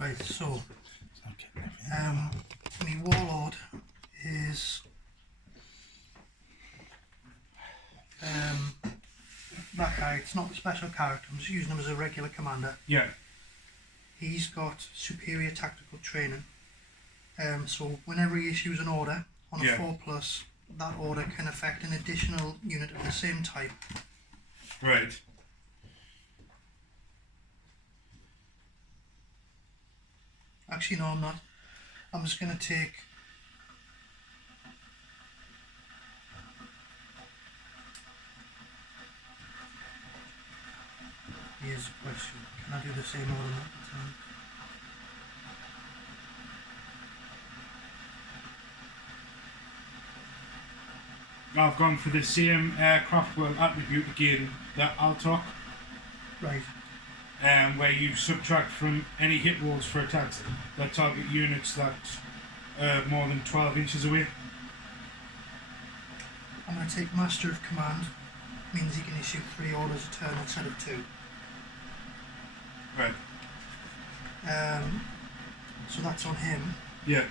Right, so my warlord is that guy. It's not a special character. I'm just using him as a regular commander. Yeah. He's got superior tactical training. So whenever he issues an order on a 4+, that order can affect an additional unit of the same type. Right. Actually, no, I'm not. I'm just going to take... Here's a question. Can I do the same order multiple times? I've gone for the same Craftworld attribute again that I'll talk. Right. Where you subtract from any hit rolls for attacks that target units that are more than 12 inches away. I'm going to take Master of Command. Means he can issue 3 orders a turn instead of 2. Right. So that's on him. Yeah.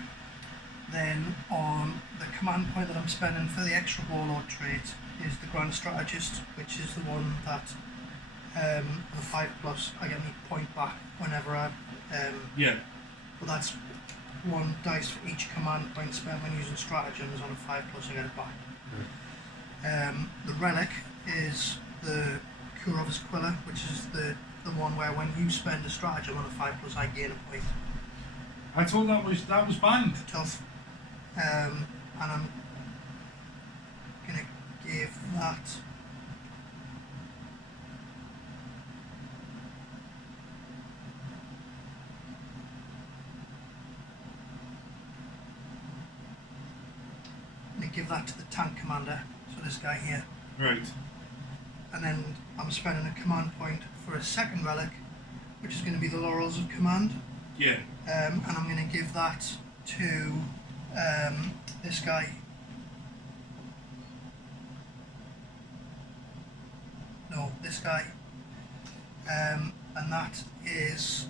Then on the command point that I'm spending for the extra warlord trait is the Grand Strategist, which is the one that the 5+, I get my point back whenever I yeah. But that's 1 dice for each command point spent when using stratagems. On a 5+, I get it back. The relic is the Kurov's Quiller, which is the one where when you spend a stratagem on a 5+, I gain a point. I thought that was banned. Tough. And I'm gonna give that to the tank commander, so this guy here. Right. And then I'm spending a command point for a second relic, which is going to be the Laurels of Command. Yeah. And I'm going to give that to this guy. No, this guy. And that is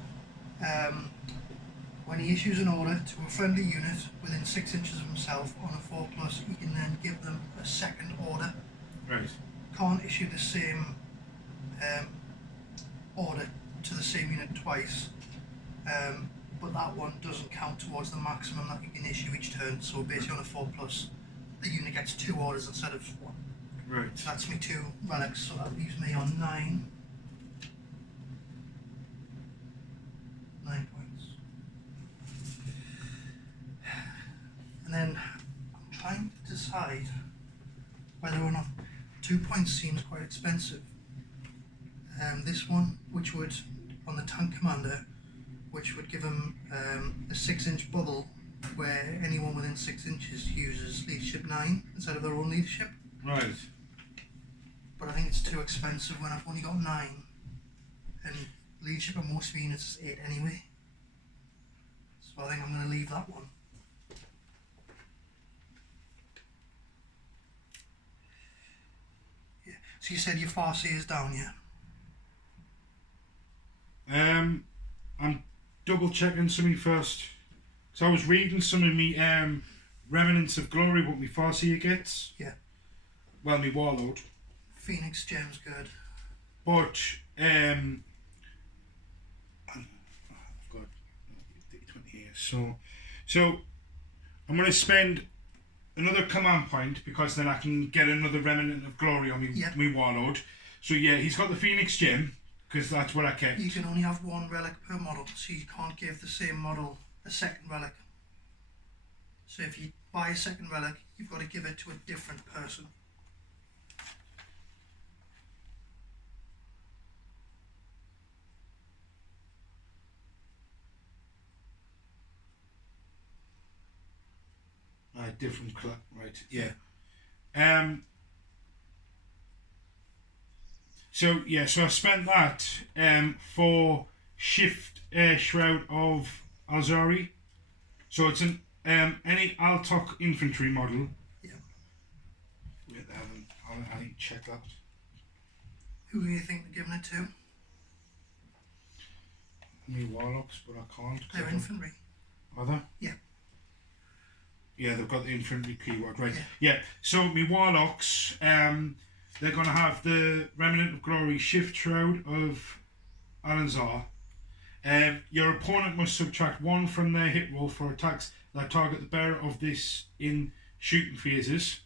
when he issues an order to a friendly unit within 6 inches of himself on a 4+, he can then give them a second order. Right. Can't issue the same order to the same unit twice, but that one doesn't count towards the maximum that you can issue each turn. So basically on a 4+, the unit gets 2 orders instead of 1. Right. So that's me 2 relics, so that leaves me on 9. 9 points. And then I'm trying to decide whether or not 2 points seems quite expensive. This one, which would, on the tank commander, which would give him a 6-inch bubble where anyone within 6 inches uses leadership 9 instead of their own leadership. Right. But I think it's too expensive when I've only got 9, and leadership of most units is 8 anyway. So I think I'm going to leave that one. Yeah. So you said your Farsi is down, yeah? I'm double checking something first. So I was reading some of me Remnants of Glory, what me Farsi gets. Yeah. Well, me Warlord. Phoenix Gem's good. But I've got 20 here. So I'm going to spend another command point because then I can get another Remnant of Glory on me Warlord. So yeah, he's got the Phoenix Gem because that's what I kept. You can only have 1 relic per model, so you can't give the same model a second relic. So if you buy a second relic, you've got to give it to a different person. Different right, yeah. So I spent that for Shift Shroud of Alzari. So it's an any Altok infantry model. Yeah. Wait, I need to check that. Who do you think they're giving it to? me warlocks, but I can't. They're infantry. Are they? Yeah. Yeah, they've got the infantry keyword, right? Yeah. So me warlocks, they're gonna have the Remnant of Glory Shift Shroud of Alanzar. Your opponent must subtract 1 from their hit roll for attacks that target the bearer of this in shooting phases.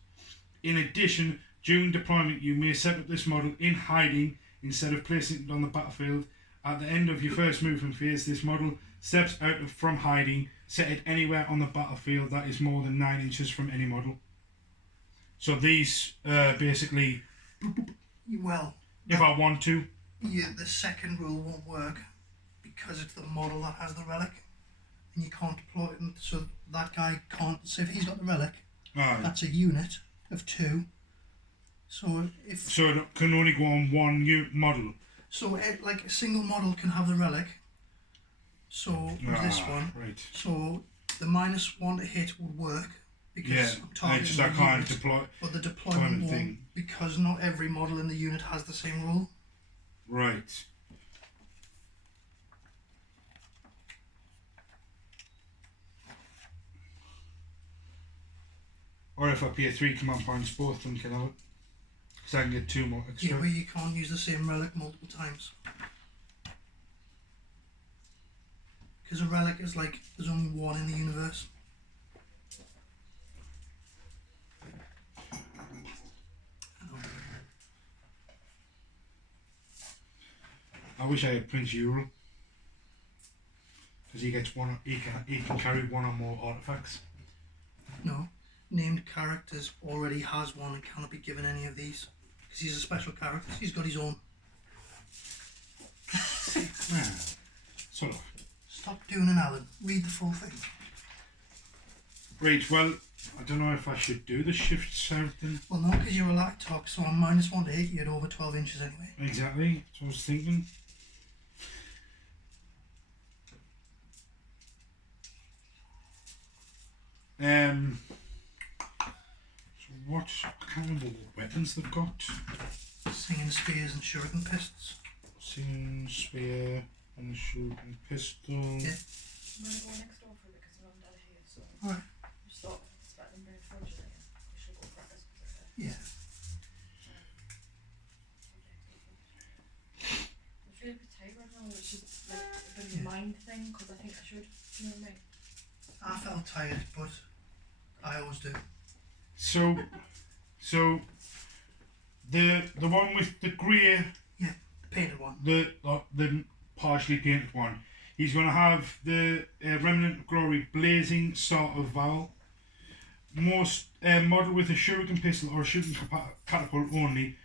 In addition, during deployment, you may set up this model in hiding instead of placing it on the battlefield. At the end of your first movement phase, this model steps out from hiding. Set it anywhere on the battlefield that is more than 9 inches from any model. So these basically, well, if I want to, the second rule won't work because it's the model that has the relic, and you can't deploy it. So that guy can't. So if he's got the relic, that's a unit of 2. So it can only go on one model. So like a single model can have the relic. So with this one, right. So the -1 to hit would work because I'm targeting I can't unit, deploy. But the deployment won't because not every model in the unit has the same rule. Right. Or if I pay 3 command points, both of them can have it. Because I can get 2 more extra. Yeah, where you can't use the same relic multiple times. Because a relic is like, there's only one in the universe. I wish I had Prince Ural. Because he gets one, he can carry 1 or more artifacts. No. Named characters already has 1 and cannot be given any of these. Because he's a special character. He's got his own. Sort of. Stop doing an Alan. Read the full thing. Right, well, I don't know if I should do the shift something. Well, no, because you're a light talk, so on -1 to hit, you had over 12 inches anyway. Exactly, that's what I was thinking. So what, I can't remember what weapons they've got. Singing spears and shuriken pistols. Singing spear and shuriken pistol. Yeah. I'm going to go next door for it because I'm down here, so Alright. I just thought it's better than being fudged again. I should go practice because Yeah. I feel a bit tired right now. It's just like a bit of a mind thing because I think I should. Do you know what I mean? I felt tired, but I always do. So the one with the grey, the painted one, the partially painted one, he's going to have the Remnant of Glory Blazing Star of Val. Most model with a shuriken pistol or a shuriken catapult only.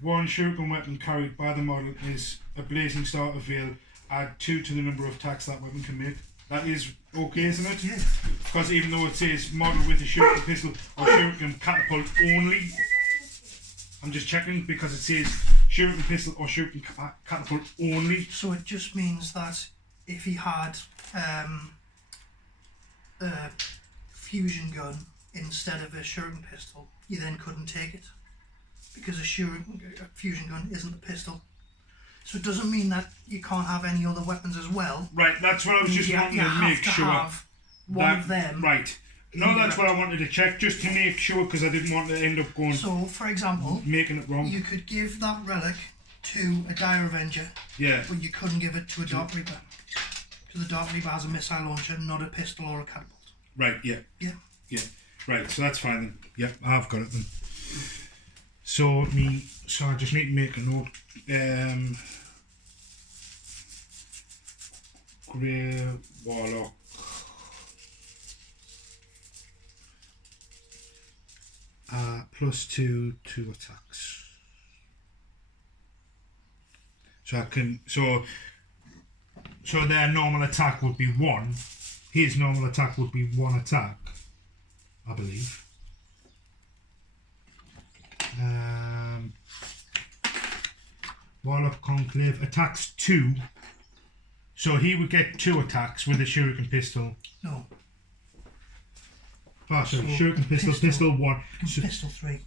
1 shuriken weapon carried by the model is a Blazing Star of Val. Add 2 to the number of attacks that weapon can make. That is okay, isn't it? Yeah. Because even though it says model with a shuriken pistol or shuriken catapult only, I'm just checking because it says shuriken pistol or shuriken catapult only. So it just means that if he had a fusion gun instead of a shuriken pistol, you then couldn't take it because a fusion gun isn't a pistol. So it doesn't mean that you can't have any other weapons as well. Right, that's what I was just wanting to make sure. Have one of them. Right. No, that's what I wanted to check, just to make sure, because I didn't want to end up going. So, for example, making it wrong. You could give that relic to a Dire Avenger. Yeah. But you couldn't give it to a Dark Reaper. Because the Dark Reaper has a missile launcher, not a pistol or a catapult. Right. Yeah. Yeah. Yeah. Right. So that's fine then. Yep, I've got it then. So I just need to make a note. Grey Warlock. +2 attacks. So I can so their normal attack would be 1. His normal attack would be 1 attack, I believe. Warlock Conclave attacks 2. So he would get 2 attacks with a shuriken pistol. No. Oh, sorry, shuriken pistol 1. So, pistol 3.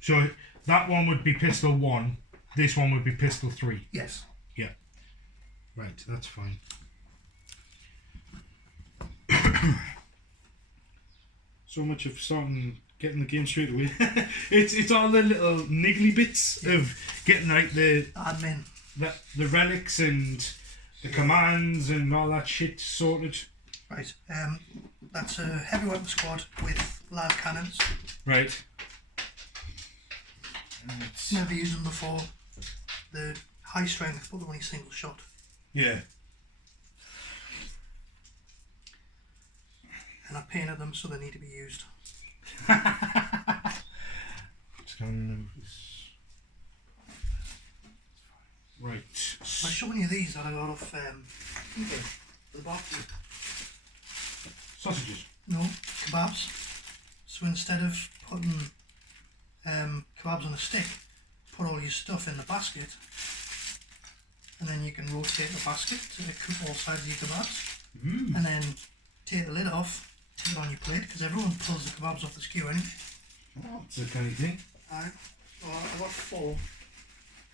So that one would be pistol 1. This one would be pistol 3. Yes. Yeah. Right, that's fine. So much of starting getting the game straight away. it's all the little niggly bits of getting like the admin, the relics and the commands and all that shit sorted. Right. That's a heavy weapon squad with large cannons. Right. Never used them before. The high strength, but they're only single shot. Yeah. And I painted them so they need to be used. Right. By showing you these that I got off eBay, the barbecue. Sausages. No, kebabs. So instead of putting kebabs on a stick, put all your stuff in the basket, and then you can rotate the basket to cook all sides of your kebabs, and then take the lid off, put it on your plate, because everyone pulls the kebabs off the skew anyway. Oh, that's a kind of thing. Aye. So I got 4.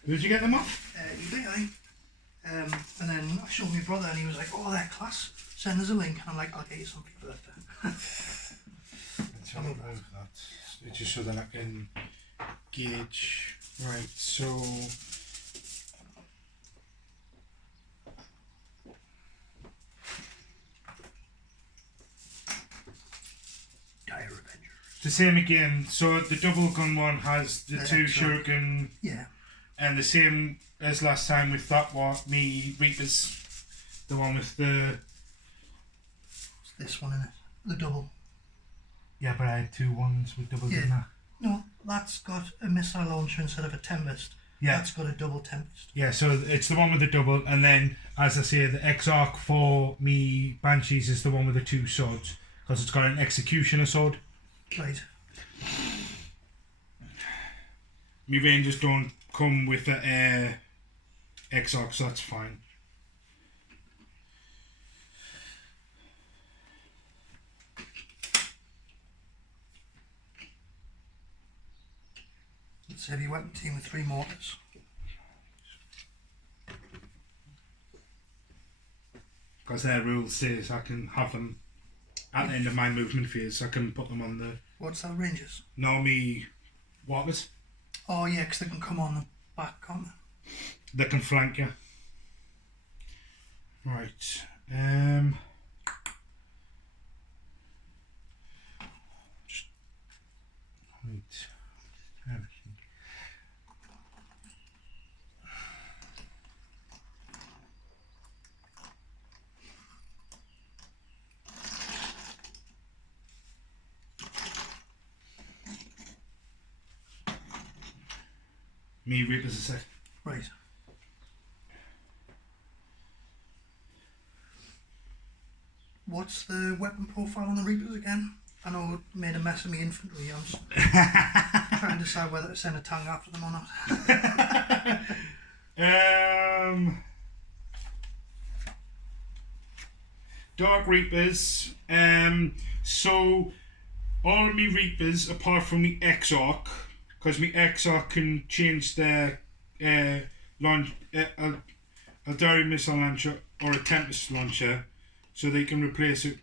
Where did you get them off? eBay, aye. And then I showed my brother and he was like, oh, they're class. Send us a link. And I'm like, I'll get you some for your birthday. Let's have a look at that. It's just so that I can gauge. Right, so... Dire Avengers. The same again. So the double gun one has the 2 excellent. shuriken. Yeah. And the same as last time with that one, me Reapers. The one with the... It's this one in it. The double. Yeah, but I had 2 ones with double Yeah. didn't I? No, that's got a missile launcher instead of a Tempest. Yeah. That's got a double Tempest. Yeah, so it's the one with the double, and then, as I say, the Exarch for me Banshees is the one with the 2 swords, because it's got an Executioner sword. Right. Me Rangers don't come with the Exarch, so that's fine. It's a heavy weapon team with 3 mortars. Because their rule says I can have them at the end of my movement phase. I can put them on the... What's that, Rangers? No, me Walkers. Oh yeah, because they can come on the back, can't they? They can flank you. Right. Just, right. Everything. Me Reapers a set. Right. What's the weapon profile on the Reapers again? I know it made a mess of me infantry. I'm just trying to decide whether to send a tank after them or not. Dark Reapers. So all me Reapers, apart from the Exarch, because me Exarch can change their launch, Eldar missile launcher or a Tempest launcher, so they can replace it.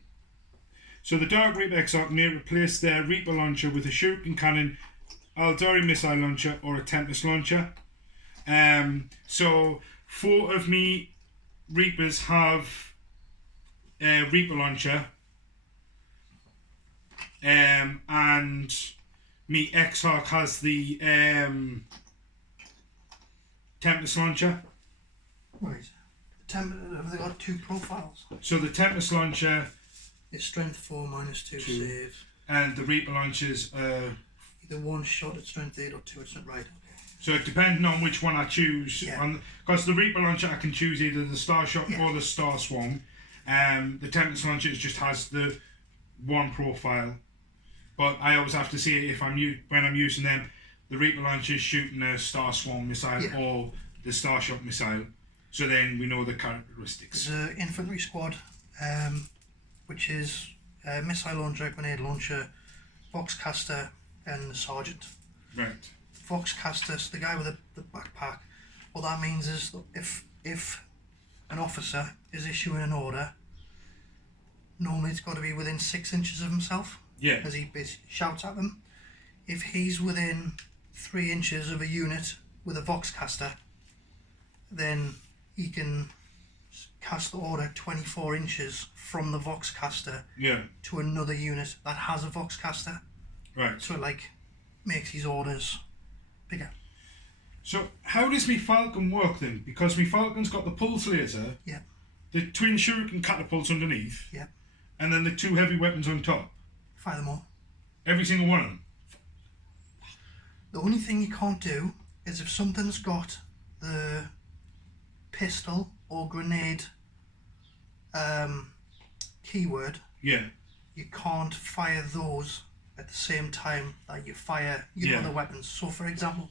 So the Dark Reaper Exarch may replace their Reaper launcher with a shuriken cannon, Eldar missile launcher, or a Tempest launcher. So 4 of me Reapers have a Reaper launcher, and me Exarch has the Tempest launcher. Right. Have they got 2 profiles? So the Tempest launcher It's strength 4 minus 2 Two. save. and the Reaper launchers. Either 1 shot at strength 8 or 2 at strength. Right. Okay. So depending on which one I choose, Yeah. because the Reaper launcher I can choose either the Star Shot Yeah. or the Star Swarm. The Tempest launcher just has the 1 profile, but I always have to see if when I'm using them, the Reaper launcher is shooting a Star Swarm missile Yeah. or the Star Shot missile. So then we know the characteristics. There's an infantry squad, which is missile launcher, grenade launcher, Foxcaster, and the sergeant. Right. Foxcaster, so the guy with the backpack. What that means is that if an officer is issuing an order, normally it's got to be within 6 inches of himself. Yeah. As he basically shouts at them. If he's within 3 inches of a unit with a Voxcaster, then he can cast the order 24 inches from the Voxcaster to another unit that has a Voxcaster. Right. So it like makes his orders bigger. So how does me Falcon work then? Because me Falcon's got the pulse laser, the twin shuriken catapults underneath, and then the 2 heavy weapons on top. Fire them all. Every single one of them. The only thing you can't do is if something's got the pistol or grenade keyword, you can't fire those at the same time that you fire your other weapons. So for example,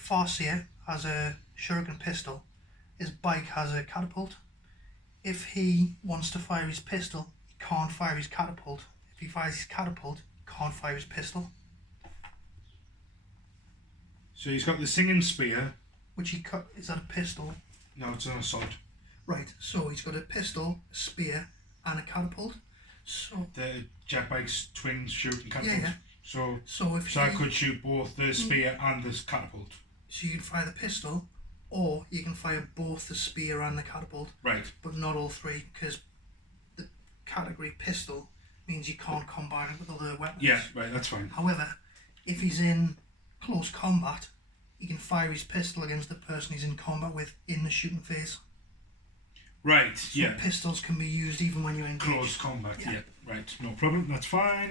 Farseer has a shuriken pistol, his bike has a catapult. If he wants to fire his pistol, he can't fire his catapult. If he fires his catapult, he can't fire his pistol. So he's got the singing spear. Which he cut. Is that a pistol? No, it's an assault. Right, so he's got a pistol, a spear, and a catapult. So the jet bike's twin shooting catapult. So I could shoot both the spear and the catapult. So you can fire the pistol, or you can fire both the spear and the catapult. Right. But not all three, because the category pistol means you can't combine it with other weapons. Yeah, right, that's fine. However, if he's in close combat, he can fire his pistol against the person he's in combat with in the shooting phase. Right, so pistols can be used even when you're in close combat, right, no problem, that's fine.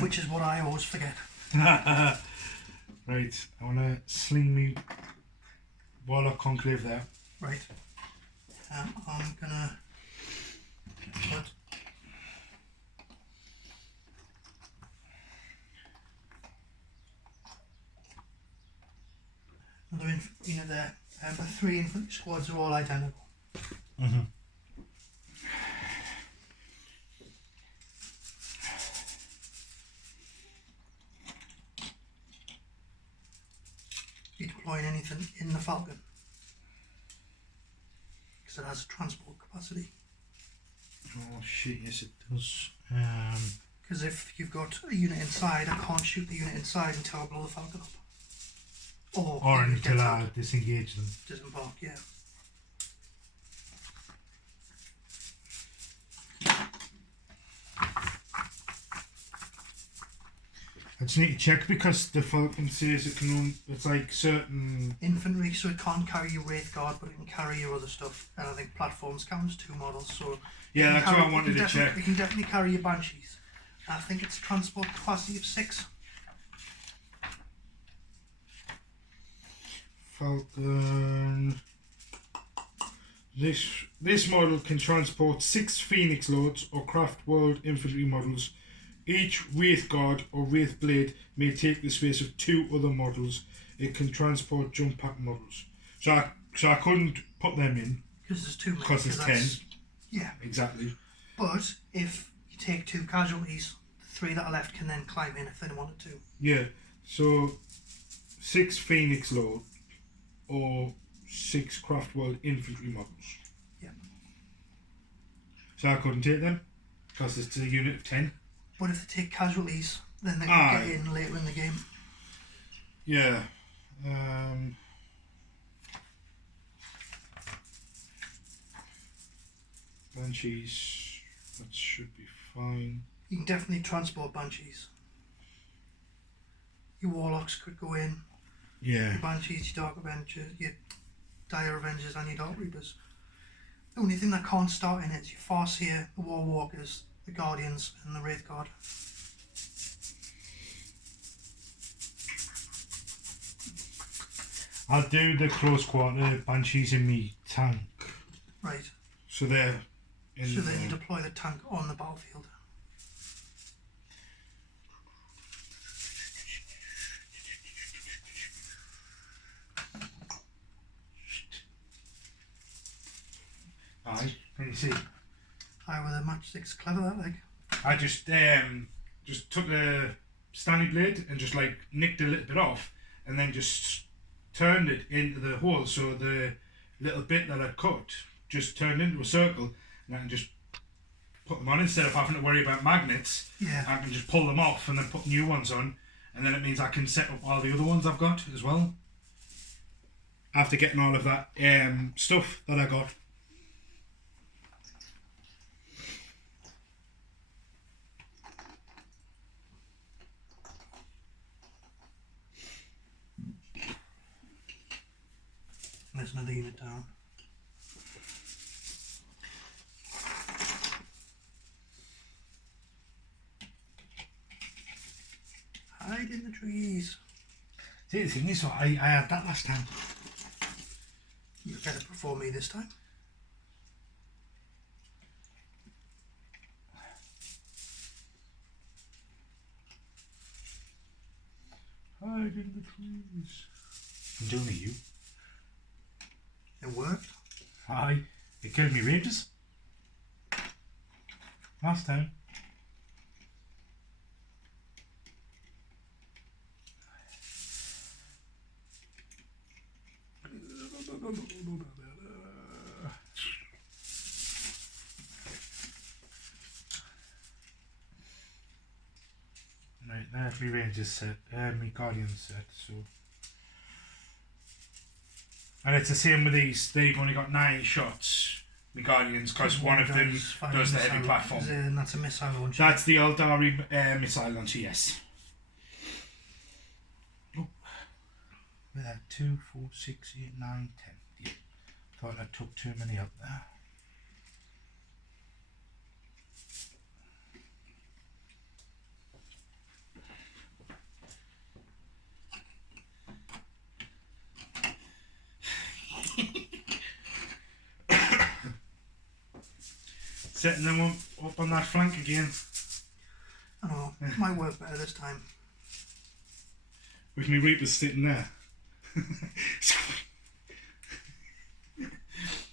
Which is what I always forget. Right, I want to sling me Warlock Conclave there. Right. I'm gonna put another unit there. The 3 infantry squads are all identical. Mm-hmm. Are you deploying anything in the Falcon? Because it has a transport capacity. Oh shit, yes it does. Because if you've got a unit inside, I can't shoot the unit inside until I blow the Falcon up. Or until I disengage them. Disembark, yeah. I just need to check because the Falcon says it can only, it's like certain infantry, so it can't carry your Wraith Guard, but it can carry your other stuff. And I think platforms count as 2 models, so yeah, that's what I wanted to check. It can definitely carry your Banshees. I think it's transport capacity of 6. Falcon. This model can transport 6 Phoenix Lords or Craftworld infantry models. Each Wraith Guard or Wraith Blade may take the space of 2 other models. It can transport jump pack models. So I couldn't put them in. Because there's too many. Because there's 10. Yeah. Exactly. But if you take 2 casualties, the 3 that are left can then climb in if they wanted to. Yeah. So 6 Phoenix Lord or 6 Craftworld infantry models. Yeah. So I couldn't take them because it's a unit of 10. But if they take casualties, then they can get in later in the game. Yeah. Banshees, that should be fine. You can definitely transport Banshees. Your Warlocks could go in. Yeah. Your Banshees, your Dark Avengers, your Dire Avengers and your Dark Reapers. The only thing that can't start in it is your Farseer, the War Walkers, the Guardians and the Wraith Guard. I'll do the close quarter Banshees in me tank. Right. So they're in so then you deploy the tank on the battlefield. Aye, can you see? Aye, with a matchstick's clever that, like. I just took the Stanley blade and just like nicked a little bit off and then just turned it into the hole, so the little bit that I cut just turned into a circle, and I can just put them on instead of having to worry about magnets. Yeah. I can just pull them off and then put new ones on, and then it means I can set up all the other ones I've got as well. After getting all of that stuff that I got. There's another unit down. Hide in the trees. See, the thing is, I had that last time. You're better before me this time. Hide in the trees. I'm doing it, you. It worked. Aye, it killed me rangers. Last time. Right, there's my rangers set, my guardian set, so. And it's the same with these, they've only got 9 shots, my guardians, because one of them does the heavy platform. And that's a missile launcher. That's the Eldar missile launcher, yes. Oh. 2, 4, 6, 8, 9, 10. Yeah. Thought I took too many up there. Setting them up on that flank again. I know, might work better this time. With me Reapers sitting there.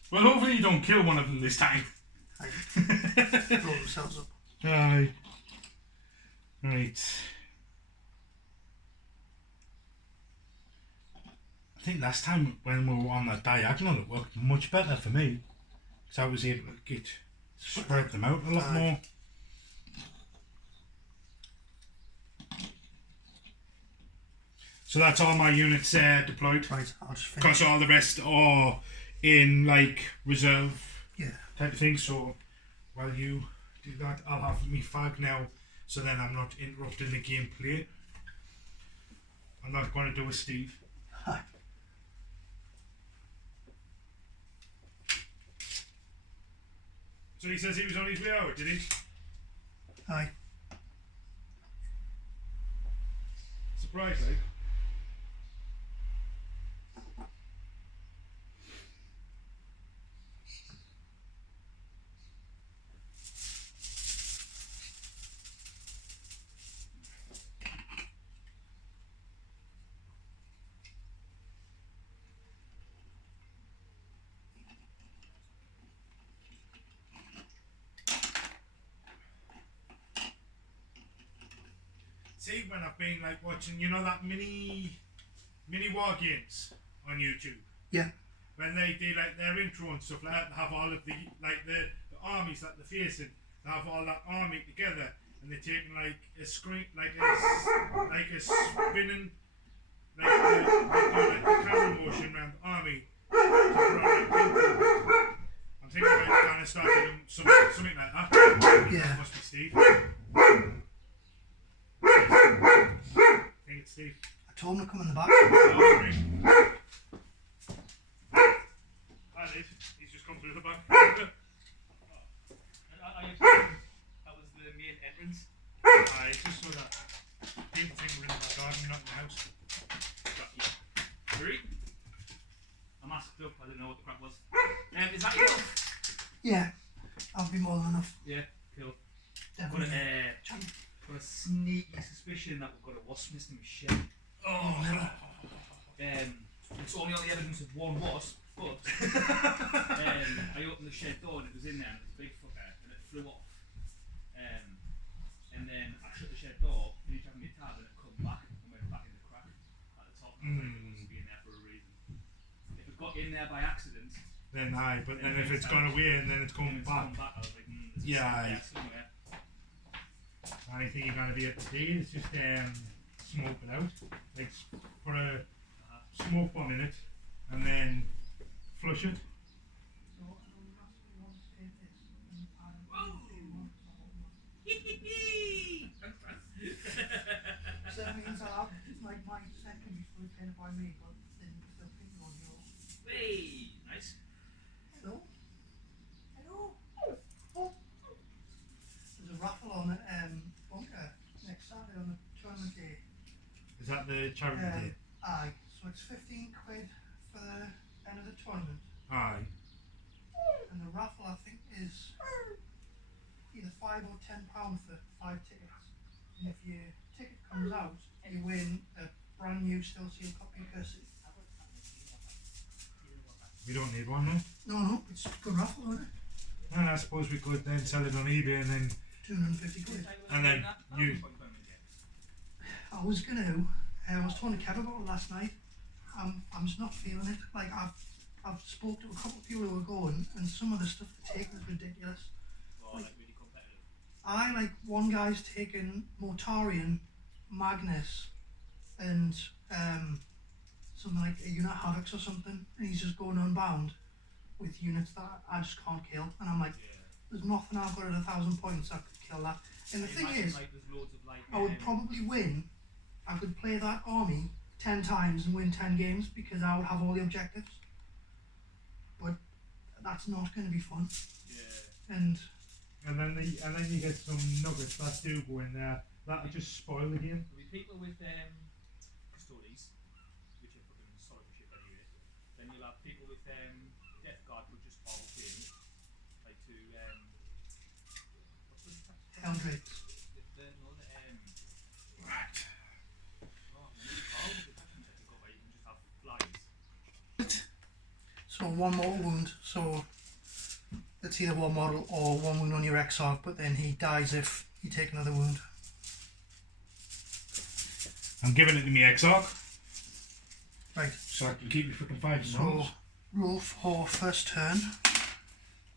Well, hopefully you don't kill one of them this time. Blow themselves up. Aye. Right. I think last time when we were on that diagonal it worked much better for me. Because I was able to spread them out a lot more. So that's all my units deployed. Right, I'll just finish. Because all the rest are in like reserve type of thing. So while you do that, I'll have me fag now, so then I'm not interrupting the gameplay. I'm not going to do a Steve. Hi. So he says he was on his way out, did he? Aye. Surprise, eh? See, when I've been like watching, you know, that mini war games on YouTube. Yeah. When they do like their intro and stuff like that, they have all of the like the armies that they're facing. They have all that army together, and they're taking like a screen, like a spinning, like the camera motion around the army. I'm thinking about kind of starting something like that. Yeah. That must be Steve. I think it's Steve. I told him to come in the back. That is. He's just come through the back. That was the main entrance. I just saw that people think we're in the garden, not in the house. Three. I masked up, I didn't know what the crap was. Is that enough? Yeah. I'll be more than enough. Yeah, cool. Definitely. Got a sneaky suspicion that we've got a wasp nest in my shed. Oh, It's only on the evidence of one wasp, but I opened the shed door and it was in there and it was a big fucker and it flew off. And then I shut the shed door, finished having my tab and it come back and went back in the crack at the top. It must be in there for a reason. If it got in there by accident, then aye. But then if it's gone away and then it's come back, I was like, there's yeah, aye. somewhere. I think you're gonna be able to do is just smoke it out, like for a smoke for a minute, and then flush it. So that means I'll have like my second before painted by me, but then still thinking on your. Hey, nice. Hello. Hello. Oh. There's a raffle on Bunker next Saturday on the tournament day. Is that the charity day? Aye. So it's 15 quid for the end of the tournament. Aye. And the raffle I think is either £5 or £10 for 5 tickets. And if your ticket comes out, you win a brand new still sealed copy of Cursed. We don't need one, no? No, it's a good raffle, isn't it? And I suppose we could then sell it on eBay and then 250 quid. And then you. I was talking to Kev about it last night. I'm just not feeling it. Like I've spoke to a couple of people who are going, and some of the stuff they take is ridiculous. Well, like really competitive. I like one guy's taking Mortarian, Magnus, and something like a unit Havocs or something, and he's just going unbound with units that I just can't kill. And I'm like, there's nothing I've got at 1,000 points that could kill that. And the thing is, like, there's loads of, like, I would probably win. I could play that army 10 times and win 10 games because I would have all the objectives. But that's not going to be fun. Yeah. And then you get some nuggets that do go in there. That'll just spoil the game. There'll be people with custodies, which are fucking solid for shit anyway. Then you'll have people with Death Guard who just follow game, like to what's the Heldrates. Right. So one more wound. So it's either one model or one wound on your Exarch, but then he dies if you take another wound. I'm giving it to me Exarch. Right. So I can keep you fucking fighting. So roll for first turn.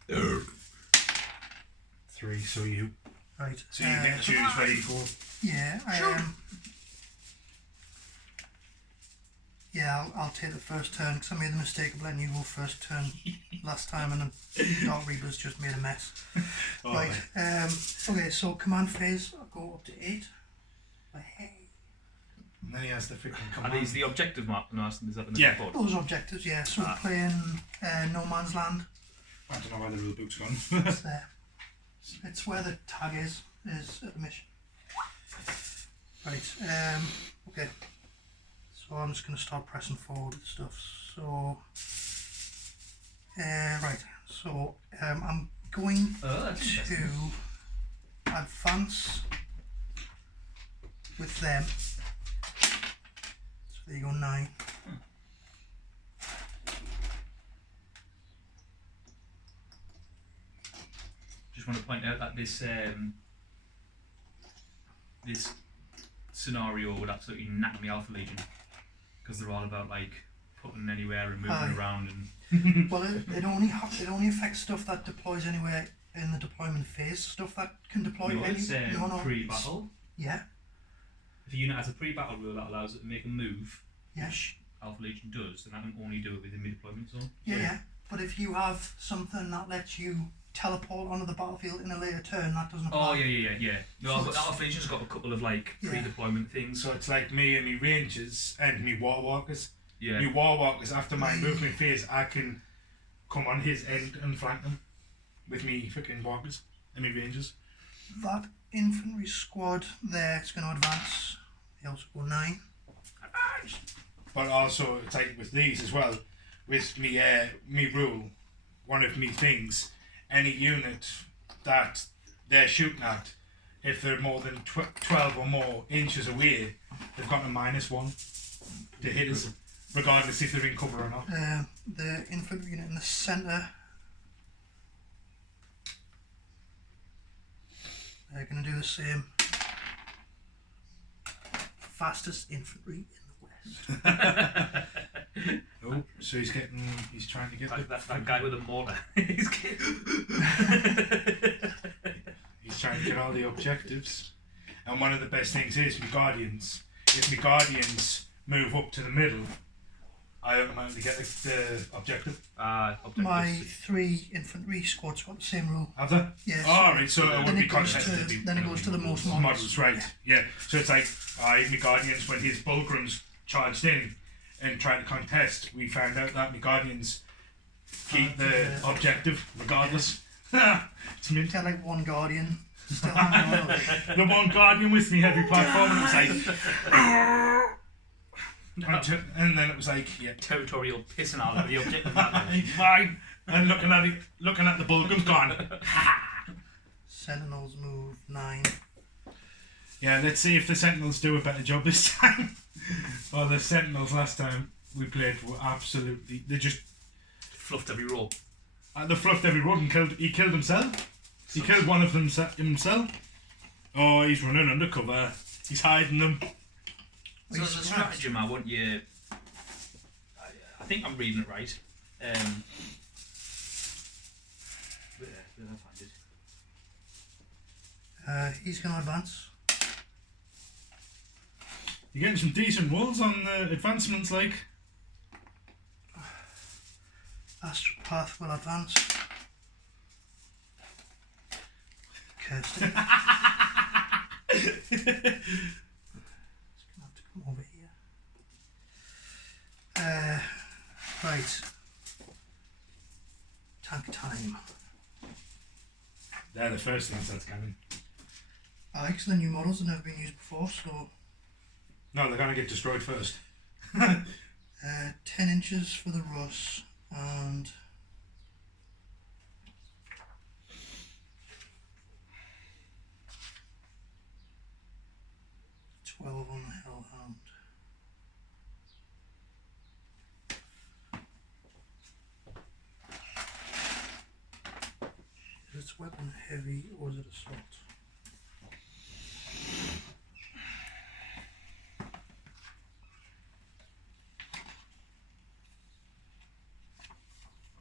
3, so you. Right. So you get to choose where you go. Yeah, yeah, I'll take the first turn because I made the mistake of letting you go first turn last time, and the Dark Reapers just made a mess. Oh, right. Okay. So command phase, I'll go up to 8. But hey. And then he has the freaking Are command. these the objective map? No, is that the Yeah. board? Those objectives, yeah. So we're playing No Man's Land. I don't know where the rule book's gone. It's there. It's where the tag is at the mission. Right. Okay. So I'm just going to start pressing forward with stuff. So, right. So I'm going to advance with them. So there you go, 9. Just want to point out that this this scenario would absolutely knack me Alpha Legion, because they're all about like putting anywhere and moving around and. Well, it only affects stuff that deploys anywhere in the deployment phase. Stuff that can deploy No, it's pre-battle. Yeah. If a unit has a pre-battle rule that allows it to make a move, Yeah. which Alpha Legion does, then I can only do it within my deployment zone. Yeah. But if you have something that lets you teleport onto the battlefield in a later turn, that doesn't apply. Oh yeah. No, So but Alpha Legion's got a couple of like pre-deployment things. So it's like me and me Rangers and me Warwalkers. Yeah. Me Warwalkers, after my movement phase, I can come on his end and flank them with me freaking Walkers and me Rangers. That infantry squad there is going to advance. They also go 9. But also, it's like with these as well, with me rule, one of me things, any unit that they're shooting at, if they're more than 12 or more inches away, they've got a -1 to hit us, regardless if they're in cover or not. The infantry unit in the centre, they're going to do the same. Fastest infantry in the west. Oh, so he's trying to get that guy with a mortar. He's trying to get all the objectives. And one of the best things is my Guardians. If my Guardians move up to the middle, I automatically get the objective. My 3 infantry squads got the same rule. Have they? Yeah. Alright, so it would be contested. Then it goes to the most models, right? Yeah. So it's like my Guardians, when his Bulgrums charged in and tried to contest, we found out that my Guardians keep the objective regardless. It's mint. Got like one Guardian still hanging on. The one Guardian with me heavy platform, and it was like, and then it was like, yeah, territorial pissing out of the objective. Mine. And looking at the Bulgums gone. Sentinels move 9. Yeah, let's see if the Sentinels do a better job this time. Well, the Sentinels last time we played were absolutely, they just fluffed every roll. They fluffed every roll and he killed himself. He killed one of them himself. Oh, he's running undercover. He's hiding them. So as a stratagem, I want you. I think I'm reading it right. Where did I find it? He's going to advance. You're getting some decent rolls on the advancements, like. Astra Path will advance. Kirsty. It's going to have to come over here. Right. Tank time. They're the first things that's coming. Alex, the new models have never been used before, so. No, they're going to get destroyed first. 10 inches for the Russ and 12 on the Hellhound. Is its weapon heavy or is it assault?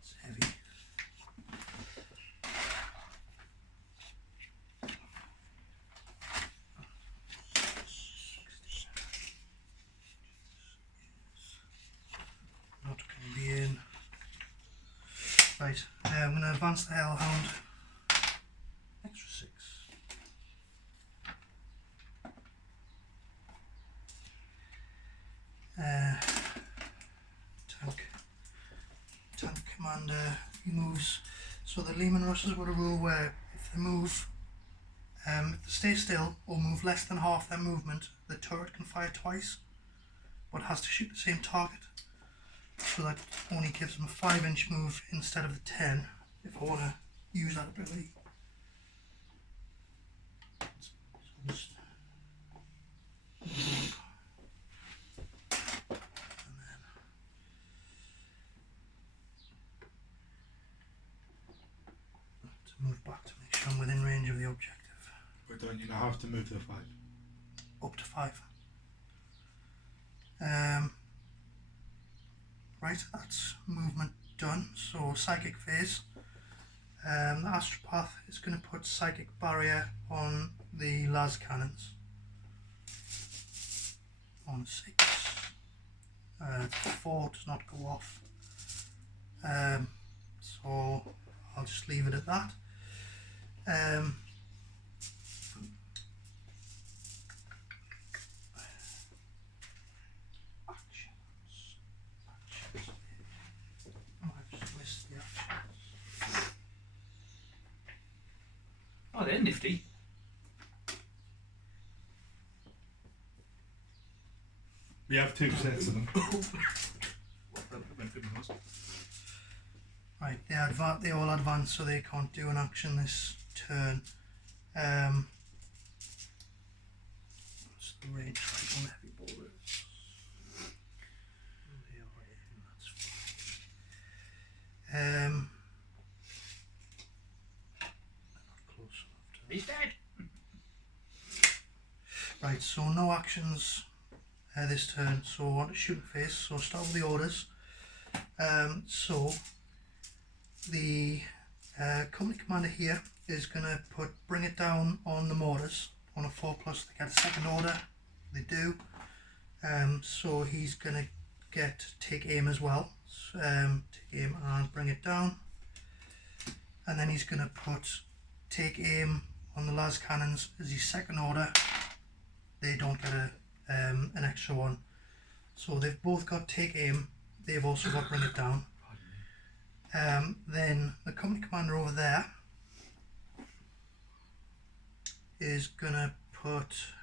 It's heavy. Not going to be in. Right, I'm going to advance the Hellhound. Extra 6. Tank commander, he moves. So the Lehman Russes would a rule where if they move, if they stay still or move less than half their movement, the turret can fire twice, but has to shoot the same target. So that only gives them a 5-inch move instead of the 10 if I want to use that ability. So just and then to move back to make sure I'm within range of the objective. But don't you now have to move the 5? Up to 5. Right, that's movement done. So psychic phase. The Astropath is going to put psychic barrier on the las cannons. On 6. 4 does not go off. So I'll just leave it at that. Oh, they're nifty. We have 2 sets of them. Right, they all advance, so they can't do an action this turn. What's the range like on heavy boulders? They are in, that's fine. They're not close enough to. He's dead. Right, so no actions this turn. So on to shooting phase. So start with the orders. So the company commander here is going to bring it down on the mortars on a 4+. They get a second order. They do. So he's going to take aim as well. Take aim and bring it down. And then he's going to take aim on the las cannons as his second order. They don't get an extra one. So they've both got take aim. They've also got bring it down. Then the company commander over there is going to put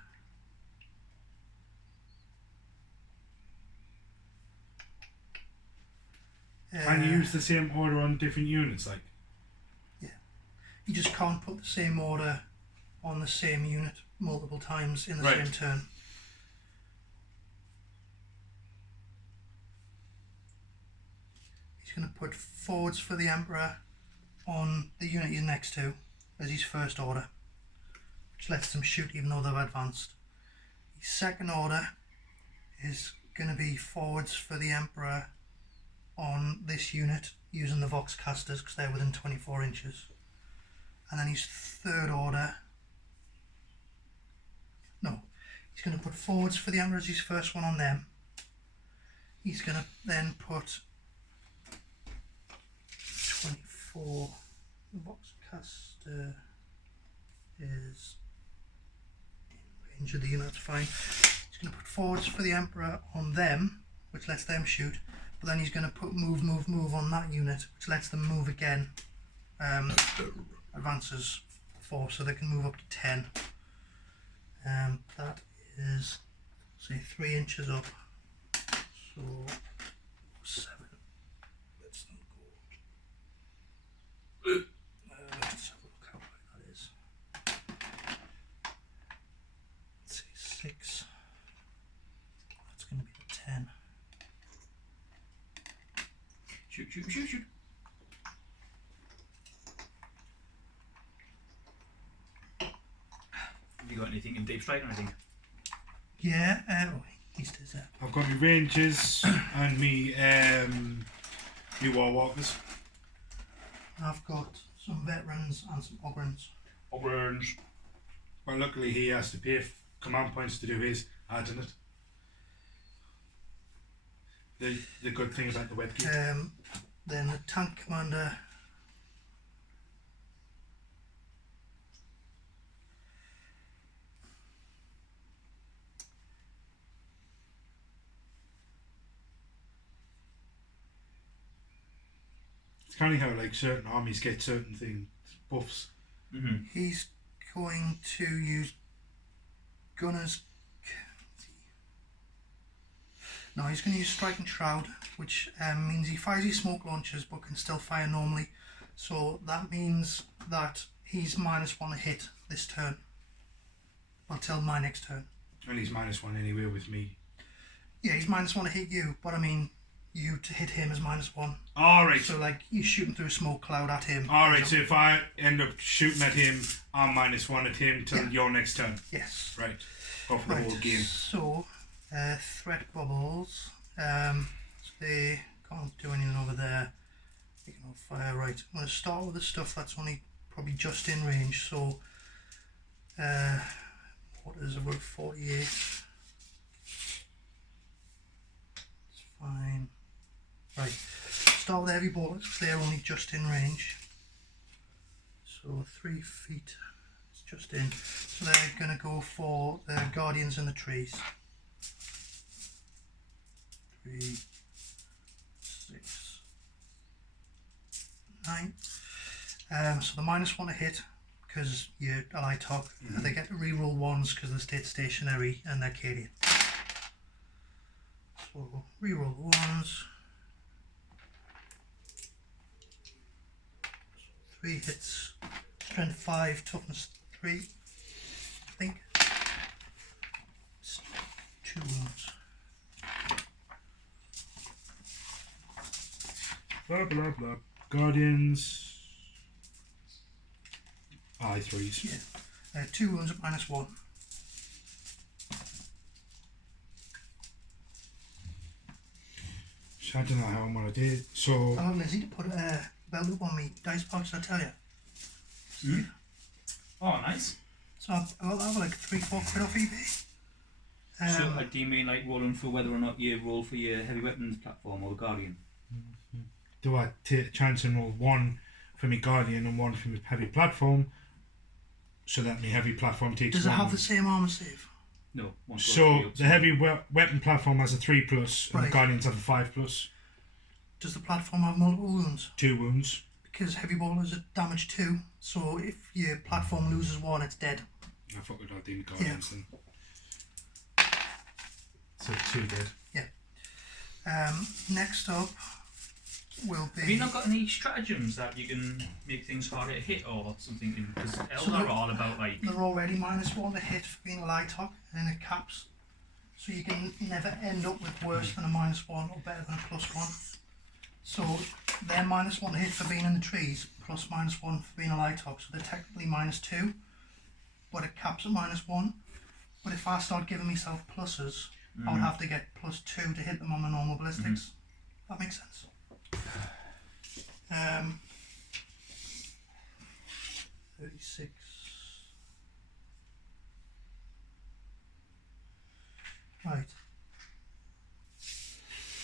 Can you use the same order on different units? Like, yeah, you just can't put the same order on the same unit multiple times in the Right. same turn. He's going to put forwards for the Emperor on the unit he's next to as his first order, which lets them shoot even though they've advanced. His second order is going to be forwards for the Emperor on this unit using the Vox casters because they're within 24 inches. And then his third order, he's going to put forwards for the Emperor as his first one on them. He's going to then put 24, the Vox caster is in range of the unit, that's fine. He's going to put forwards for the Emperor on them, which lets them shoot. But then he's going to put move on that unit, which lets them move again. Advances 4, so they can move up to 10. That is, say, 3 inches up. So 7. Let's not go. Let's have a look how high that is. Let's say 6. That's going to be the 10. Shoot. Have you got anything in deep strike or anything? Yeah, East is there. I've got my Rangers and me War Walkers. I've got some veterans and some ogrins. Orange. But luckily he has to pay command points to do his ad in it. The good thing about the webkit. Then the tank commander. It's kind of how like certain armies get certain things, buffs. Mm-hmm. He's going to use gunners. No, he's going to use striking shroud, which means he fires his smoke launchers but can still fire normally. So that means that he's -1 a hit this turn until my next turn. And he's -1 anyway with me. Yeah, he's -1 to hit you, but I mean you to hit him is -1. Alright. So like you're shooting through a smoke cloud at him. Alright, so if I end up shooting at him, I'm -1 at him till your next turn. Yes. Right. Go for the whole game. So threat bubbles. So they can't do anything over there. They can all fire. Right. I'm going to start with the stuff that's only probably just in range. So what is about 48? It's fine. Right. Start with the heavy bullets because they're only just in range. So 3 feet. It's just in. So they're going to go for the guardians in the trees. 3, 6, 9. So the -1 to hit because you're ally top. They get to reroll 1s because they stayed stationary and they're Cadian. So reroll 1s. 3 hits. Strength 5, toughness 3. I think. It's 2 wounds. Blah blah blah. Guardians. I3s. Yeah. 2 wounds at -1. So I don't know how I'm gonna do it. So I'm lazy to put a belt up on me dice pouch, I tell you. Mm. Oh, nice. So I'll have like 3-4 quid off eBay. So do you mean like rolling for whether or not you roll for your heavy weapons platform or the Guardian? do I take a chance and roll one for my Guardian and one for my heavy platform, so that my heavy platform takes Does it one. have the same armor save? No. One goes So for the heavy weapon platform has a 3+, and Right. the Guardians have a 5+. Does the platform have multiple wounds? 2 wounds. Because heavy ball is at damage 2, so if your platform loses 1, it's dead. I thought we'd have the Guardians then. So 2 dead. Next up will be... Have you not got any stratagems that you can make things harder to hit or something? Because Eldar are all about like... They're already -1 to hit for being a light top, and it caps. So you can never end up with worse than a -1 or better than a +1. So they're -1 to hit for being in the trees, plus -1 for being a light top. So they're technically -2, but it caps at -1. But if I start giving myself pluses, I would have to get +2 to hit them on the normal ballistics. That makes sense. 36. Right.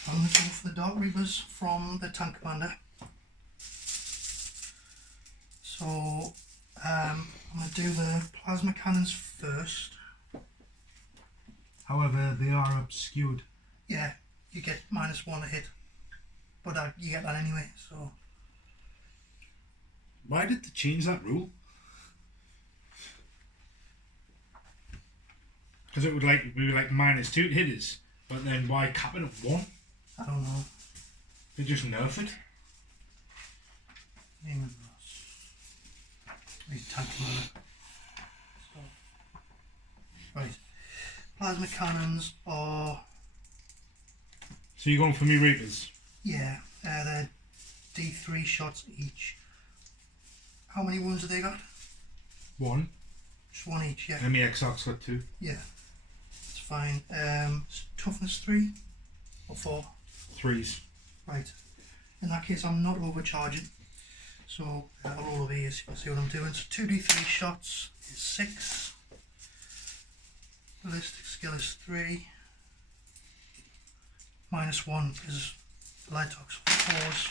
I'm going to go for the Dark Reavers from the Tank Commander. So I'm going to do the plasma cannons first. However, they are obscured. Yeah, you get -1 to hit, but you get that anyway. So Why did they change that rule? Because it would be like -2 hitters, but then why cap it at 1? I don't know. They just nerf it. Name of Ross. He's Tank Commander. So, right. Plasma cannons are, So you're going for me Reapers? yeah, they're D3 shots each. How many wounds have they got? 1. Just 1 each, yeah. And me Exarch's got 2. Yeah, that's fine. Toughness 3 or 4? 3s. Right. In that case, I'm not overcharging. So I'll roll over here so you can see what I'm doing. So 2d3 shots is 6. Ballistic skill is 3. -1 is light ox 4s.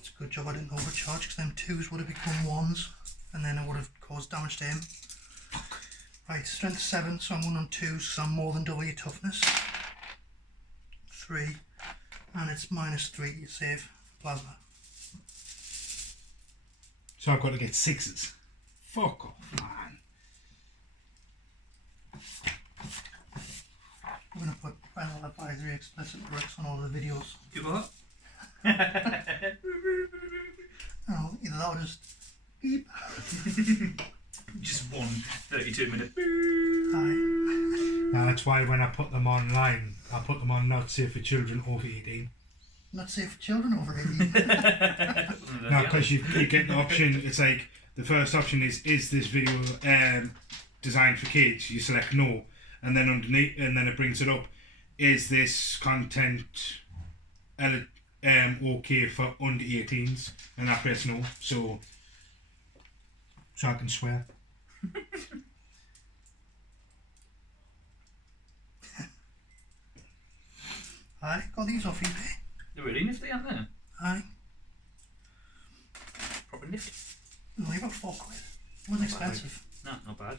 It's a good job I didn't overcharge, because them 2s would have become 1s and then it would have caused damage to him. Right, strength 7, so I'm 1 on 2s because I'm more than double your toughness. 3, and it's -3 you save for plasma. So I've got to get 6s. Fuck off, man. I'm going to put parental advisory explicit works on all the videos. You what? Oh, either that or just beep. Just one 32-minute. Aye. Now that's why when I put them online, I put them on not safe for children over 18. Not safe for children over 18. No, because you get the option, it's like, the first option is this video designed for kids? You select no, and then underneath, and then it brings it up, is this content okay for under 18s? And I press no, so I can swear. Aye, got these off eBay. They're really nifty, aren't they? Aye. Proper nifty. Only about 4 quid. It wasn't expensive. No, not bad.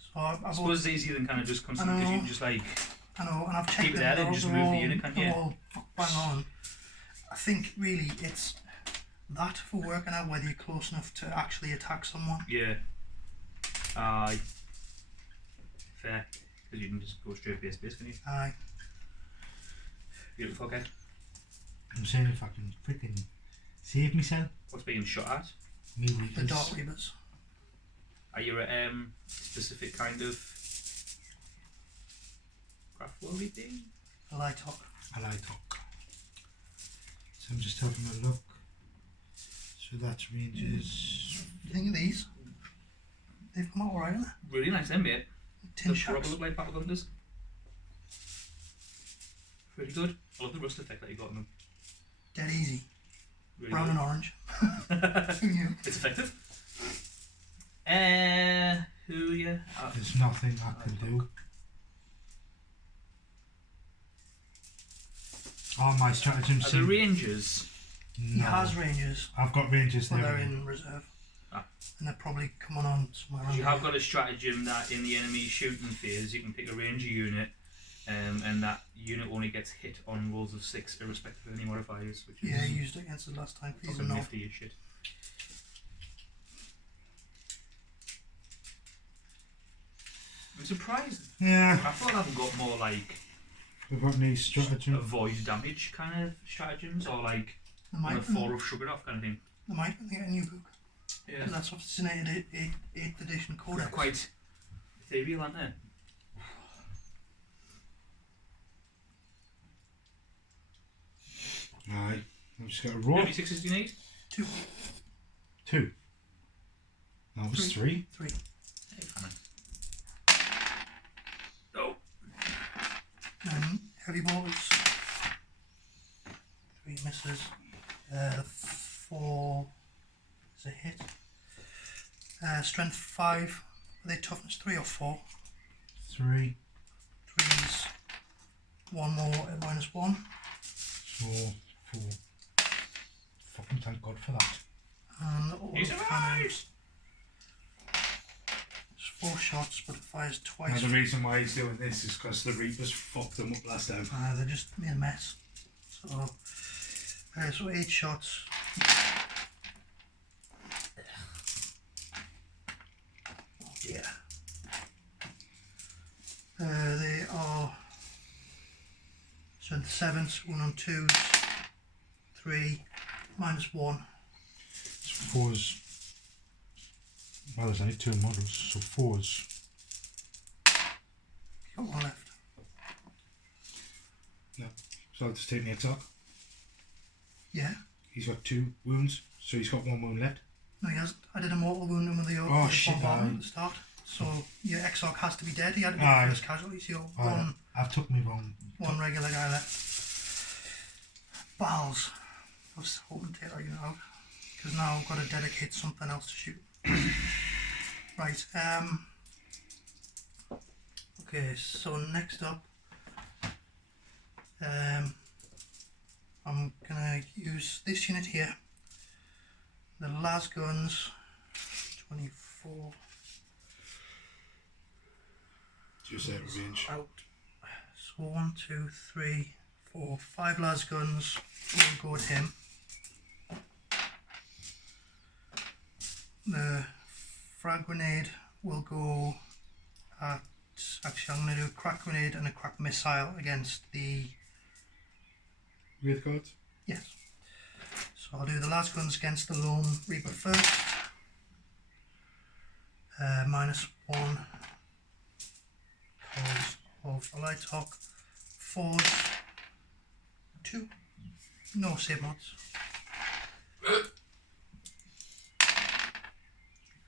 So I I suppose it's easier than kind of just constantly, I because you know. can just like I know, and I've checked keep it there, them, then just they're move the all- unit, can't they're you? all bang on. I think really it's that for working out whether you're close enough to actually attack someone. Yeah. Fair. Because you can just go straight base, can you? Aye. Beautiful, okay. I'm saying if I can freaking save myself. What's being shot at? Me The Reapers. Dark Reavers. Are you a specific kind of Craftworld thing? The Light Hawk. I like talk. So I'm just having a look. So that ranges. What do you think of these? They've come out alright, haven't Really nice, them, mate. they? Tin The rubber shacks. look like battle guns. Pretty good. I love the rust effect that you got on them. Dead easy. Really Brown good. and orange. Who knew? It's effective. Who are you? There's nothing I can do. Oh, my stratagems Are the seem... Rangers? He No. has rangers, I've got rangers but there. they're in reserve. Ah. And they're probably coming on somewhere around You have here. got a stratagem that in the enemy shooting phase you can pick a ranger unit, and that unit only gets hit on rolls of 6 irrespective of any modifiers, which is Yeah, he used it against it last time. He's a fucking no. nifty as shit. I'm surprised. Yeah. I thought I've got more like We've got any stratagem. avoid damage kind of stratagems, or like They might, on a 4 of sugar off kind of thing. they might when they get a new book. Yeah. Because that's what's in 8th edition They're codex. quite ethereal, aren't they? Aye. I've just got a How roll. many 6s do you need? 2, 2. No, it was 3. 3. Hey, fine. Oh. Heavy bolts. 3 misses. 4 is a hit. Strength 5. Are they toughness 3 or 4? 3. 3's 1 more at -1. So, 4. Fucking thank God for that. And all He's the alive! cannons. It's 4 shots, but it fires Now, twice. the reason why he's doing this is because the Reapers fucked them up last time. They just made a mess. So 8 shots. Oh dear. They are strength 7s, 1 on 2s, 3, -1. So 4's... Well, there's only 2 models, so 4's... Got 1 left. No. So I'll just take the attack. Yeah. He's got 2 wounds, so he's got 1 wound left. No, he hasn't. I did a mortal wound him with the Oh, shit, bombardment aye. at the start. So your Exarch has to be dead. He had to be Aye. the first casualty. So you're Aye. I've took me wrong. one regular guy left. Bals. I was hoping to take that unit out. Because now I've got to dedicate something else to shoot. Right. Okay, so next up, I'm gonna use this unit here. The las guns, 24 Just out of range. out. So 1, 2, 3, 4, 5 las guns will go at him. The frag grenade will go at. Actually, I'm going to do a crack grenade and a crack missile against the. Wraith Guards? Yes. So I'll do the las guns against the Lone Reaper first. -1 because of the light talk. 4s, 2. No save mods.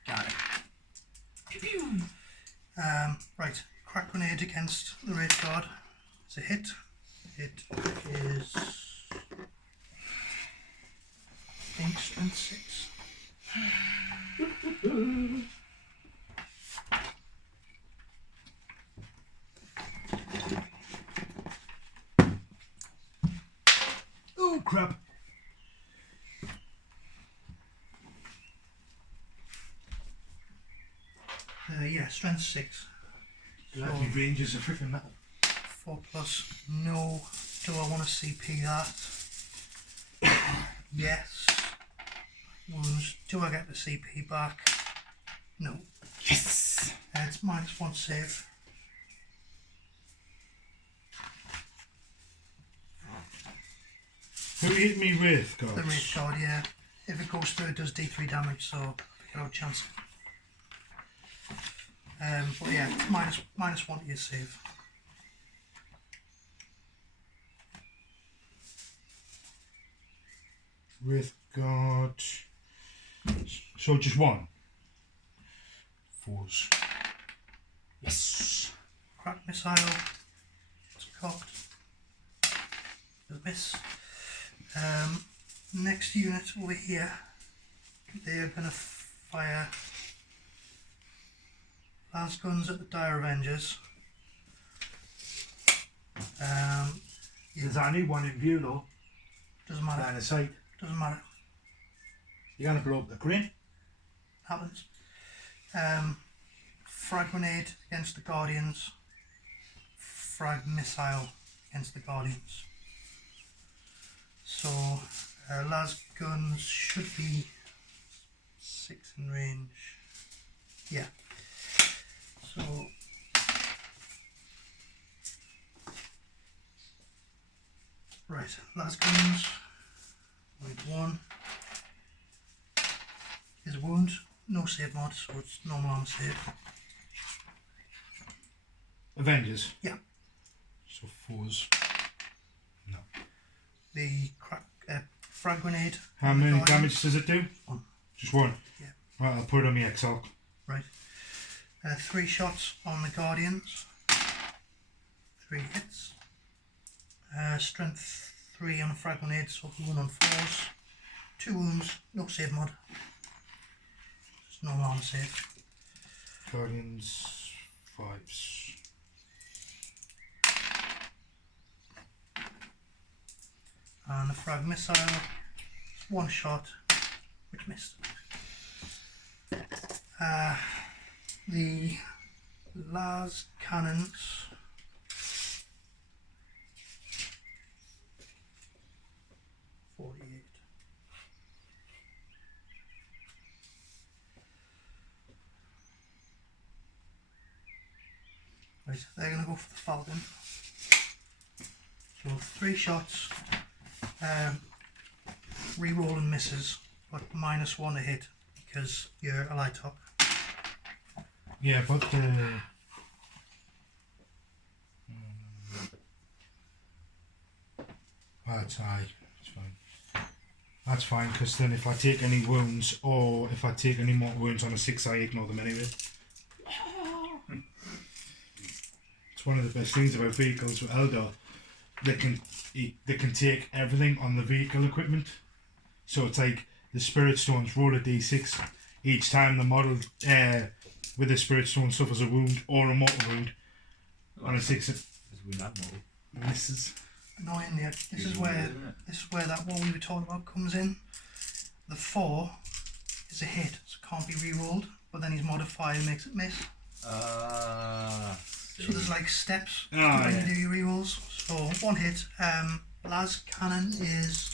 Got it. Right, crack grenade against the Wraith Guard. It's a hit. It is. I think strength 6. Oh, crap. Yeah, strength 6. That ranges are freaking metal. 4+. No. Do I want to CP that? Yes. Wounds. Do I get the CP back? No. Yes! It's -1 save. Who hit me Wraith Guards? The Wraith Guard, yeah. If it goes through, it does D3 damage, so I got a chance. But yeah, it's -1 to your save. Wraith Guard. So just 1. 4s. Yes. Crack missile. It's cocked. Miss. Next unit over here, they're going to fire las guns at the Dire Avengers. There's only one in view though. Doesn't matter. Line of sight. Doesn't matter. You're going to blow up the crane. Happens. Frag grenade against the Guardians. Frag missile against the Guardians. So las guns should be 6 in range. Yeah. So right, las guns. Point 1. Is a wound. No save mod, so it's normal armor save. Avengers. Yeah. So 4s. No. The frag grenade. How on the many Guardians. damage does it do? 1. Just 1? Yeah. Right, I'll put it on the XL. Right. 3 shots on the Guardians. 3 hits. Strength 3 on a frag grenade, so 1 on 4s. 2 wounds, no save mod. Just normal armor save. Guardians 5s. And the frag missile, it's 1 shot, which missed. The las cannons. Right, they're going to go for the Falcon. So 3 shots, re-roll and misses, but -1 to hit because you're a light top. Yeah, but that's aye. It's fine. That's fine because then if I take any wounds or if I take any more wounds on a 6, I ignore them anyway. It's one of the best things about vehicles with Eldar. They can take everything on the vehicle equipment. So it's like the Spirit Stones roll a d6 each time the model with the Spirit Stone suffers a wound or a mortal wound on a 6. Misses. Annoying, yeah. This is where that what we were talking about comes in. The 4 is a hit, so it can't be re-rolled, but then his modifier makes it miss. So there's like steps when you do your re-rolls. So 1 hit. Las cannon is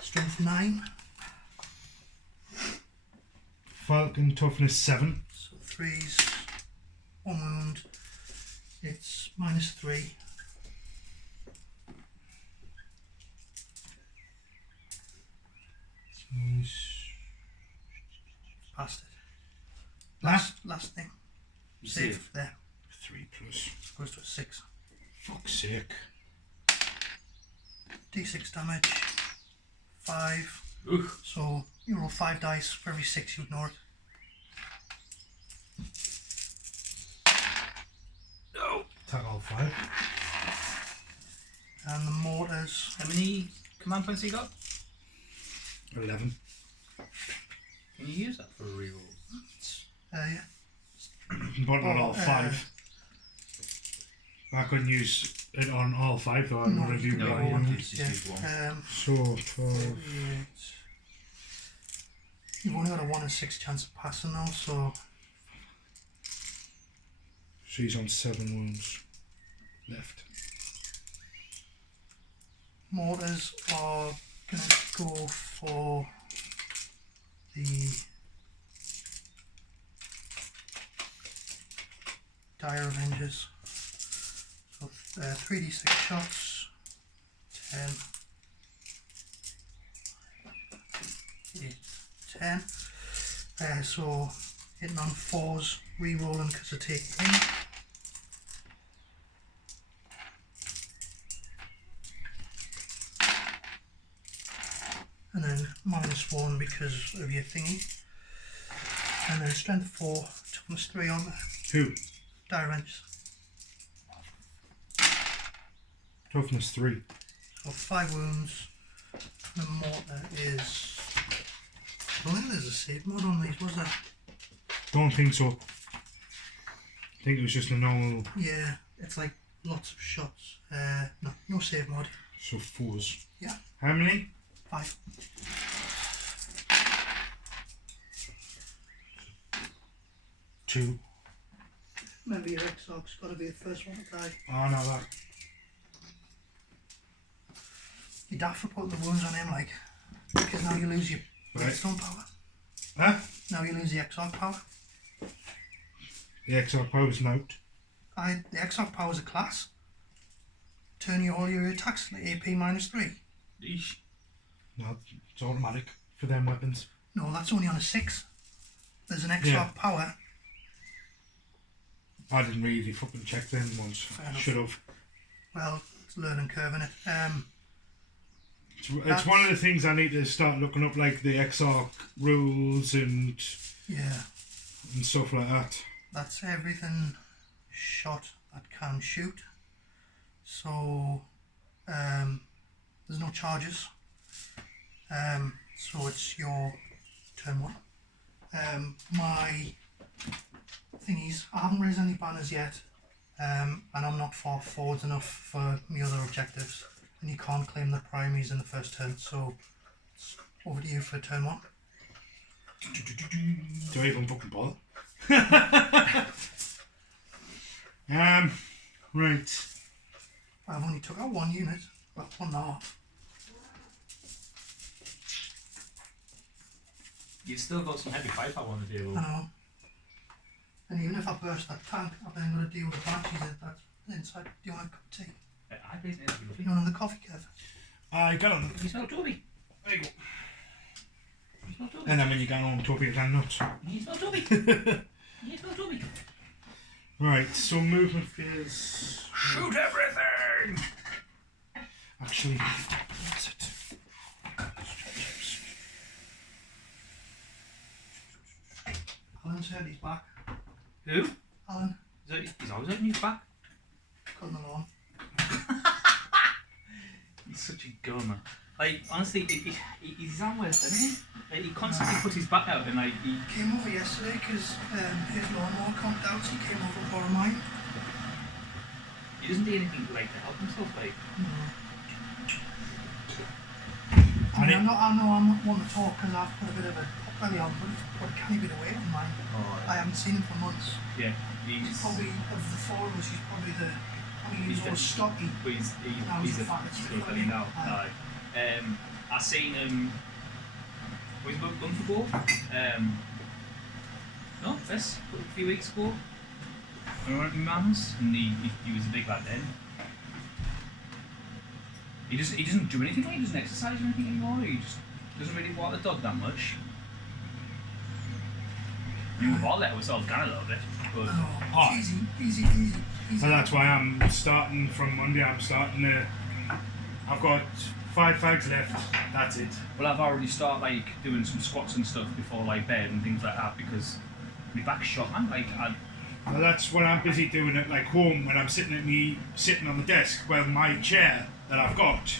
strength 9. Falcon toughness 7. So 3's 1 wound. It's -3. Passed it. Last thing. Save there. 3 plus. Goes to a 6. Fuck's sake. D6 damage. 5. Oof. So you roll 5 dice for every 6 you ignore it. No. Attack all 5. And the mortars. How many command points you got? 11. Can you use that for a reroll? Yeah. But not all 5. I couldn't use it on all 5 though. I No, would have used no, all you one. don't. Just use one. So 12. You've only got a 1 in 6 chance of passing now, so She's on 7 wounds left. mortars are going to go for the Dire Avengers. So 3d6 shots, 10, 8, 10. So hitting on 4s, re-rolling because I take 3. And then -1 because of your thingy. And then strength 4, toughness 3 on Who? Dire Avengers. Toughness 3. So 5 wounds. The mortar is... I don't think there's a save mod on these, was there? Don't think so. I think it was just a normal. Yeah, it's like lots of shots. No save mod. So 4s. Yeah. How many? 5. 2. Remember your Exarch's got to be the first one to die. Oh no, that. You're daft for putting the wounds on him, like, because now you lose your Right. redstone power. Huh? Now you lose the Exarch power. The XR power's out. The Exarch power is a class. Turn all your attacks to AP -3. Yeesh. No, it's automatic for them weapons. No, that's only on a 6. There's an Exarch Yeah. power. I didn't really fucking check them once. Fair enough. Should have. Well, it's a learning curve, innit? It's one of the things I need to start looking up, like the XR rules and Yeah, stuff like that. that's everything shot that can shoot. So, there's no charges. So it's your turn 1. My thingies, I haven't raised any banners yet, and I'm not far forward enough for my other objectives, and you can't claim the primaries in the first turn, so it's over to you for turn 1. Do I even fucking bother? Right. I've only took out 1 unit, well, 1.5. You've still got some heavy firepower on the deal. I know. And even if I burst that tank, I've then got to deal with the banshees that's inside. Do you want a cup of tea? I basically have You want another coffee, Kev? I got on. You smell Toby. There you go. You smell Toby. And then when you get home, Toby and nuts. You smell Toby. You smell Toby. Right, so movement is. Shoot everything! Actually, that's it. Alan's hurt his back. Who? Alan, He's always on his back. cutting the lawn. He's such a gunner. Like, honestly, he's on worse, isn't he? Like, he constantly puts his back out and, like, he... Came over yesterday because his lawnmower conked out, so he came over and borrowed mine. He doesn't do anything, like, to help himself, like... I know I'm not one to talk because I've put a bit of a belly on, but can he be the weight on mine? Oh, I haven't seen him for months. yeah, He's probably, of the 4 of us, he's probably the... I mean, he's always stocky. But he's a funny now. No. I seen him. Was he gun for goal? No, this a few weeks ago. When I went to Mans, and he was a big lad then. He doesn't do anything. He doesn't exercise or anything anymore. He just doesn't really walk the dog that much. We've all let ourselves down a little bit, but Oh, easy. So that's why I'm starting from Monday. I'm starting to. I've got 5 fags left. That's it. well, I've already started like doing some squats and stuff before like bed and things like that because my back's shot, man. Like Well, that's what I'm busy doing at like home when I'm sitting on the desk. Well, my chair that I've got,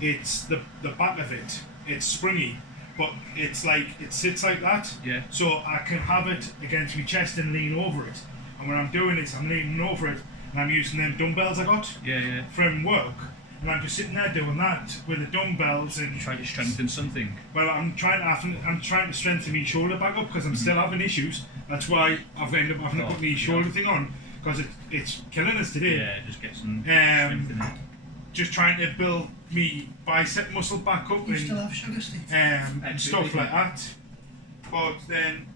it's the back of it. It's springy, but it's like it sits like that. Yeah. So I can have it against my chest and lean over it. And when I'm doing it, I'm leaning over it, and I'm using them dumbbells I got yeah. from work. And I'm just sitting there doing that with the dumbbells and Trying to strengthen something. well, I'm trying to strengthen my shoulder back up because I'm still having issues. That's why I've ended up having to put my shoulder thing on because it's killing us today. Yeah, just get some strength in it. Just trying to build me bicep muscle back up You and still have sugar, Steve? and stuff like that. But then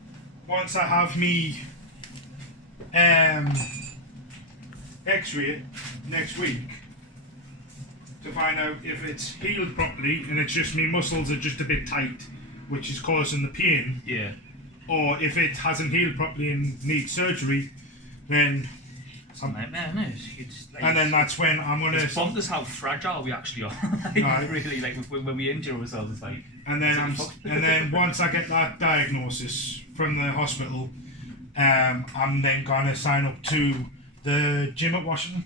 once I have me X-ray next week to find out if it's healed properly and it's just me muscles are just a bit tight, which is causing the pain, Yeah. or if it hasn't healed properly and needs surgery, then It's a nightmare, isn't it? It's like, and then that's when I'm gonna. it's bonkers how fragile we actually are. Like, Right. really, like when we injure ourselves, it's like. And then once I get that diagnosis from the hospital, I'm then gonna sign up to the gym at Washington,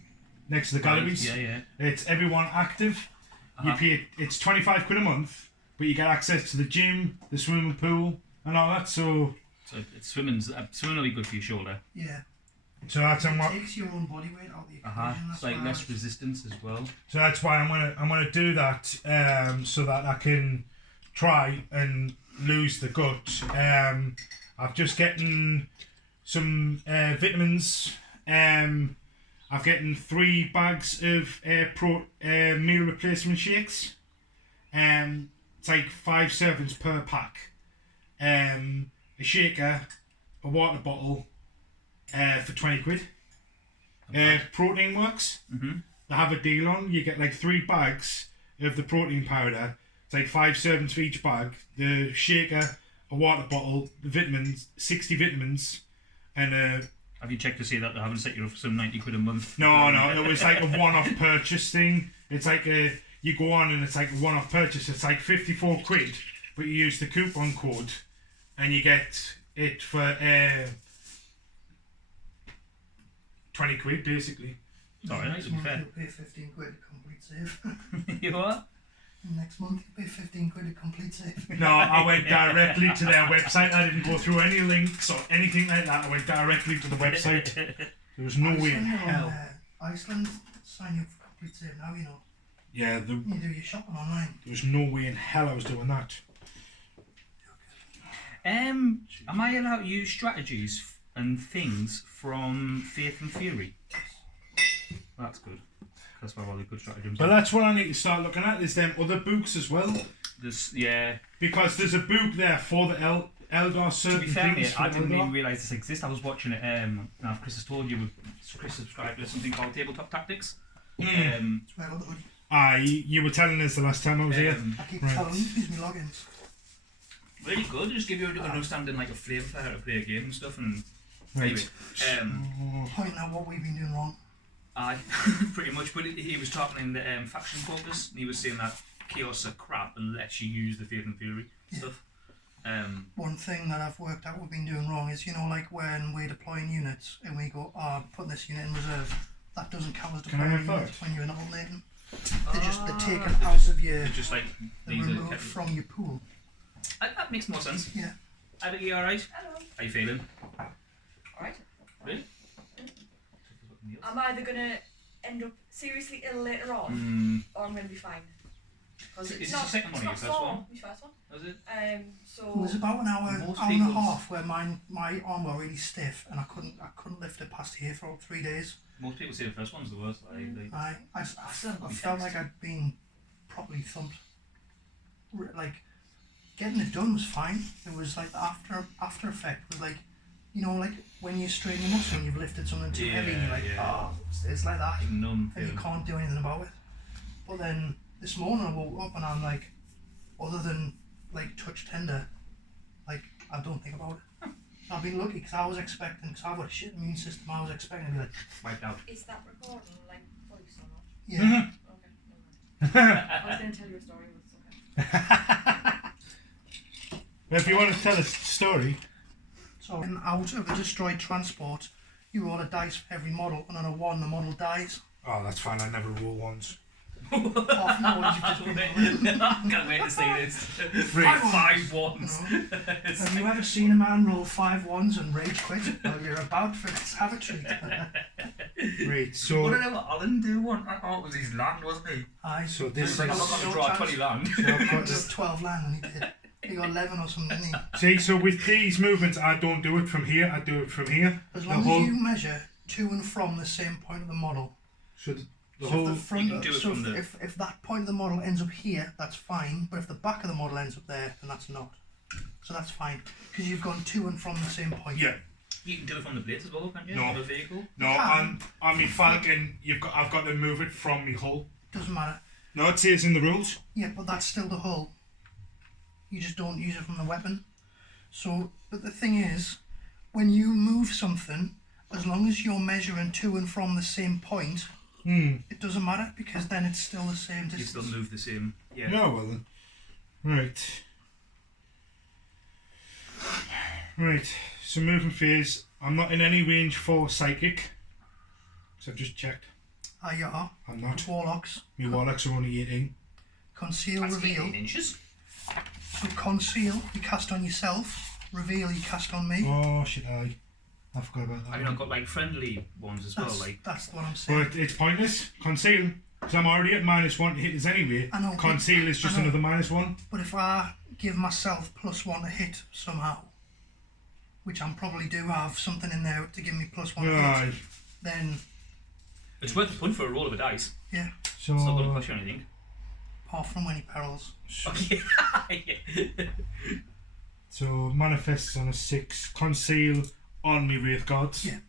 next to the galleries. Yeah. It's everyone active, You pay, it's 25 quid a month, but you get access to the gym, the swimming pool, and all that. So it's swimming will be good for your shoulder. Yeah. So that's It takes your own body weight out of the equation. It's like less resistance as well. So that's why I'm gonna do that, so that I can try and lose the gut. I've just getting some vitamins. I've getting 3 bags of meal replacement shakes. It's like 5 servings per pack. A shaker, a water bottle, for 20 quid. Protein Works. Mm-hmm. They have a deal on. You get like 3 bags of the protein powder. It's like 5 servings for each bag. The shaker, a water bottle, the vitamins, 60 vitamins, and Have you checked to see that they haven't set you up for some 90 quid a month? No, it was like a one-off purchase thing. It's like you go on and it's like a one-off purchase. It's like 54 quid, but you use the coupon code, and you get it for 20 quid basically. Sorry, Next to be month fair. you'll pay 15 quid to complete save. You what? Next month you'll pay 15 quid to complete save. No, I went directly to their website. I didn't go through any links or anything like that. I went directly to the website. There was no way in hell. Iceland sign you up for complete save now, you know. Yeah, You do your shopping online. there was no way in hell I was doing that. Am I allowed to use strategies and things from Faith and Fury? That's good. That's why all the good stratagems. But that's what I need to start looking at. Is them other books as well. Yeah. Because there's a book there for the Eldar certain To be fair, things. mate, I didn't Eldar. even realise this exists. I was watching it. Now, if Chris has told you, Chris subscribed to something called Tabletop Tactics. It's where all the hoodie. You were telling us the last time I was here. I keep Right. telling you, use me logins. Really good. Just give you an understanding, like a flavour for how to play a game and stuff. And anyway, Pointing out what we've been doing wrong. I pretty much. But he was talking in the faction focus, and he was saying that chaos are crap unless you use the Faith and Fury stuff. One thing that I've worked out we've been doing wrong is, you know, like when we're deploying units and we go, put this unit in reserve, that doesn't count as Can I deploying have units that? when you're inoculating. They're taken out of your, Just like they're these removed are. from your pool. That makes more sense. Yeah. I think you're alright. Hello. How you feeling? Alright. Really? I'm either gonna end up seriously ill later on, or I'm gonna be fine. Because Is it's this not. the second one or your it's first not one? sore. My first one. Was it? It So was about an hour, Most hour and a people's- half where my arm were really stiff and I couldn't lift it past here for 3 days. Most people say the first one's the worst. I felt like I'd been properly thumped. Like, getting it done was fine. It was like the after effect was like, you know, like when you strain your muscle and you've lifted something too heavy and you're like, it's like that. Numb. And you can't do anything about it. But then this morning I woke up and I'm like, other than like touch tender, like I don't think about it. I've been lucky because I was expecting, because I've got a shit immune system, I was expecting to be like, Wiped out. is that recording like voice or not? yeah. Okay. Never mind. I was gonna tell you a story, but it's okay. If you want to tell a story, So out of a destroyed transport, you roll a dice for every model, and on a 1 the model dies. oh, that's fine. I never roll ones. Half the models you've just been rolling. I can't wait to see this. Right. 5 ones. Have you ever seen a man roll 5 1s and rage quit? Well, you're about for this. Have a treat. Right. What So did Alan do one? Oh, it was his land, wasn't he? Aye. So He this was like, I'm not going to draw 20 land. So I've He got did 12 land and he did. He got 11 or something, didn't he? See, so with these movements, I don't do it from here. I do it from here. As The long whole. as you measure to and from the same point of the model. So the So whole. if the front, You can do it so from the- if that point of the model ends up here, that's fine. But if the back of the model ends up there, then that's not. So that's fine because you've gone to and from the same point. Yeah. You can do it from the blades as well, can't you? No. On the vehicle. No, on my Falcon, I've got to move it from my hull. Doesn't matter. No, it says in the rules. Yeah, but that's still the hull. You just don't use it from the weapon. So, but the thing is, when you move something, as long as you're measuring to and from the same point, it doesn't matter because then it's still the same You distance. still move the same. Yeah. No, well then. Right. Right. So moving phase. I'm not in any range for psychic. So I've just checked. You are. I'm not. Warlocks. My warlocks are only 18. Conceal, That's reveal. 18 inches. So conceal, you cast on yourself. Reveal, you cast on me. Oh, should I forgot about that. Have you not got like friendly ones as well? Like, That's what I'm saying. But it's pointless. Conceal. Because I'm already at -1 to hitters anyway. I know, but- Conceal is just I know. another -1. But if I give myself +1 to hit somehow, which I probably do have something in there to give me +1 to hit, Right. then it's worth a punt for a roll of a dice. yeah, It's not going to So, cost you anything. apart from any perils. Yeah. so manifests on a 6. Conceal on me Wraith Gods. Yeah.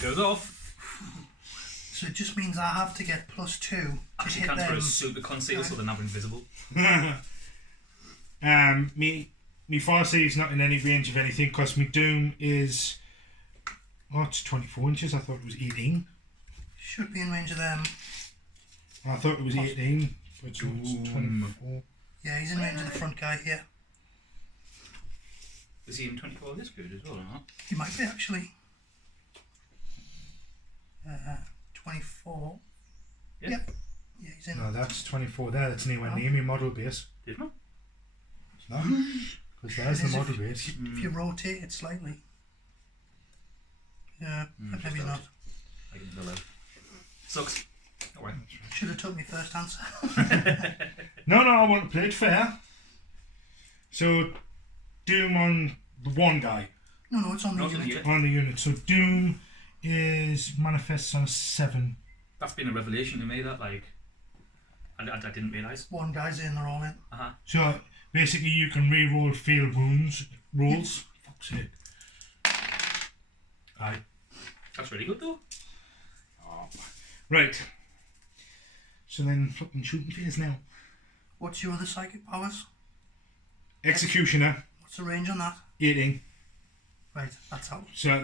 Goes off. So it just means I have to get +2 to Actually, hit can't throw them. a super conceal so they're never invisible. Me Farsi is not in any range of anything because me Doom is. Oh, it's 24 inches. I thought it was 18. Should be in range of them. I thought it was 18. But it's 24. Yeah, he's in range of the front guy here. Is he in 24 this period as well or not? He might be actually. 24. Yeah. Yep. Yeah, he's in. No, that's 24 there. That's nowhere near me model base. Did not? It's not. Because there's the It is model base. If you rotate it slightly. Yeah, but maybe just not. I can below. Sucks. Oh well. Should have took me first answer. No, I want to play it fair. So, Doom on the one guy. No, it's on the Not unit. yet. On the unit. So, Doom is manifests on a 7. That's been a revelation to me. That like, I didn't realise. One guy's in, they're all in. So, basically, you can re-roll failed wounds rolls. Fuck's sake. Aye. That's really good though. Right. So then, fucking shooting phase now. What's your other psychic powers? Executioner, What's the range on that? 18. Right, that's out. So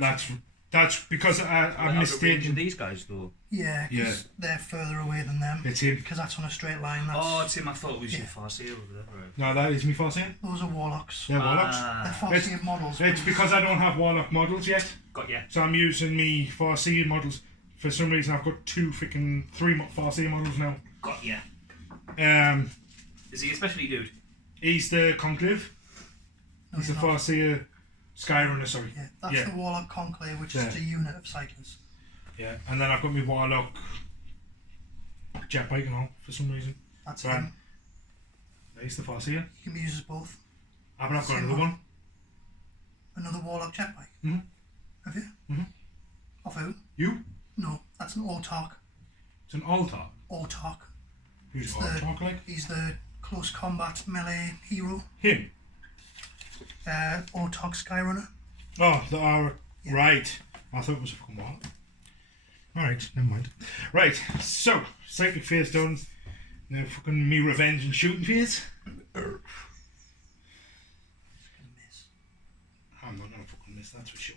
that's because I missed range of it. these guys though. Yeah, because they're further away than them. It's him. Because that's on a straight line. That's, Oh, it's him. I thought it was Yeah. your Farseer over there. Right. No, that is me Farseer. those are warlocks. They're warlocks. They're Ah, Farseer models. It's because I don't have warlock models yet. got ya. So I'm using me Farseer models. For some reason, I've got 3 Farseer models now. Got ya. Is Is he a specialty dude? he's the Conclave. No, He's the you're not. Farseer Skyrunner, sorry. Yeah, that's Yeah. the Warlock Conclave, which Yeah. is the unit of cyclists. Yeah, and then I've got my Warlock Jetbike and all, for some reason. That's Right. him. He's the Farseer. He can be used as both. But I've got Same another one. Another Warlock jetbike. Mhm. Have you? Mhm. Of who? You? No, that's an Autark. It's an altar. Autark. Who's It's Autark like? He's the close combat melee hero. Him. Autark Skyrunner. Oh, the R. Yeah. Right. I thought it was a fucking Warlock. Alright, never mind. Right, so, psychic phase done. Now fucking me revenge and shooting phase. Miss. I'm not gonna fucking miss, that's for sure.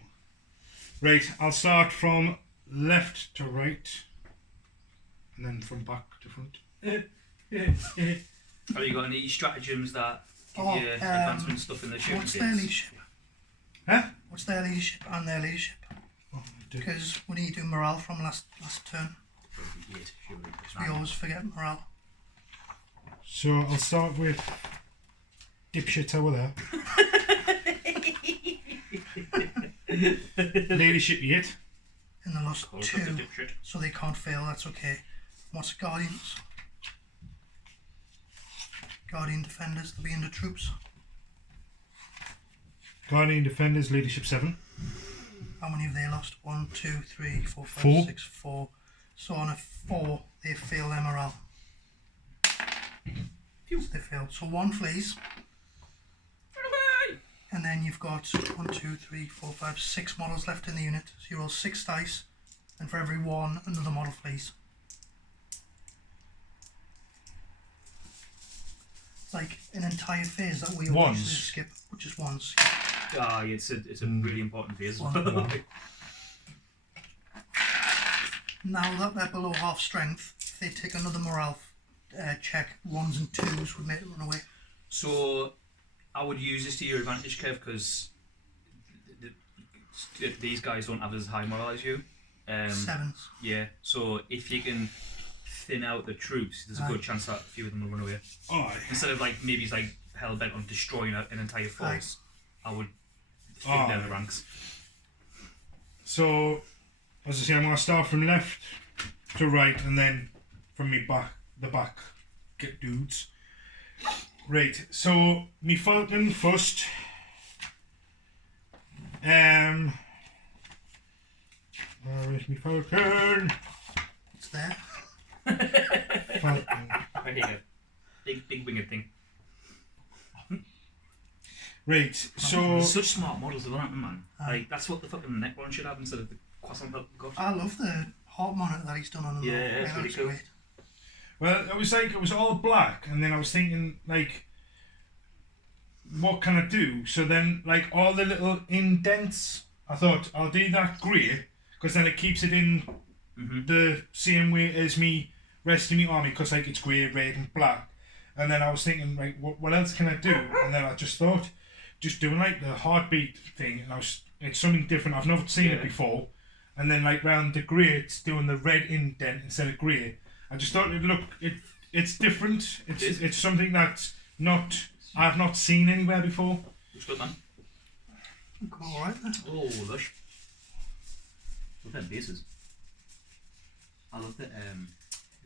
Right, I'll start from left to right. And then from back to front. Have you got any stratagems that give Oh, you advancement stuff in the shooting What's phase? their leadership? Huh? What's their leadership and their leadership? Oh, I do. Because we need to do morale from last turn. Yes, surely. It's We always forget morale. So I'll start with dipshit over there. Leadership 8. In the last Call it up to 2, dipshit. so they can't fail, that's okay. What's Guardians? Guardian Defenders, they'll be in the troops. Guardian Defenders, leadership 7. How many have they lost? 1, 2, 3, 4, 5, 4. 6, 4. So on a 4, they fail their morale. So they failed. So 1 flees. And then you've got 1, 2, 3, 4, 5, 6 models left in the unit. So you roll 6 dice, and for every 1, another model flees. It's like an entire phase that we always Ones. skip, which is ones. Ah, it's a really important phase. One. Now that they're below half strength, if they take another morale check, 1s and 2s would make it run away. So I would use this to your advantage, Kev, because these guys don't have as high morale as you. 7s. Yeah, so if you can thin out the troops, there's a good chance that a few of them will run away. Aye. Instead of like maybe he's like hell bent on destroying an entire force, I would thin down the ranks. So, as I say, I'm going to start from left to right, and then from the back, get dudes. Right. So, me Falcon first. Where is me Falcon? It's there. Falcon. Right here. Big winged thing. Right, so... Such smart models, aren't they, man? Like, that's what the fucking Necron should have instead of the croissant belt got. I love the heart monitor that he's done on them. Yeah, it's really cool. Great. Well, it was all black, and then I was thinking, like, what can I do? So then, like, all the little indents, I thought, I'll do that grey, because then it keeps it in the same way as me rest of my army, because, like, it's grey, red, and black. And then I was thinking, like, what else can I do? And then I just thought, just doing, like, the heartbeat thing, and it's something different. I've never seen it before. And then, like, round the grey, it's doing the red indent instead of grey. I just thought it's different. It's something that's I've not seen anywhere before. Looks good, man. Come all right then. Oh, lush. Look at bases. I love the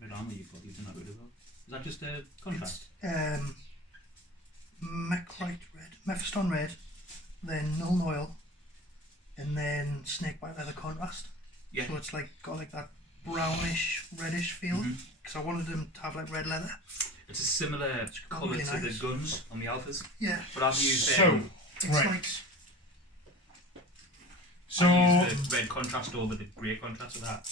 red armour you've got using that red as well. Is that just a contrast? Mechrite red, Mephiston red, then Nuln Oil, and then Snakebite leather contrast. Yeah. So it's like got like that brownish, reddish feel. Because I wanted them to have like red leather. It's a similar colour really to nice. the guns on the alphas. Yeah. But I've used It's like I used the red contrast over the grey contrast of that.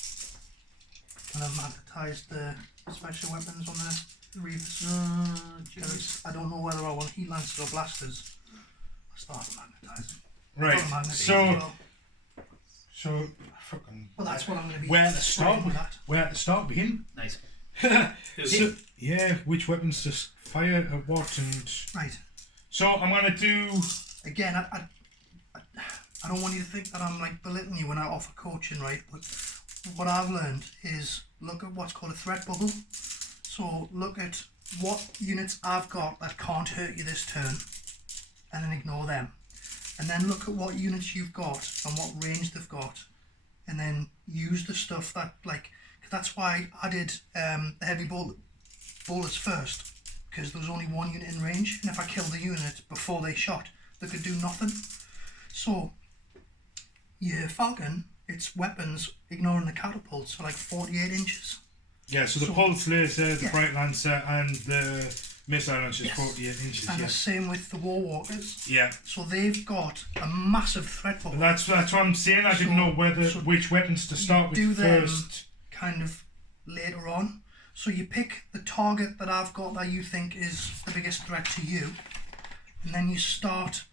and I've magnetised the special weapons on the Reavers. I don't know whether I want heat lancers or blasters. I started magnetising. Right. So fucking. Well, that's what I'm going to be. Where to start with that? Where to start with him? Nice. So, yeah, which weapons to fire at what and. Right. So I'm going to do. Again, I don't want you to think that I'm like belittling you when I offer coaching, right? But what I've learned is look at what's called a threat bubble. So look at what units I've got that can't hurt you this turn, and then ignore them. And then look at what units you've got and what range they've got, and then use the stuff that, like, cause that's why I did the heavy bowlers first, because there was only one unit in range, and if I killed the unit before they shot, they could do nothing. So your Falcon, its weapons, ignoring the catapults, for like 48 inches. Yeah, so the pulse laser, the bright lancer, and the missile launcher is 48 inches. And the same with the war walkers. Yeah. So they've got a massive threat bubble. But that's what I'm saying. I didn't know which weapons to start with do them first. Kind of later on. So you pick the target that I've got that you think is the biggest threat to you, and then you start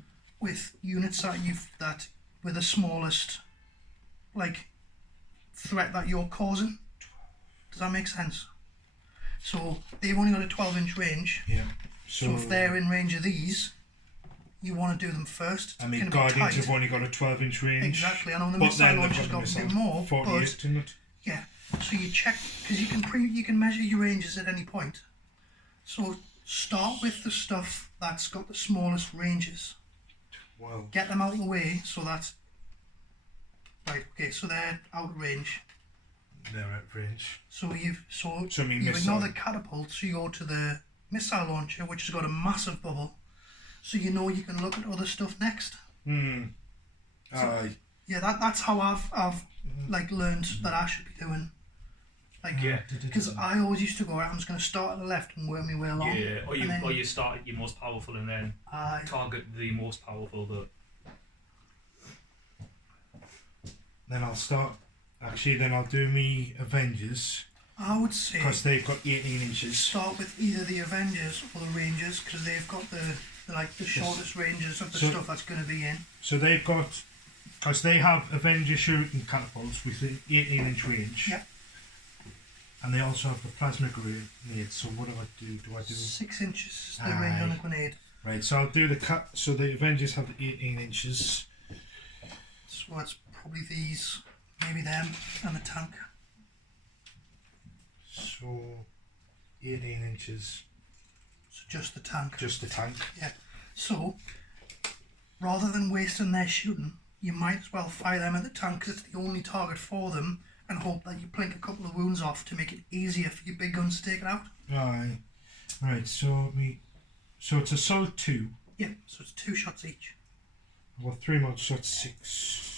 with units that with the smallest, like, threat that you're causing. Does that make sense? So they've only got a 12-inch range. Yeah. So if they're in range of these, you want to do them first. I mean, Guardians have only got a 12-inch range. Exactly. I know the missile launcher's got a bit more. 48, isn't it? Yeah. So you check, because you can measure your ranges at any point. So start with the stuff that's got the smallest ranges. Wow. Get them out of the way so that. Right. Okay. So they're out of range. They're out of range. So you missile. ignore the catapult. So you go to the missile launcher, which has got a massive bubble. So you know you can look at other stuff next. Aye. Yeah. That's how I've like learned that I should be doing. Like, because I always used to go, I'm just going to start at the left and work my way along. Yeah, or you start at your most powerful and then target the most powerful. But then I'll start. Actually, then I'll do me Avengers. I would say because they've got 18 inches. Start with either the Avengers or the Rangers because they've got the shortest ranges of the stuff that's going to be in. So they've got, because they have Avenger shooting catapults with the 18-inch range. Yeah. And they also have the plasma grenades. So what do I do? Do I do 6 inches? The range on a grenade. Right. So I'll do so the Avengers have the 18 inches. So it's probably these, maybe them, and the tank. So 18 inches. So just the tank. Just the tank. Yeah. So rather than wasting their shooting, you might as well fire them at the tank because it's the only target for them, and hope that you plink a couple of wounds off to make it easier for your big guns to take it out. Aye. Right. So it's assault 2. Yeah. So it's 2 shots each. I've got 3 more, so it's 6.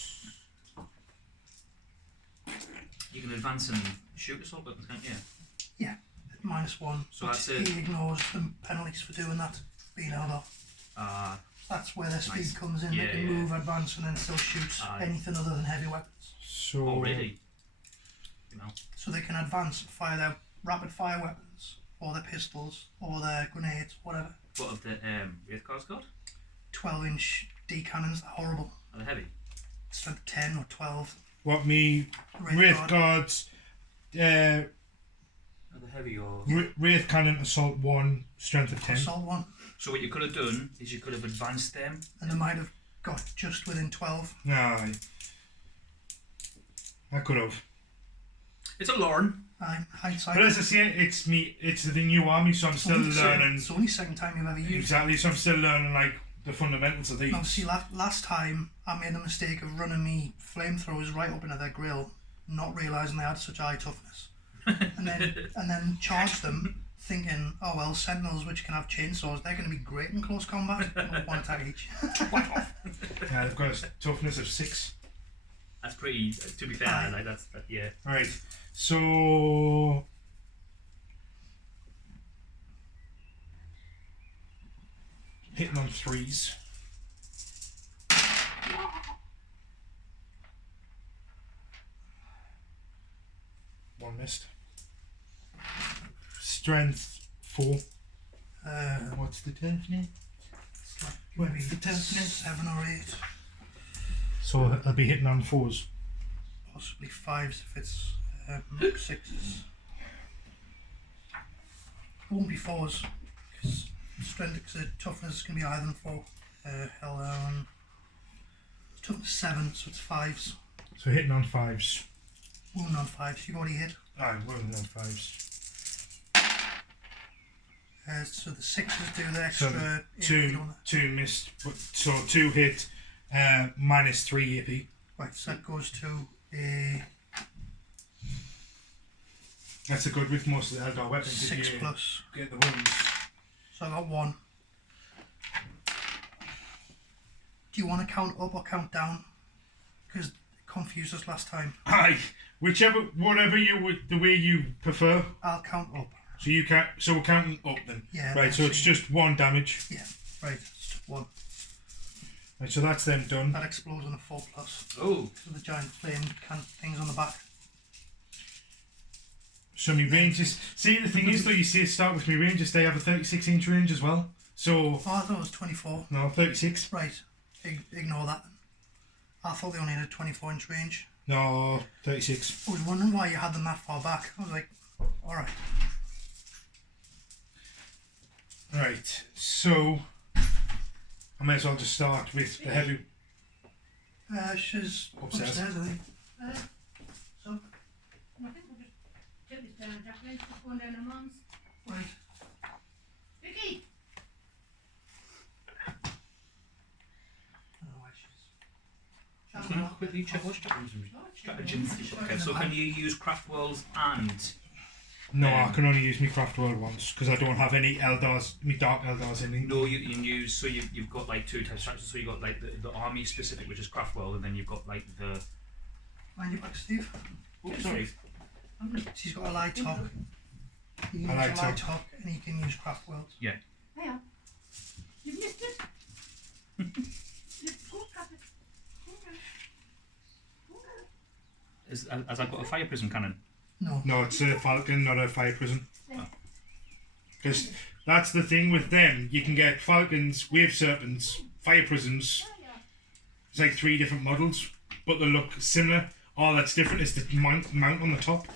You can advance and shoot assault weapons, can't you? Yeah. -1. So but that's it. he ignores the penalties for doing that. Being Eldar. That's where their speed Nice. comes in. Yeah, they can yeah. move, advance, and then still shoot anything other than heavy weapons. So Oh, really? You know. So they can advance and fire their rapid fire weapons, or their pistols, or their grenades, whatever. What have the Wraith Guards got? 12-inch D cannons, they're horrible. Are they heavy? Strength 10 or 12. what me Wraith Guards, Are they heavy or? Wraith Cannon assault 1, strength of 10. Assault 1. So what you could have done is you could have advanced them. And they might have got just within 12. Aye. I could have. It's a learn. Hindsight. But as I say, it's the new army, so I'm still learning. It's the only second time you've ever used it. Exactly, so I'm still learning like the fundamentals of these. Obviously, last time I made the mistake of running me flamethrowers right up into their grill, not realising they had such high toughness, and then charged them, thinking, oh well, sentinels which can have chainsaws, they're going to be great in close combat. 1 attack each. Yeah, they've got a toughness of 6. That's pretty. To be fair, like that's yeah. Right, so hitting on 3s. One missed. Strength 4. What's the toughness? What's the toughness? 7 or 8. So I'll be hitting on 4s. Possibly 5s if it's 6s. It won't be 4s because strength, because toughness is going to be higher than 4. Toughness 7, so it's 5s. So hitting on 5s. Wound on 5s. You've already hit. Aye, wounding on 5s. So the 6s do the extra. So two missed, so 2 hit, -3 AP. Right, so that goes to a That's a good with most of the Eldar weapons. 6 if you plus. get the wounds. So I got 1. Do you want to count up or count down? Because it confused us last time. Aye, whatever the way you prefer. I'll count up. So we're counting up then. Yeah. Right, so it's just 1 damage. Yeah, right. It's just 1. Right, so that's then done. That explodes on a 4 plus. Oh. So the giant flame things on the back. So my ranges. See, the thing is though, you see it start with my ranges. They have a 36-inch range as well. So. Oh, I thought it was 24. No, 36. Right. Ignore that. I thought they only had a 24-inch range. No, 36. I was wondering why you had them that far back. I was like, alright. Right, so I may as well just start with the heavy. She's Upstairs. I think. So, Nothing, we'll just take this down, Jacqueline, just going down her mum's. right. Vicky! I don't know why she's. I'm just going to quickly check what stratagems. Okay, so can you use Craftworlds and? No, I can only use my Craftworld ones because I don't have any Eldars, me Dark Eldars in it. No, you can use. So you've got like 2 types of stratagems. So you've got like the army specific, which is Craftworld, and then you've got like the. Mind your back, Steve. Oh, sorry. She's got a light hook. You can A use light a light hook and you can use Craftworld. Yeah. Hiya. You've missed it. Go grab it. Go grab it. Go grab it. Has I got a fire prism cannon? No. No, it's a Falcon, not a Fire Prison. Because that's the thing with them. You can get Falcons, Wave Serpents, Fire Prisons. It's like 3 different models, but they look similar. All that's different is the mount on the top.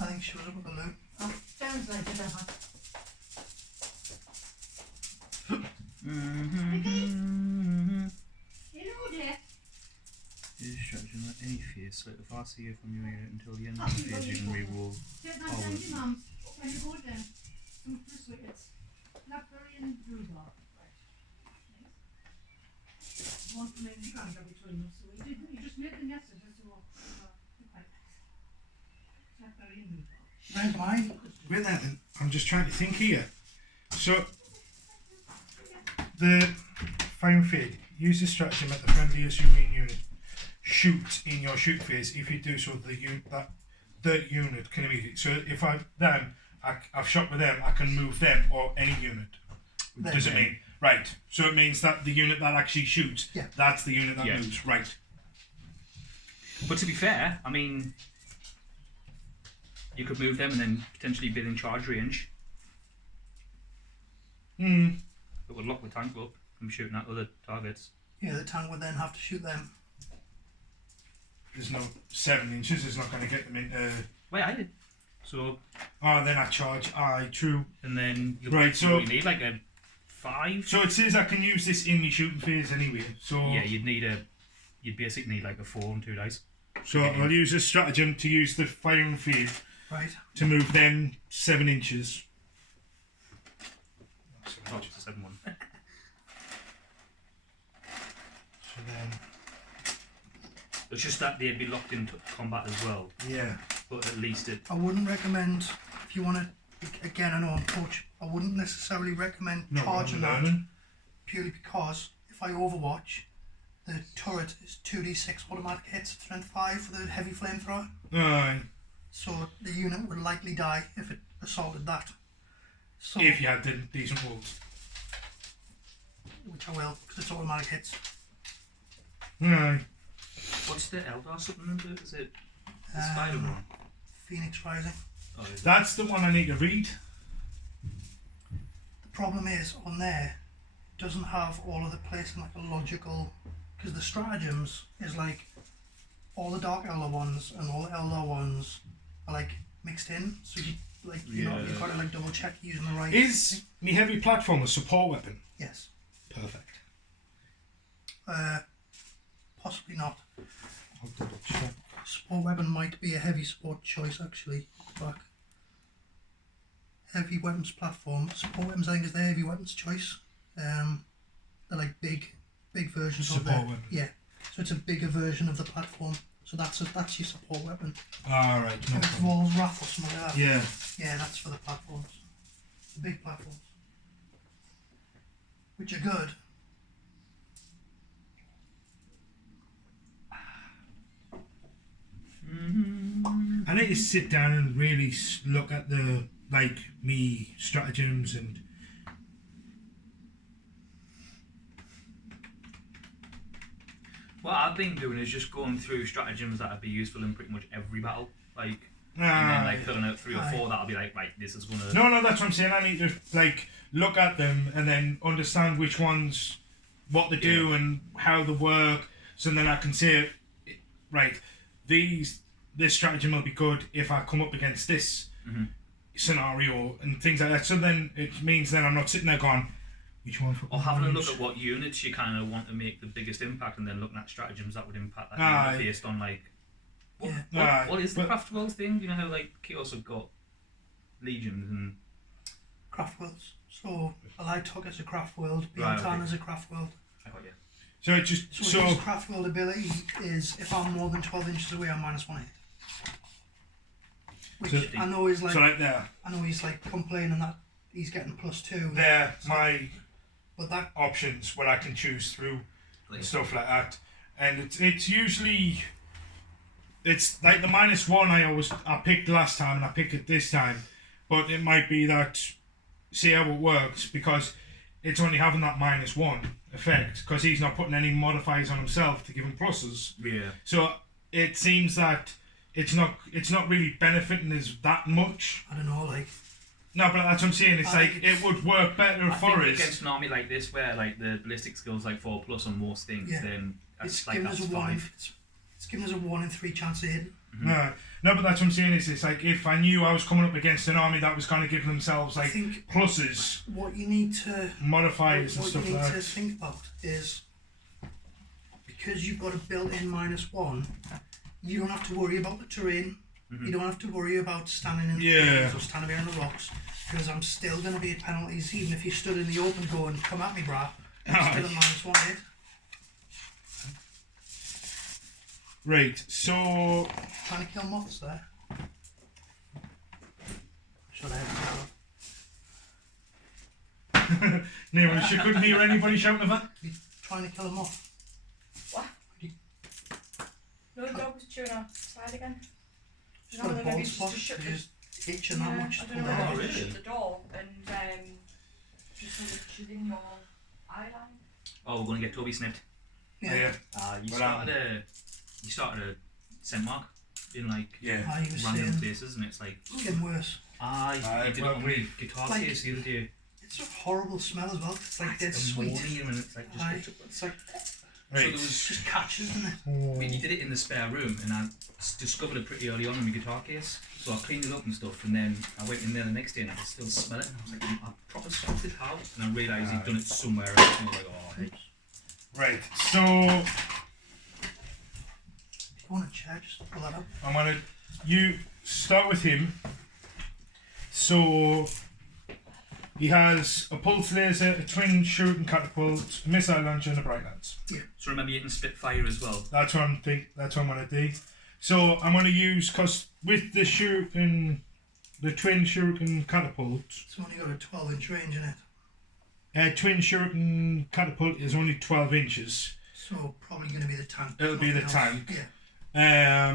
I think she was up with the loot. Oh, sounds like it, Mm-hmm. Hello there. Use stratagem at any phase So if I see you from your unit until the end of the phase, you can reroll Take that forward. down to Mum. When you go down, some Christmas wickets. Blackberry and rhubarb. Right. Nice. One from in Uganda between us. So we did. You just made them yesterday. So okay. Blackberry and rhubarb. Where's mine? Wait then, I'm just trying to think here. So, the fire and feed. Use this stratagem at the friendliest Union unit. Shoot in your shoot phase. If you do so, the unit can immediately. So if I've shot with them, I can move them or any unit. Does it mean? Right. So it means that the unit that actually shoots, that's the unit that moves. Right. But to be fair, I mean, you could move them and then potentially be in charge range. It would lock the tank up from shooting at other targets. Yeah, the tank would then have to shoot them. There's no 7 inches. It's not going to get them into. Wait, I did. So. Oh, then I charge. True. And then you need like a 5. So it says I can use this in the shooting phase anyway. So yeah, you'd basically need like a 4 and 2 dice. So I'll use this stratagem to use the fire and feed. Right. To move them 7 inches. Oh, it's a 7 one. So then. It's just that they'd be locked into combat as well. Yeah. But at least it. I wouldn't recommend, if you want to, again, I know I'm coach, I wouldn't necessarily recommend charging that purely because if I overwatch, the turret is 2d6 automatic hits at strength 5 for the heavy flamethrower. Aye. So the unit would likely die if it assaulted that. So, if you had the decent rolls. Which I will, because it's automatic hits. Aye. What's the Eldar supplement? Is it the Spider one? Phoenix Rising. Oh, that's the one I need to read. The problem is, on there, it doesn't have all of the place in like a logical... Because the stratagems is like, all the Dark Eldar ones and all the Eldar ones are like mixed in. So you you've got to like double check using the right... Is me heavy platform a support weapon? Yes. Perfect. Possibly not. I'll double check. Support weapon might be a heavy support choice actually. Back. Heavy weapons platform. Support weapons I think is the heavy weapons choice. They're like big versions of support weapon. Yeah. So it's a bigger version of the platform. So that's your support weapon. Alright, no If it involves Wrath or something like that. Yeah. Yeah, that's for the platforms. The big platforms. Which are good. I need to sit down and really look at the me stratagems and what I've been doing is just going through stratagems that would be useful in pretty much every battle, and then filling out 3 or 4 that'll be like, right, this is gonna. No, that's what I'm saying. I need to look at them and then understand which ones, what they do and how they work, so then I can say, right, this stratagem will be good if I come up against this scenario and things like that. So then it means then I'm not sitting there going, which one for? Or having a look at what units you kind of want to make the biggest impact, and then looking at stratagems that would impact that unit based on what is the Craftworld thing? You know how Chaos have got legions and Craftworlds. So Allied Tug is a Craftworld, Beyond is a Craftworld. I got you. So it just his Craftworld ability is if I'm more than 12 inches away, I'm -1 hit. Which I know is so right there. I know he's complaining that he's getting +2. They're my but that options where I can choose through and stuff like that, and it's usually it's like the -1 I picked last time and I pick it this time, but it might be that see how it works because it's only having that -1 effect because he's not putting any modifiers on himself to give him pluses. Yeah. So it seems that it's not really benefiting us that much. I don't know, No, but that's what I'm saying. It's it would work better for us against an army like this, where the ballistic skills 4+ on most things. Then it's giving us a 5. It's giving us a 1 in 3 chance of hitting. No, but that's what I'm saying. Is it's if I knew I was coming up against an army that was kind of giving themselves pluses. What you need to modifiers and stuff like that. What you need to think about is because you've got a built-in -1. you don't have to worry about the terrain. You don't have to worry about standing in the trees or standing behind the rocks, because I'm still going to be at penalties even if you stood in the open going, come at me, brah. I'm still at -1 hit. Right, so... Trying to kill moths there. Should I have No, she couldn't hear anybody shouting at her. you trying to kill a moth? What? No, the dog was chewing outside again. She's got a maybe bald just spot. to shut She's itching that much. I don't know Oh, whether really? to shut the door and just so that she's in your eye line. Oh, we're going to get Toby snipped. Yeah. You started a scent mark in like Ah, you were random saying places, and it's like it's getting worse. you did it on the guitar like- case the other day. It's a horrible smell as well. It's like dead It's sweet. ammonia, and it's like just Aye, it's like So there was just catches, isn't it? I mean, you did it in the spare room, and I discovered it pretty early on in my guitar case. So I cleaned it up and stuff, and then I went in there the next day and I could still smell it. And I was like, I proper smelled it how? And I realised he'd done it somewhere else, and I was like, oh, hey. Right, so If you want a chair, just pull that up. I'm gonna you start with him. So he has a pulse laser, a twin shooting catapult, a missile launcher, and a bright lance. So remember, you can Spitfire as well. That's what I'm gonna do. So I'm gonna use, cause with the twin shuriken catapult, It's only got a 12-inch range in it. twin shuriken catapult is only 12 inches. So probably going to be the tank. It'll be the Nothing else. tank. Yeah.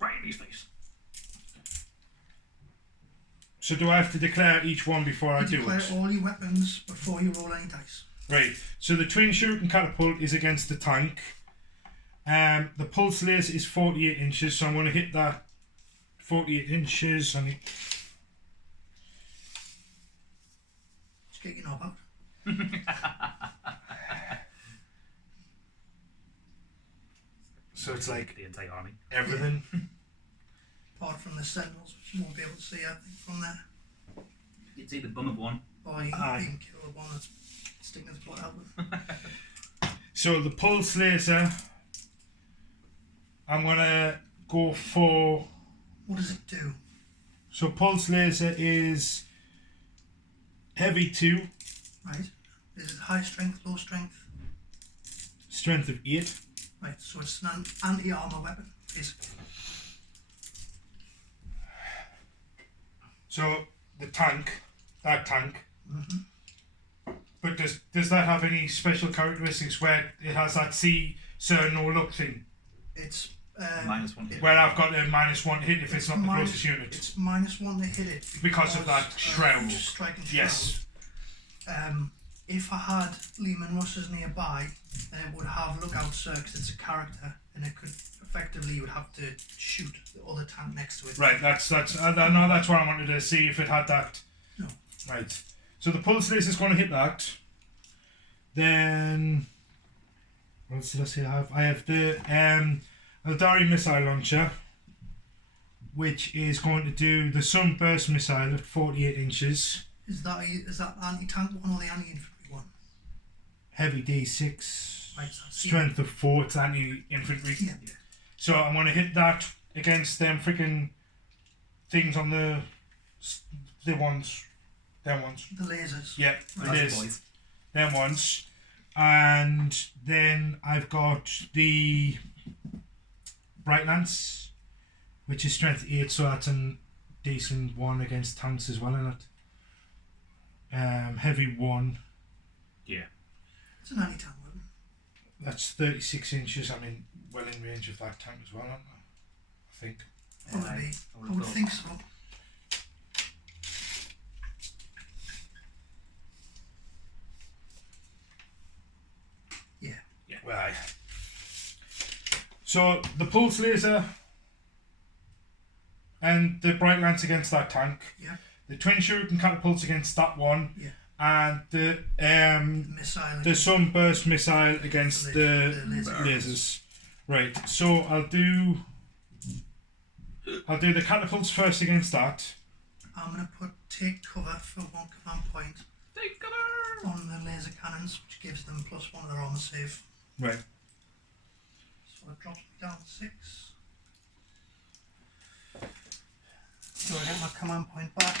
Right in his face. So do I have to declare each one before I You do declare it? all your weapons before you roll any dice. Right. So the twin shuriken catapult is against the tank. The pulse laser is 48 inches, so I'm going to hit that 48 inches. And Just get your knob out. so it's like The entire army. everything. Apart from the sentinels, which you won't be able to see, I think, from there. You'd see the bum of one. Or you Aye. can kill the one that's sticking his blood out with. So the pulse laser, I'm going to go for... What does it do? So pulse laser is heavy 2, Right? Is it high strength, low strength? strength of 8. Right, so it's an anti-armor weapon, basically. So the tank, that tank. Mm-hmm. But does that have any special characteristics where it has that see, sir, no look thing? It's -1 hit. Where I've got a -1 hit if it's not the closest unit. It's -1 to hit it Because of that shroud. Striking shroud. Yes. If I had Lehman Russes nearby, then it would have lookout sir, because it's a character, and it could effectively, you would have to shoot the other tank next to it. Right, that's no, that's what I wanted to see if it had that. No. Right. So the pulse laser is going to hit that. Then what else did I say I have? I have the Eldar missile launcher, which is going to do the sunburst missile at 48 inches. Is that the anti-tank one or the anti-infantry one? Heavy D6. Right, so that's Strength of 4, it's anti-infantry. Yeah. So I'm going to hit that against them freaking things on the ones. Them ones. The lasers. Yeah, Right. it is. Them ones. And then I've got the Bright Lance, which is strength 8, so that's a decent one against tanks as well, isn't it? Heavy 1, Yeah. It's an anti-tank weapon. that's 36 inches. I'm in well in range of that tank as well, aren't I? I think. Probably. I I would think so. Right. So the pulse laser and the bright lance against that tank. Yeah. The twin shuriken catapults against that one. Yeah. And the Missile. the sunburst missile against the laser. lasers. Right. So I'll do the catapults first against that. I'm going to take cover for 1 command point Take cover! on the laser cannons, which gives them +1 to their armor save. Right. So it drops me down to 6. Do I get my command point back?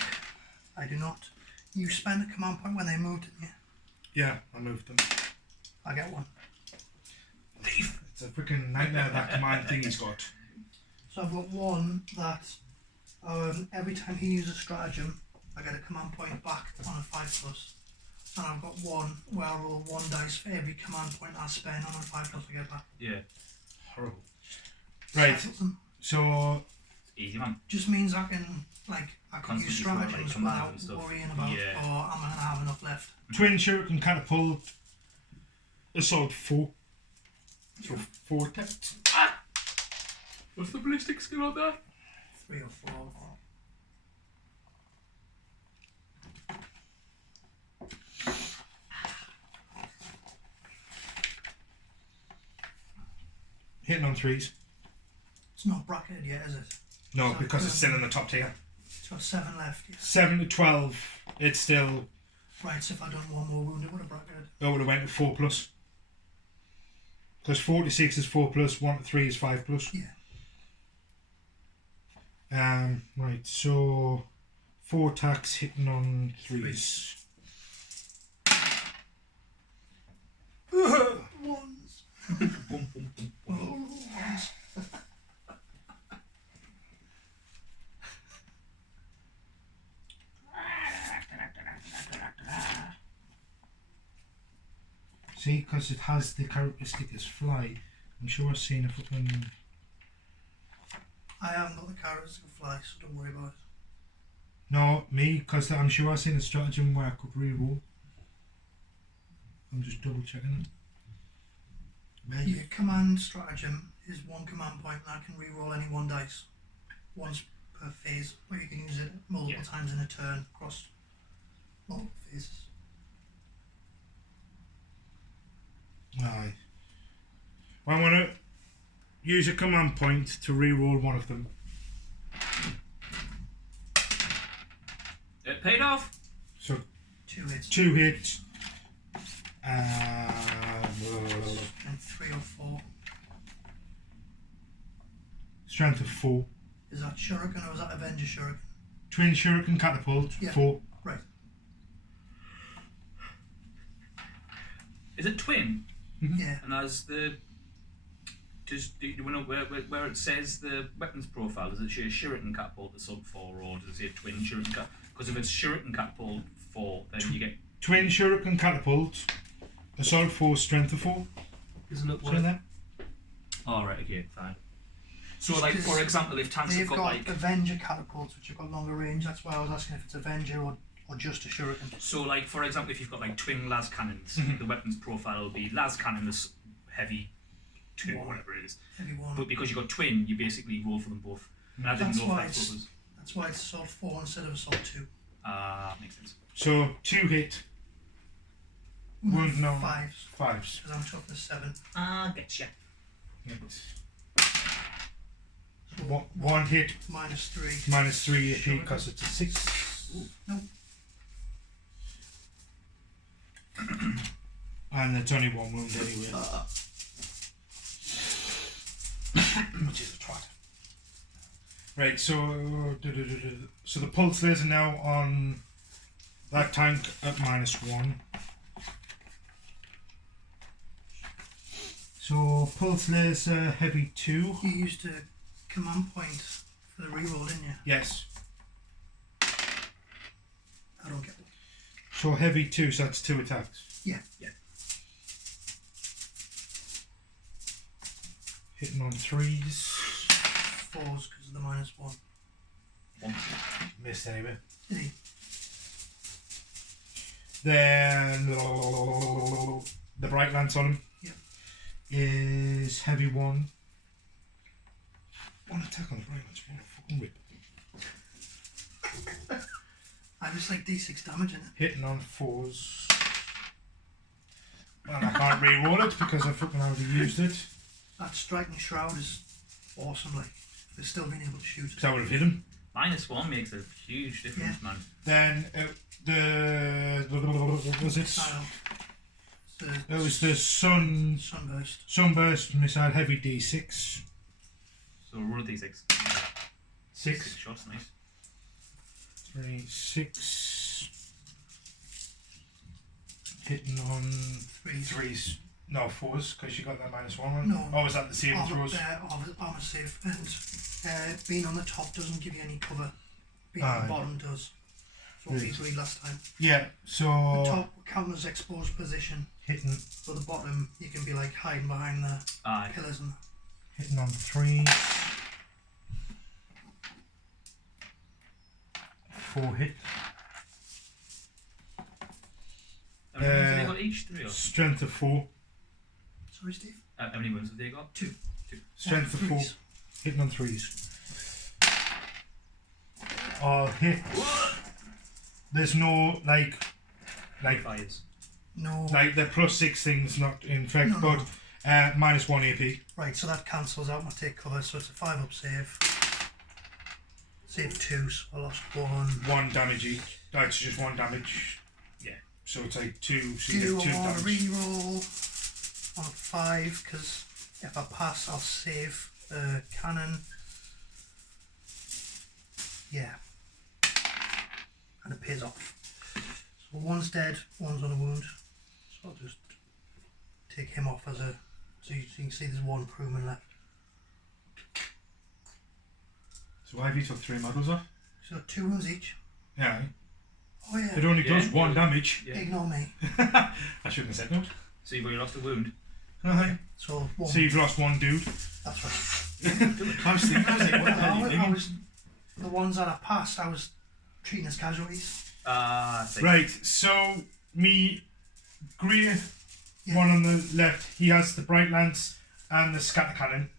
I do not. You spent a command point when they moved, didn't you? Yeah, I moved them. I get one. It's a freaking nightmare, that command thing he's got. So I've got one that every time he uses stratagem, I get a command point back on a 5+. And I've got one where I roll 1 dice for every command point I spend on a 5+ I get back. Yeah. Horrible. Right, so... Easy, man. Just means I can use stratagems throw, like, without worrying about, Yeah. am I going to have enough left? Twin shuriken catapult, assault 4. So 4 attacks. Ah! What's the ballistic skill on that? 3 or 4. Hitting on 3s. It's not bracketed yet, is it? No, So because it's still in the top tier. It's got 7 left. Yeah. 7 to 12, it's still... Right, so if I'd done 1 more wound, it would have bracketed. I would have went to 4+. Because 46 is 4+, 1 to 3 is 5+. Yeah. Right, so 4 attacks hitting on 3s. Ones. Ones. See, because it has the characteristic as fly. I'm sure I've seen a fucking... I haven't got the characteristic of fly, so don't worry about it. No, me, because I'm sure I've seen a stratagem where I could reroll. I'm just double checking it. Your command stratagem is 1 command point and I can reroll any 1 dice. Once per phase, or you can use it multiple times in a turn across multiple phases. Aye. Well, I'm going to use a command point to reroll one of them. It paid off. So 2 hits. 2 hits. And 3 or 4. Strength of 4. Is that shuriken or is that Avenger shuriken? Twin shuriken catapult, Yeah. 4. Right. Is it twin? Yeah. And as the... do you know where it says the weapons profile? Does it say shuriken catapult assault 4 or does it say twin shuriken catapult? Because if it's shuriken catapult 4, then you get... Twin shuriken catapult, assault 4, strength of 4. Isn't it See that? Oh, right, okay, fine. So, like, for example, if tanks have They've got, got like... Avenger catapults, which have got longer range. That's why I was asking if it's Avenger or just a shuriken. So, like, for example, if you've got, like, twin las cannons, the weapons profile will be las cannon, this heavy 2, or whatever it is. Heavy 1. But because you've got twin, you basically roll for them both. And I didn't That's know if why that's what was... That's why it's assault 4 instead of assault 2. Makes sense. So 2 hit. Wound no. 5s. 5s. Because I'm toughness 7. Getcha. One hit Minus 3. minus 3 AP because it's a 6. Nope. And it's only 1 wound anyway. Which is a twat. Right, so so the pulse lasers are now on that tank at -1. So pulse laser heavy 2. You used a command point for the reroll, didn't you? Yes. I don't get one. So heavy 2, so that's 2 attacks. Yeah. Hitting on 3s. 4s because of the -1. Missed anyway. Did he? Then the bright lance on him is heavy 1. 1 attack on the bright lance. What a fucking whip. I just like D6 damage in it. Hitting on 4s. And I can't re-roll it because I fucking already used it. That striking shroud is awesome, like, for still being able to shoot. So I would have hit him. -1 makes a huge difference, man. Then what was it? Style. It was the sunburst missile heavy D6. So roll a d6. 6. 6 shots, nice. 3, 6. Hitting on threes. No, 4s, because you got that -1. No. Oh, is that the same as yours? Armor save, and being on the top doesn't give you any cover. Being on the bottom does. So we agreed last time. Yeah, so... The top counters exposed position. Hitting... So the bottom, you can be like hiding behind the pillars and... Hitting on 3. 4 hit. How many wounds have they got each? 3 or? Strength of 4. Sorry, Steve? How many wounds have they got? 2. Strength of 4. Hitting on 3s. Hit. There's no like fires. No. Like the +6 things not in effect, but -1 AP. Right, so that cancels out my take cover, so it's a 5-up save. Save 2, so I lost 1. 1 damage each. That's just 1 damage. Yeah. So it's like 2. So Do you I get 2 want to damage. reroll on a 5? Because if I pass, I'll save the cannon. Yeah. And it pays off. So 1's dead, 1's on a wound. So I'll just take him off as a... So you can see there's 1 crewman left. So Ivy took 3 models off. So 2 wounds each. Yeah. Oh yeah. It only does 1 damage. Yeah. Ignore me. I shouldn't have said no. So you've only lost a wound. So 1. So you've lost 1 dude. That's right. I was thinking, I was the ones that I passed, I was treating as casualties. Right, so me grey one on the left, he has the bright lance and the scatter cannon.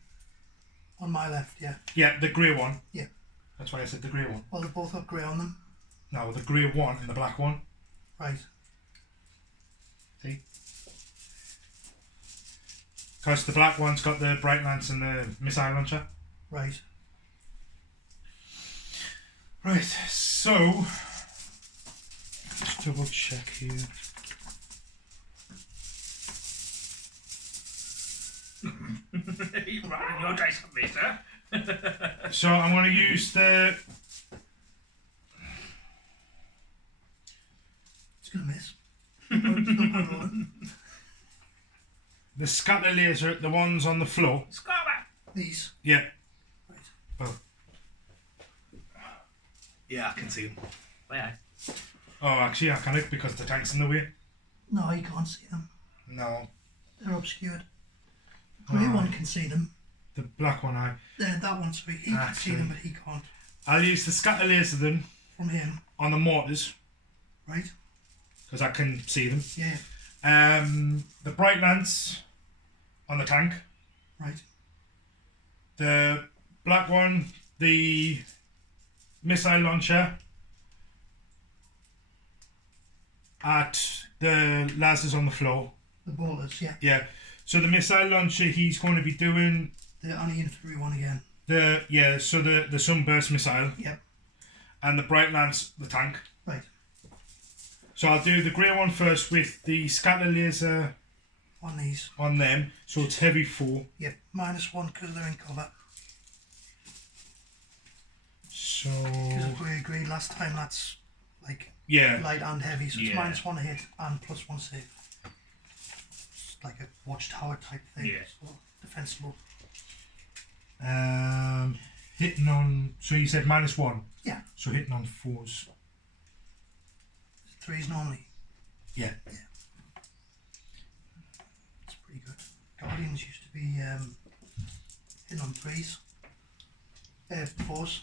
On my left, yeah. Yeah, the grey one. Yeah. That's why I said the grey one. Well, they both got grey on them. No, the grey one and the black one. Right. See? Because the black one's got the bright lance and the missile launcher. Right. Right, so let's double check here. You're rolling your dice on me, sir. So I'm going to use the... It's going to miss. No point rolling. The scatter laser, the ones on the floor. Scarlet. These. Yeah. Right. Oh. Yeah, I can see them. Where? Oh, actually I can't because the tank's in the way. No, you can't see them. No. They're obscured. The grey one can see them. The black one, That one, sorry. He can see them, but he can't. I'll use the scatter laser then From him. on the mortars Right. because I can see them. Yeah. The bright lance on the tank. Right. The black one, the missile launcher at the lasers on the floor. The ballers, yeah. Yeah. So the missile launcher, he's going to be doing The anti-infantry one again. the sunburst missile. Yep. And the bright lance, the tank. Right. So I'll do the grey one first with the scatter laser On these. on them. So it's heavy 4. Yep. -1 because they're in cover. So Because we agreed last time that's like yeah, light and heavy, so it's Yeah. -1 hit and +1 save. It's like a watchtower type thing. Yeah. So defensible. hitting on. So you said -1. Yeah. So hitting on 4s. 3s normally. Yeah. It's pretty good. Guardians used to be hitting on 3s. 4s.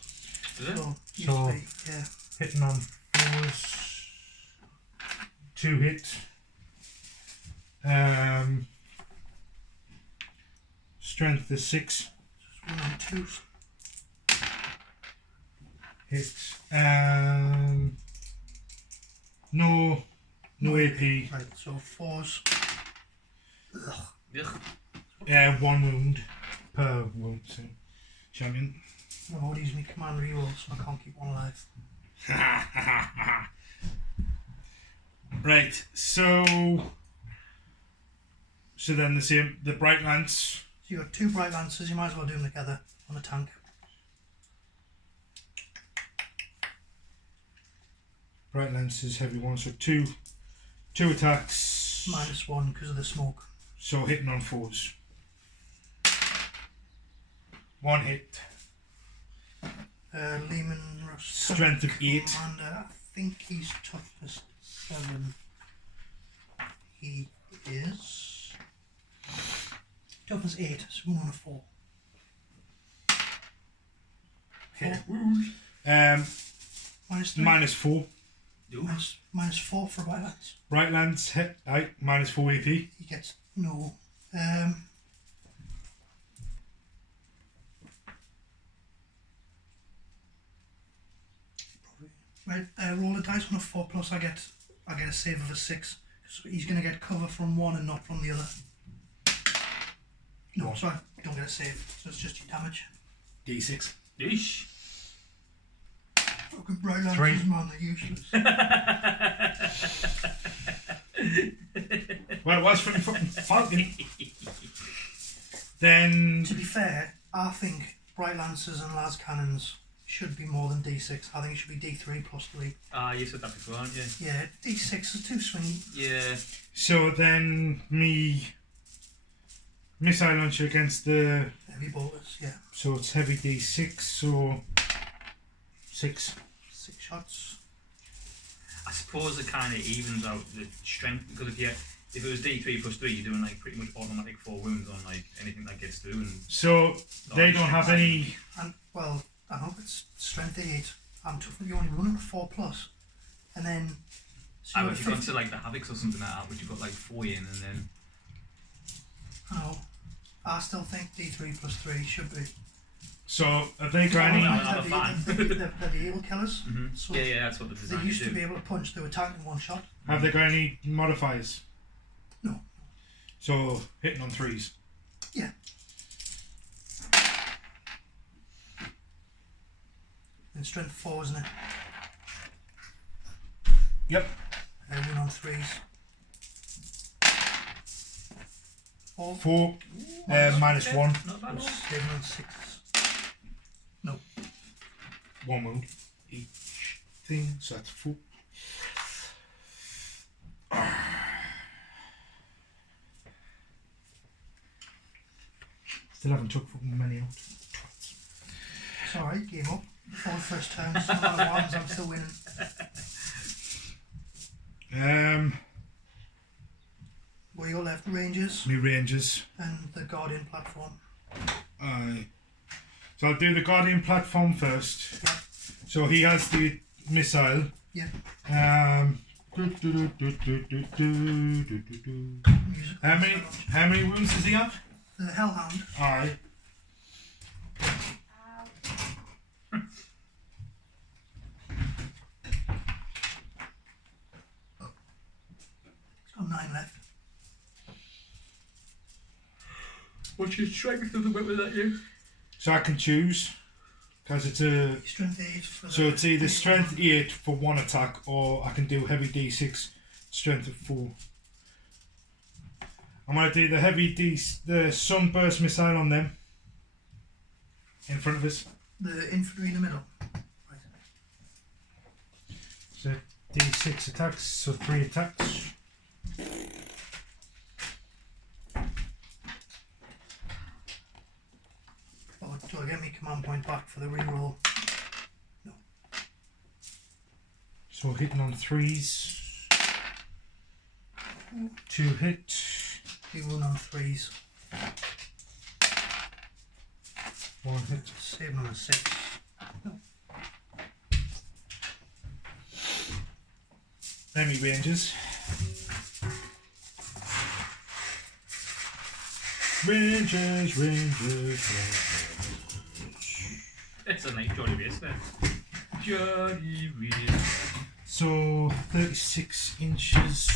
Is it? So, used So- to be, yeah. Hitting on 4s. 2 hit. Strength is 6. Just 1 on 2s. Hit. No AP. Right, so 4s. Ugh. Ugh. 1 wound per wound. So, champion. I've already used my command reroll, so I can't keep one alive. Right. So then the bright lance. So you've got 2 bright lances, you might as well do them together on a tank. Right Lances, heavy 1, so two attacks. -1 because of the smoke. So hitting on 4s. 1 hit. Lehman Russ. Strength of 8. Commander, I think he's toughest 7. He is toughest 8, so we're on a 4. Hit. -3. -4. -4 for right lands. Right Lands hit. Aye, -4 AP. He gets no. Right, roll a dice on a 4+. I get a save of a 6. So he's going to get cover from one and not from the other. No, sorry, you don't get a save. So it's just your damage. D6. Yeesh. Fucking right lands, 3. man, they're useless. Well, it was from fucking Falcon. Then To be fair, I think bright lancers and las cannons should be more than D6. I think it should be D3 plus 3. Ah, you said that before, aren't you? Yeah, D6 is too swingy. Yeah. so then me missile launcher against the, Heavy bolters, yeah. so it's heavy D6, so 6. 6 shots. I suppose it kind of evens out the strength, because if it was D3 plus 3, you're doing like pretty much automatic 4 wounds on like anything that gets through. And So they don't have any. And, well, I hope it's strength 8. I'm tough. You're only running a 4+. And then. So I you're would at have gone 50. to like the Havocs or something like that, which you've got like 4 in, and then. No. I still think D3 plus 3 should be. So have they got any? I'm a fan. They're the evil killers. Mm-hmm. So Yeah, that's what the they design used do. to be able to punch through attack in one shot. Have they got any modifiers? No. So hitting on 3s. Yeah. And strength 4, isn't it? Yep. Win on 3s. 4. 4. -1. Not bad. 7 on 6s. No. 1 wound each thing. So that's 4. Still haven't took fucking many out. Twats. Sorry, gave up. Before the first turn, so no matter what happens, I'm still winning. What you got left? Rangers Me Rangers. and the Guardian platform. Aye. So I'll do the Guardian platform first. Yeah. So he has the missile. Yeah. Music. How many wounds does he have? The Hellhound. Aye. He's got 9 left. What's your strength of the weapon that you? So I can choose. Because it's a. Strength 8 for the. So it's either strength 8 for 1 attack, or I can do heavy D6 strength of 4. I'm going to do the the sunburst missile on them. In front of us. The infantry in the middle. Right. So D6 attacks, so 3 attacks. Oh, do I get my command point back for the reroll? No. So hitting on 3s. 2 hit. You run on 3s. 1 hit. 7 on a 6. No. Enemy Rangers. Rangers. It's a nice Johnny Race there. Johnny Race. So 36 inches.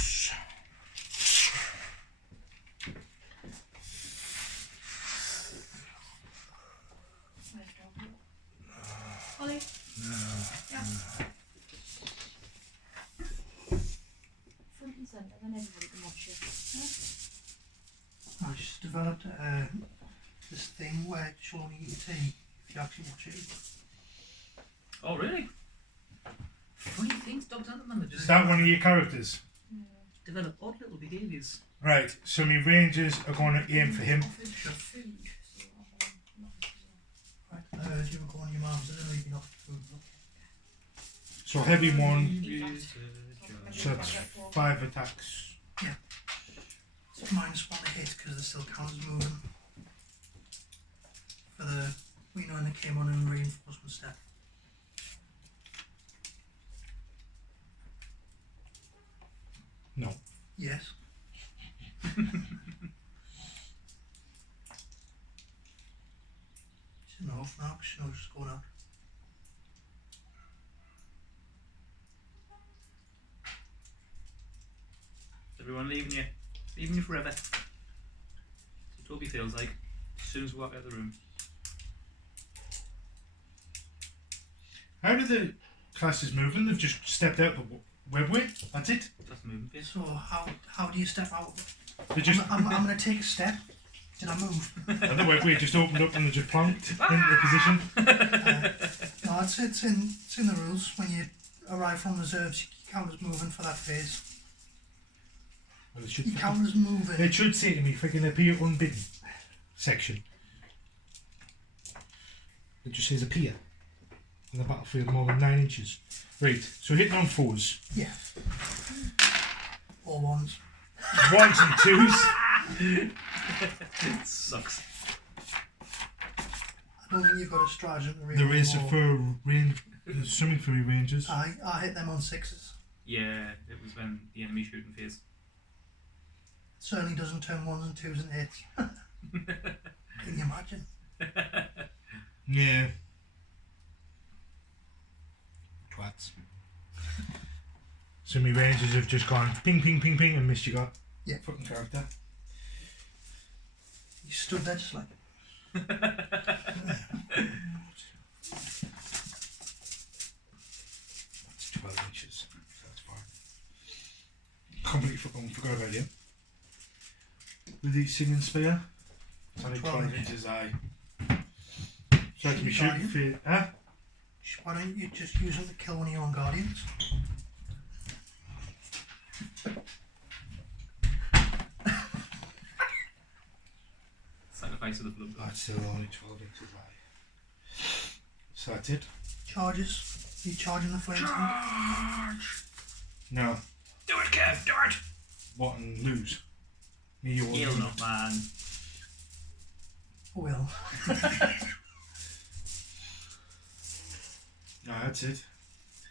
Ollie? Yeah. Front and centre, then everybody can watch you. I just developed this thing where it's showing you tea if you actually watch it. Oh, really? Funny things dogs aren't managers. Is that one of your characters? Develop odd little behaviours. Right, so my rangers are going to aim for him. Right, I heard you were going your mum's. I don't know if you're not food. So heavy one, so that's 5 attacks. It's -1 to hit because the still counts as moving. For the, we know when they came on in reinforcement step. No. Yes. She's enough now because she knows she's going out. Everyone leaving you. Leaving you forever. So Toby feels like as soon as we walk out of the room. How do the classes moving? They've just stepped out the webway. That's it. That's moving face. So how do you step out? They just I'm going to take a step. Did I move? the webway just opened up and they just plonked into position. No, it's in the rules. When you arrive from reserves, you count as moving for that phase. Well, it should. You count as moving. It should say to me, freaking appear unbidden section. It just says appear in the battlefield more than 9 inches. Right, so hitting on 4s. Yeah. Or 1s. 1s and 2s. It sucks. I don't think you've got a stratagem to There is for range. There's something for me rangers. I hit them on 6s. Yeah, it was when the enemy shooting phase. It certainly doesn't turn 1s and 2s into 8s. Can you imagine? Yeah. Twats. So my rangers have just gone ping, ping, ping, ping, and missed you got. Yeah. Fucking character. You stood there just like. That's 12 inches. That's fine. Completely forgot about you. With the singing spear. It's only 12 inches high. So I can be shooting for. Huh? Why don't you just use it to kill one of your own guardians? Sacrifice of the blood god. That's still only 12 inches high. So that's it. Charges. You charging the flames? No. Do it, Kev, do it! What and lose? Me, you Heal not, man. Will. No, that's it.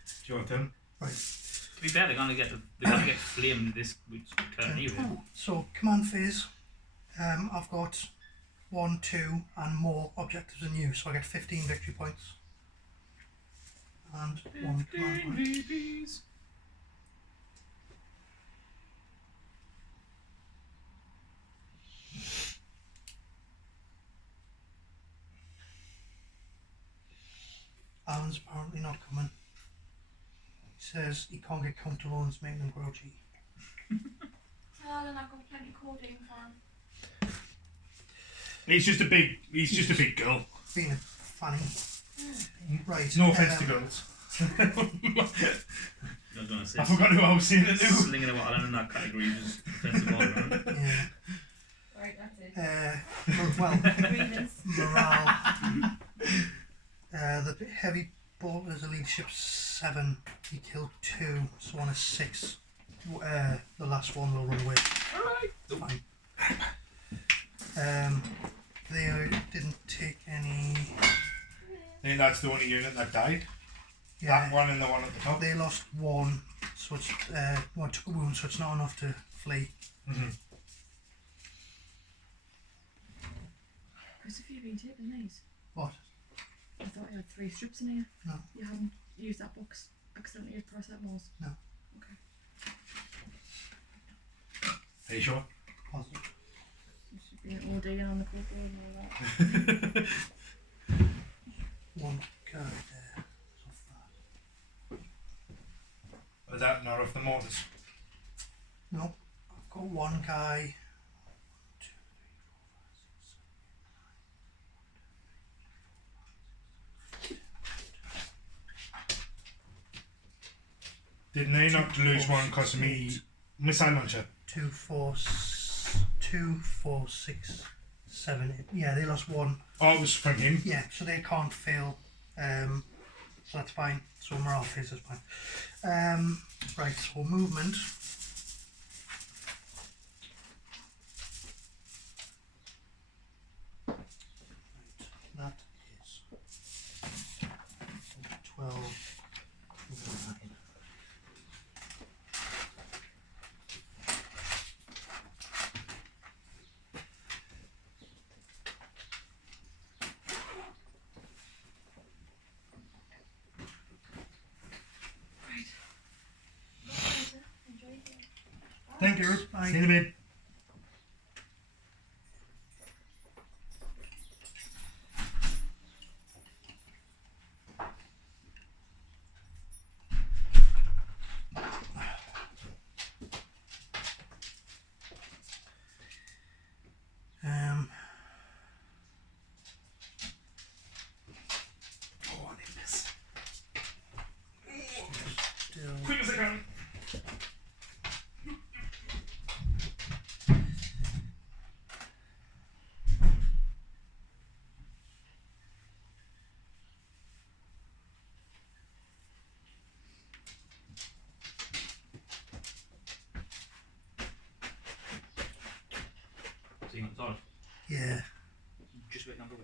It's your turn. Right. To be fair, they're gonna get flamed this turn anyway. So command phase. I've got 1, 2 and more objectives than you, so I get 15 victory points. And 1 command point. VPs. Alan's apparently not coming. He says he can't get comfortable and it's making him grouchy. Alan, I've got plenty of codeine for him. He's just a big girl. Being funny. Right. No offence to girls. I was gonna say, I forgot who I was saying it to. slinging about Alan in that category is just offensive all around. Yeah. Right, that's it. Well, Grievance. morale. The heavy bolters, a leadership 7. He killed 2, so on a 6. The last one will run away. Alright. Fine. They didn't take any. I think that's the only unit that died. Yeah, That one and the one at the top. they lost 1, so it's one took a wound, so it's not enough to flee. Mm-hmm. Chris, have you been taking these? What? I thought you had 3 strips in here. No. You haven't used that box accidentally used paracetamol. No. Okay. Are you sure? Positive. You should be all digging on the corkboard and all that. 1 guy there. So far. Is that not off the mortars? No, I've got 1 guy. 1, 2, 3, 4, 5, 6, 7, 8, 9. Didn't they not lose one because of me missile launcher? 2, 4, 6, 7, 8. Yeah, they lost one. Oh, it was from him? Yeah, so they can't fail. So that's fine. So morale phase is fine. Right, so movement. Right, that is 12, 9. Thank you. Bye. See you in a bit. Oh, I need this. Still. Quick as I can. So you got solid. Yeah. Just wait number way.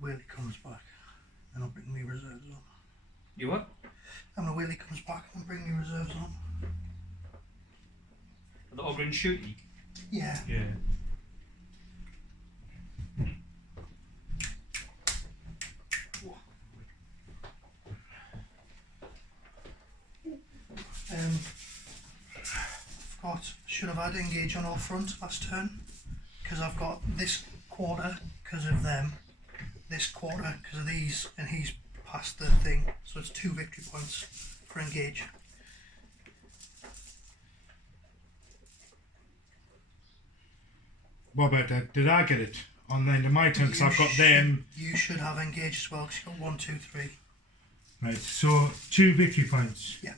Whaley comes back and I'll bring me reserves on. You what? And when Whaley comes back and bring me reserves on. The Ogren shooty? Yeah. Yeah. Should have had engage on all fronts last turn because I've got this quarter because of them, this quarter because of these, and he's past the thing, so it's 2 victory points for engage. What about that? Did I get it on the end of my turn? Because I've got them. You should have engaged as well because you've got 1, 2, 3. Right, so 2 victory points. Yeah.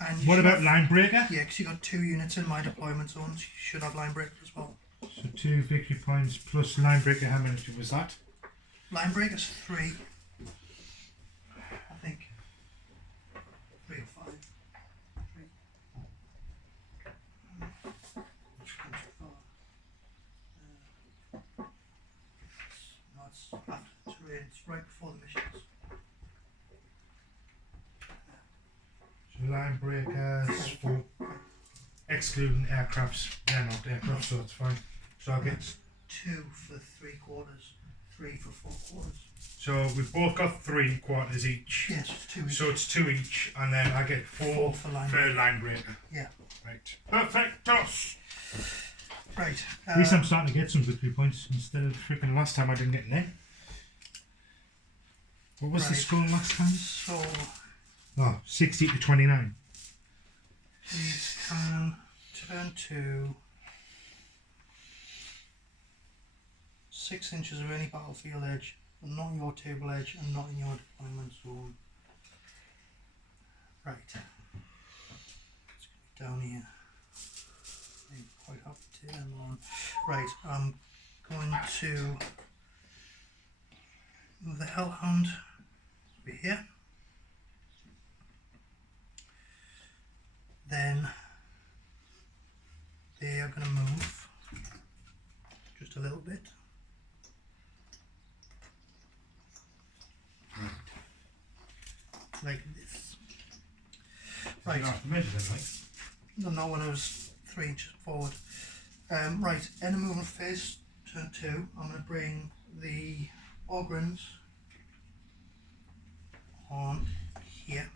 And what about Linebreaker? Yeah, because you got 2 units in my deployment zones. You should have Linebreaker as well. So 2 victory points plus Linebreaker. How many was that? Linebreaker's 3. I think. 3 or 5. 3. Which comes too far. No, it's after the terrain. It's right before the missions. So Linebreakers for excluding aircrafts. They're not aircraft, so it's fine. So I'll get 2 for 3 quarters. 3 for 4 quarters. So we've both got 3 quarters each. Yes, it's 2 each. So it's 2 each, and then I get 4 for Linebreaker. Linebreaker. Yeah. Right. Perfectos. Right. At least I'm starting to get some victory points instead of freaking last time I didn't get any. What was the score last time? So, Oh, 60 to 29. please can turn to 6 inches of any battlefield edge, but not your table edge and not in your deployment zone. Right. It's going to be down here. I'm quite happy to take them on. Right, I'm going to move the Hellhound over here. Then they are going to move just a little bit. Like this. Right. No, not when I was 3 inches forward. Right, end of movement phase, turn 2. I'm going to bring the Ogrins on here.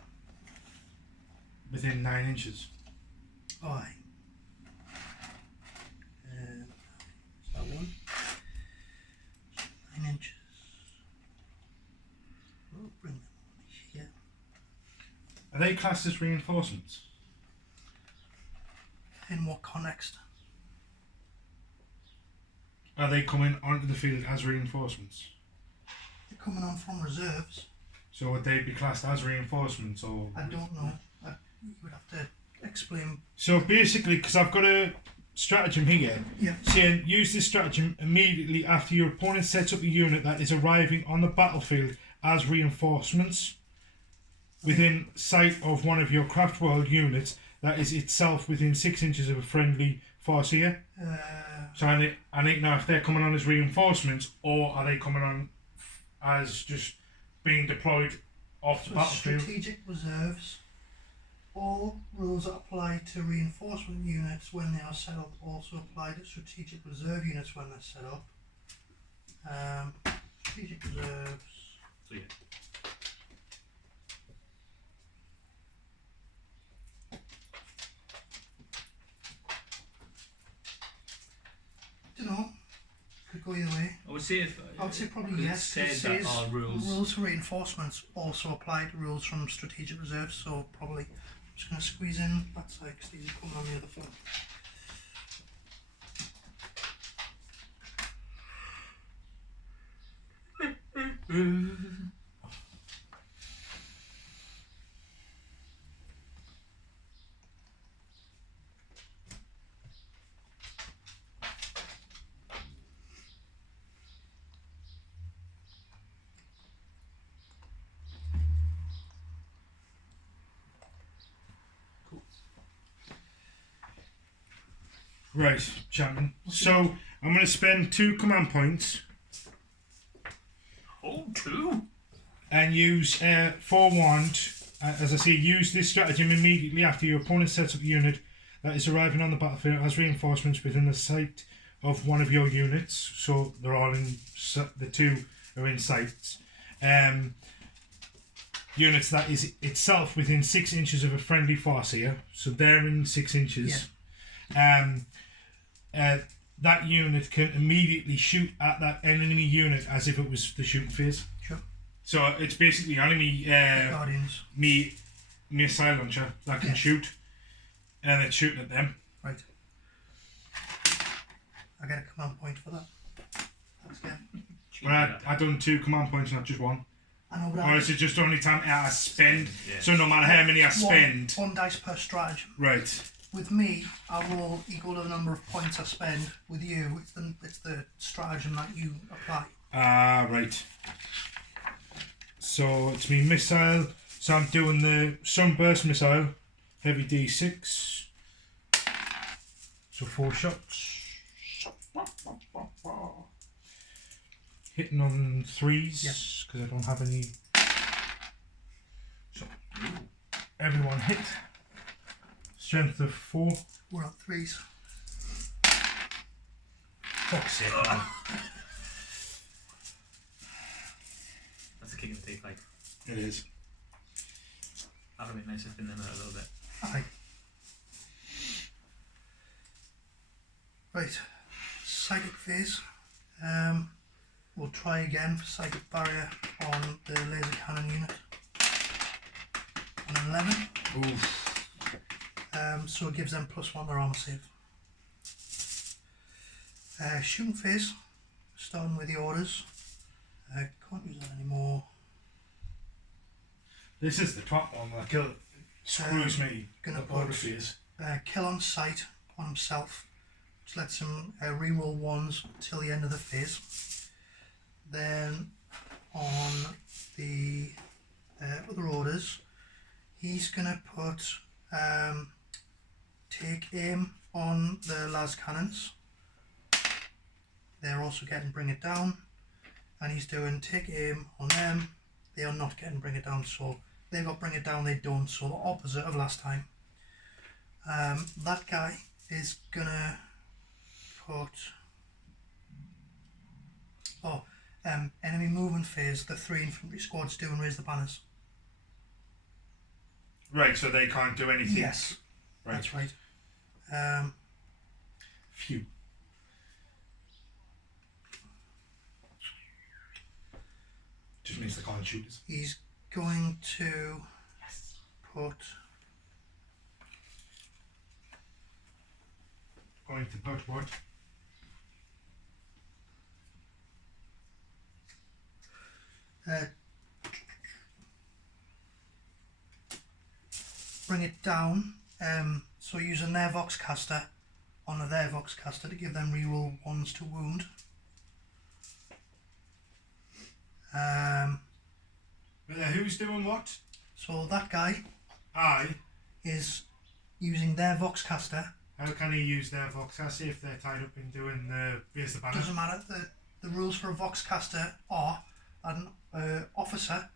Within 9 inches. Aye. Is that one? 9 inches. We'll bring them on here. Are they classed as reinforcements? In what context? Are they coming onto the field as reinforcements? They're coming on from reserves. So would they be classed as reinforcements, or? I don't know. You would have to explain. So basically, because I've got a stratagem here, saying use this stratagem immediately after your opponent sets up a unit that is arriving on the battlefield as reinforcements within sight of one of your Craftworld units that is itself within 6 inches of a friendly Farseer. So I need to know if they're coming on as reinforcements, or are they coming on as just being deployed off the battlefield. Strategic reserves. All rules that apply to reinforcement units when they are set up also apply to strategic reserve units when they're set up. Strategic reserves. So yeah. Don't know. Could go either way. I would say probably yes. It says that our rules for reinforcements also apply to rules from strategic reserves, so probably I'm just going to squeeze in that side because these are coming on the other floor. Right, champion. So I'm going to spend 2 command points. Oh, 2? And use forewarned. As I say, use this stratagem immediately after your opponent sets up a unit that is arriving on the battlefield as reinforcements within the sight of one of your units. So they're all in. The 2 are in sight. Units that is itself within 6 inches of a friendly Farseer. So they're in 6 inches. Yeah. That unit can immediately shoot at that enemy unit as if it was the shooting phase. Sure. So it's basically enemy Guardians. Missile launcher that can shoot, and it's shooting at them. Right. I get a command point for that. Thanks again. Well, I done 2 command points, not just 1. I know, but or is it just only time I spend? Yeah. So no matter how many I spend. One dice per stratagem. Right. With me, I roll equal to the number of points I spend. With you, it's the stratagem that you apply. Ah, right. So it's me missile. So I'm doing the sunburst missile, heavy D6. So 4 shots. Hitting on 3s because I don't have any. So everyone hit. Strength of 4. We're on 3s. Fuck's sake, man. That's a kick in the teeth, like. It is. That would be nice if in there a little bit. Aye. Right. Psychic phase. We'll try again for psychic barrier on the laser cannon unit. On 11. Oof. So it gives them +1 their armor save. Shooting phase, starting with the orders. Can't use that anymore. This is the top one that screws me. Gonna put kill on sight on himself, which lets him reroll 1s till the end of the phase. Then on the other orders, he's gonna put take aim on the las cannons. They're also getting bring it down, and he's doing take aim on them. They are not getting bring it down, so they got bring it down, they don't, so the opposite of last time. That guy is gonna put enemy movement phase, the 3 infantry squads do and raise the banners. Right, so they can't do anything. Yes, right. That's right. Phew. Just means they can't shoot us. He's going to put going to put what? Bring it down. So using their Vox caster on their Vox caster to give them reroll 1s to wound. Who's doing what? So that guy Aye. is using their Vox caster. How can he use their Vox caster if they're tied up in doing raise the banner? Doesn't matter. The rules for a Vox caster are an officer,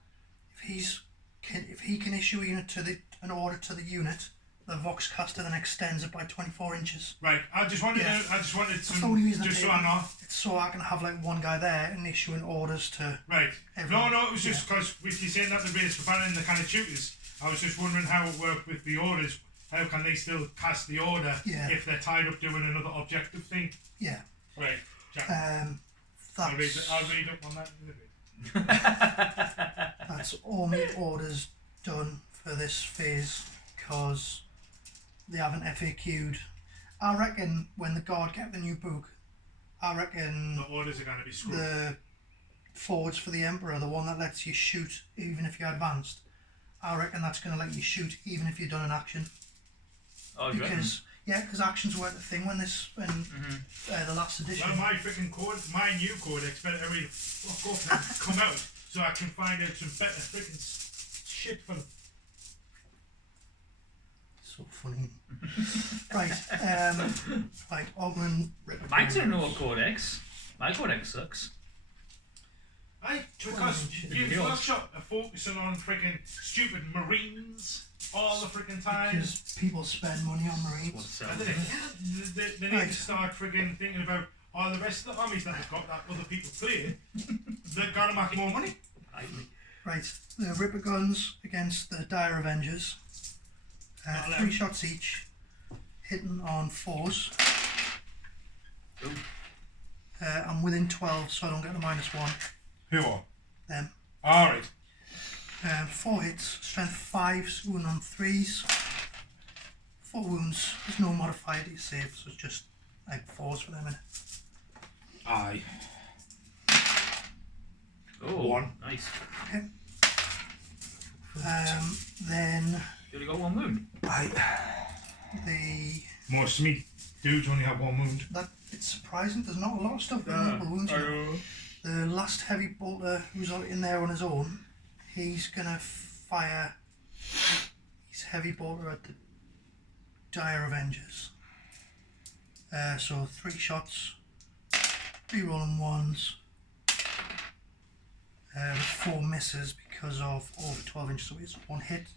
if he can issue a unit to an order to the unit, the Vox caster then extends it by 24 inches. Right. I just wanted That's the some, only reason just so I know. it's so I can have like one guy there and issuing orders to. Right. everyone. No, it was just because with you saying that the raise for banner and the kind of tutors, I was just wondering how it worked with the orders. How can they still cast the order if they're tied up doing another objective thing? Yeah. Right. Jack. I'll read up on that in a bit. That's all my orders done for this phase because they haven't FAQ'd. I reckon when the guard get the new book, I reckon The orders are going to be screwed. the forwards for the Emperor, the one that lets you shoot even if you're advanced, I reckon that's going to let you shoot even if you've done an action. Oh, you reckon? Because actions weren't a thing when the last edition. Well, my freaking code, my new codex better every fuck up and come out so I can find out some better freaking shit for them. So funny. Right, right, Ogren Ripper. Mine don't know a codex. My codex sucks. Because you workshop are focusing on freaking stupid Marines all the freaking time. Because people spend money on Marines. They need to start freaking thinking about all the rest of the armies that have got that other people play. They've got to make more money. Right, the Ripper guns against the Dire Avengers. 3 shots each, hitting on 4s. I'm within 12, so I don't get the -1. Who are? Them. Alright. 4 hits, strength 5s, wound on 3s. 4 wounds, there's no modifier to your save, so it's just like 4s for them. Aye. Oh, 1. Nice. Okay. Then You only got 1 wound. Most of me dudes only have 1 wound. it's surprising, there's not a lot of stuff with multiple wounds. The last heavy bolter who's in there on his own, he's gonna fire his heavy bolter at the Dire Avengers. So 3 shots, 3 rolling 1s, 4 misses because of over 12 inches away. So 1 hit,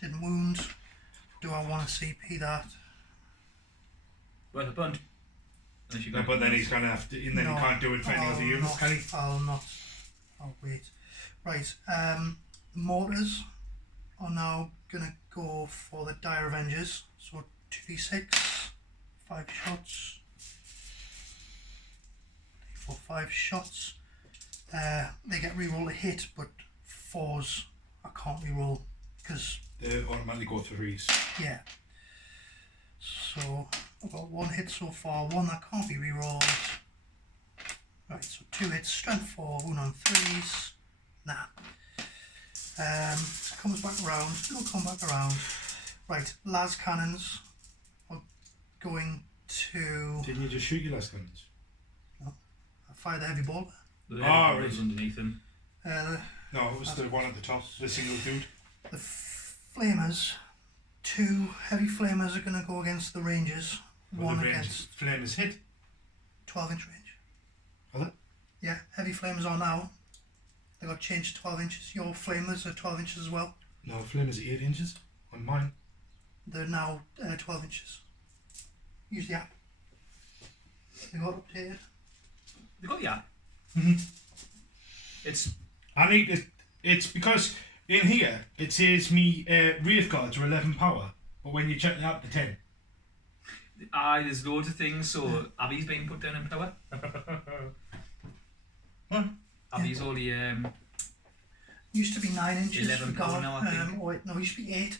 didn't wound. Do I want to CP that? Worth a punt. Unless you got But then he's going to have to, and then he can't do it for any other units, can he? I'll not. I'll wait. Right, the Mortars are now going to go for the Dire Avengers. So 2d6, 5 shots. 4, 5 shots. They get reroll a hit, but 4s I can't reroll because They automatically go 3s. yeah. So I've got 1 hit so far, 1 that can't be rerolled. Right, so 2 hits, strength 4, wound on 3s. Nah. It comes back around, it'll come back around. Right, las cannons are going to Didn't you just shoot your last guns? fire the heavy bolter. the right. underneath him. No, it was the one at the top, the single dude. The flamers, 2 heavy flamers are going to go against the rangers. Well, 1 the range against flamers hit. 12-inch range. Are they? Yeah, heavy flamers are now. They got changed to 12 inches. Your flamers are 12 inches as well. No, flamers are 8 inches on mine. They're now 12 inches. Use the app. They got updated. They got the app. It's It's because in here it says me Wraith Guards are 11 power, but when you check the app, they're 10. there's loads of things. So Abby's been put down in power. Huh? Abby's only used to be 9 inches 11 for guard. now, I think. No, it used to be 8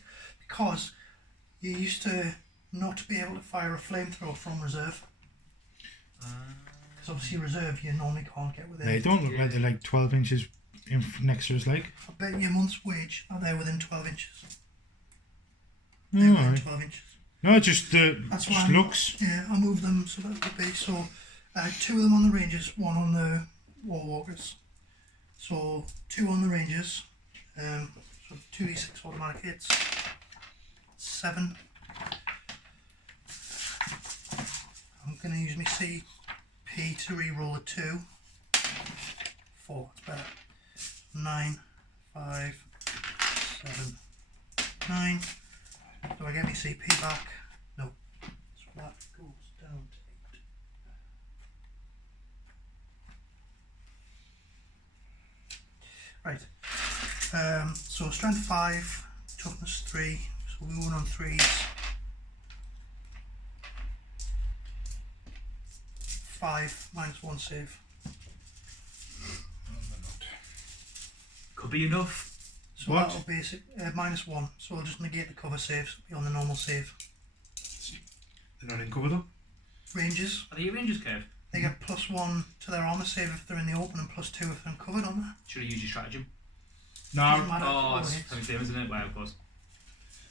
because you used to not be able to fire a flamethrower from reserve. Because obviously reserve you normally can't get within. They don't look like they're like 12 inches next to us, like. I bet your month's wage are they within 12 inches. No, They're within 12 inches. no, just That's just why looks. Yeah, I moved them so that would be so. 2 of them on the Rangers, 1 on the Warwalkers. So 2 on the Rangers. So 2d6 automatic hits. 7. I'm gonna use my CP to re-roll a 2. 4. That's better. 9, 5, 7, 9. Do I get my CP back? No. So that goes down to 8. Right. So strength 5, toughness 3. So we won on 3s. 5 minus 1 save. Could be enough. So What? that'll basic minus 1. So I'll just negate the cover saves. Be on the normal save. They're not in cover though. Rangers. Are they Rangers, Kev? They get +1 to their armor save if they're in the open, and +2 if they're covered on there. Should have used your stratagem. Doesn't No, matter. Oh, All it's hits. same, isn't it? Well, of course.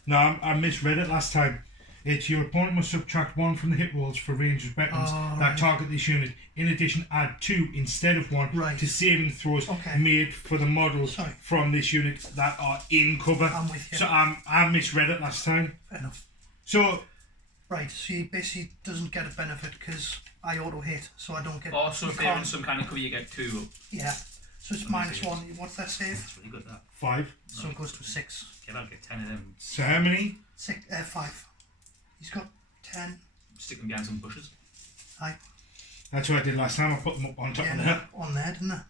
no, I misread it last time. It's your opponent must subtract 1 from the hit rolls for ranged weapons Oh, that right. target this unit. In addition, add 2 instead of 1 Right. to saving throws Okay. made for the models Sorry. from this unit that are in cover. I'm with you. So I misread it last time. Fair enough. So Right, so he basically doesn't get a benefit because I auto hit, so I don't get. Also, you if they're in can't- some kind of cover, you get 2 up. Yeah, so it's -1. What's that save? That's really good, that. 5. So it goes to 6. Kev, I'll get 10 of them. So how many? 5. He's got 10. Stick them behind some bushes. Aye. That's what I did last time. I put them up on top of there. On there, didn't I?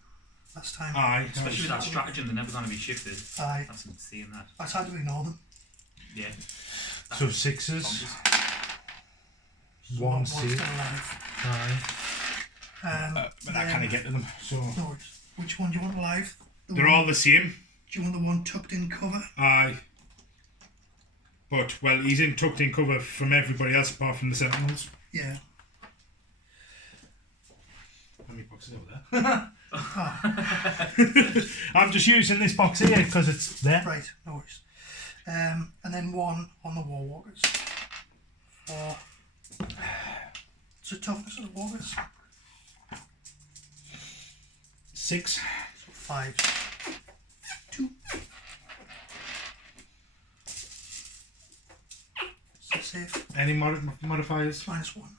Last time. Aye. Especially with that stratagem, they're never going to be shifted. Aye. That's insane, that. I tried to ignore them. Yeah. So 6s. Bonkers. 1 One's save. still alive. Aye. But I then- can't get to them. So No worries. Which one do you want alive? they're all the same. Do you want the one tucked in cover? Aye. But, well, he's tucked in cover from everybody else apart from the Sentinels. Yeah. How many boxes over there? I'm just using this box here because it's there. Right, no worries. And then 1 on the Warwalkers. 4. It's a toughness of the Warwalkers. 6. So 5. 2. 6 save. Any modifiers? -1.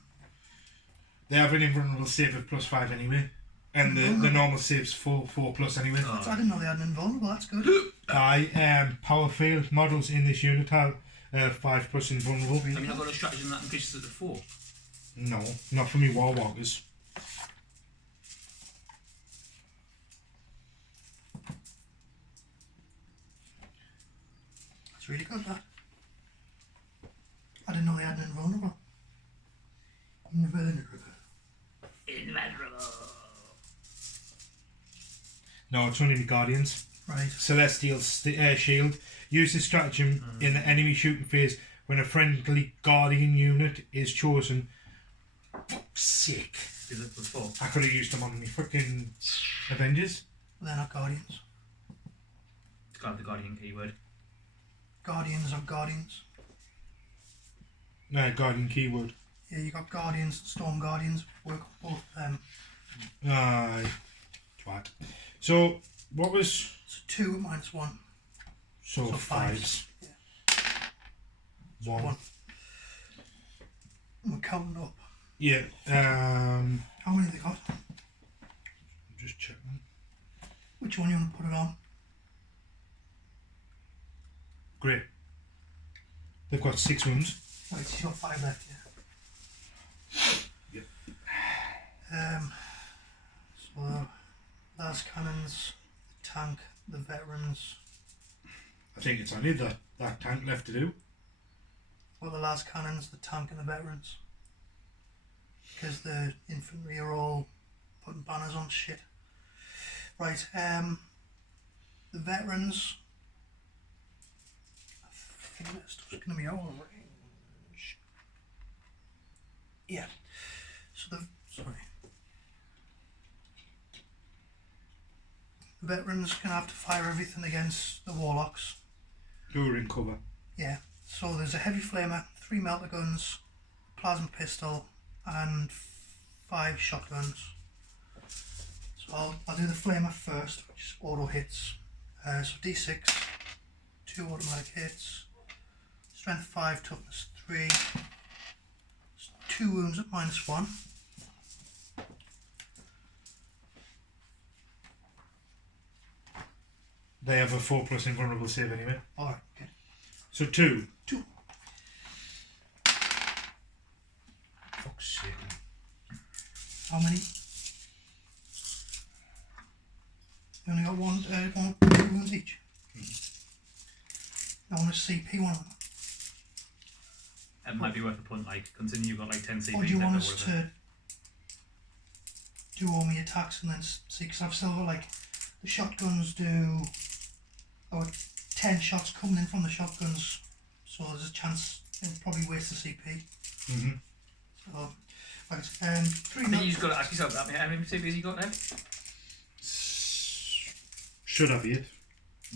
They have an invulnerable save of +5 anyway. And the normal save's 4 plus anyway. I didn't know they had an invulnerable, that's good. Aye, power fail models in this unit have 5 plus invulnerable. Have you not got a stratagem that increases it to 4? No, not for me Warwalkers. That's really good, that. I didn't know they had an invulnerable. Invulnerable. No, it's only the Guardians. Right. Celestial Shield. Use this stratagem in the enemy shooting phase when a friendly Guardian unit is chosen. Fuck's sake. Is it +4? I could have used them on the fucking Avengers. They're not Guardians. It's got the Guardian keyword. Guardians are Guardians. No, Guardian keyword. Yeah, you got Guardians, Storm Guardians, work on both of them. Aye. Twat. So, what was... So 2 -1. So, So 5s. Yeah. 1. We're counting up. Yeah. How many have they got? Just checking. Which one you want to put it on? Great. They've got 6 wounds. Right, so you've got 5 left, yeah. Yep. So las cannons, the tank, the veterans. I think it's only that tank left to do. Well, the las cannons, the tank, and the veterans. Because the infantry are all putting banners on shit. Right, The veterans, I think this stuff's going to be out of range. Yeah. So the veterans can have to fire everything against the warlocks. Who are in cover. Yeah. So there's a heavy flamer, 3 melter guns, plasma pistol, and 5 shotguns. So I'll do the flamer first, which is auto hits. So D6, 2 automatic hits, strength 5, toughness 3, 2 wounds at -1. They have a 4+ invulnerable save anyway. Alright, okay. So 2. 2. Fuck's sake. How many? You only got 2 wounds each. I want a CP one of them. It might be worth a punt, like, continue, you've got like 10 CPs. Or do you left want or us whatever. to do all my attacks and then see? Because I've still got like the shotguns do 10 shots coming in from the shotguns, so there's a chance it'll probably waste the CP. So, right, 3 I think you just got to ask yourself that. How many CPs you got left? Should have 8.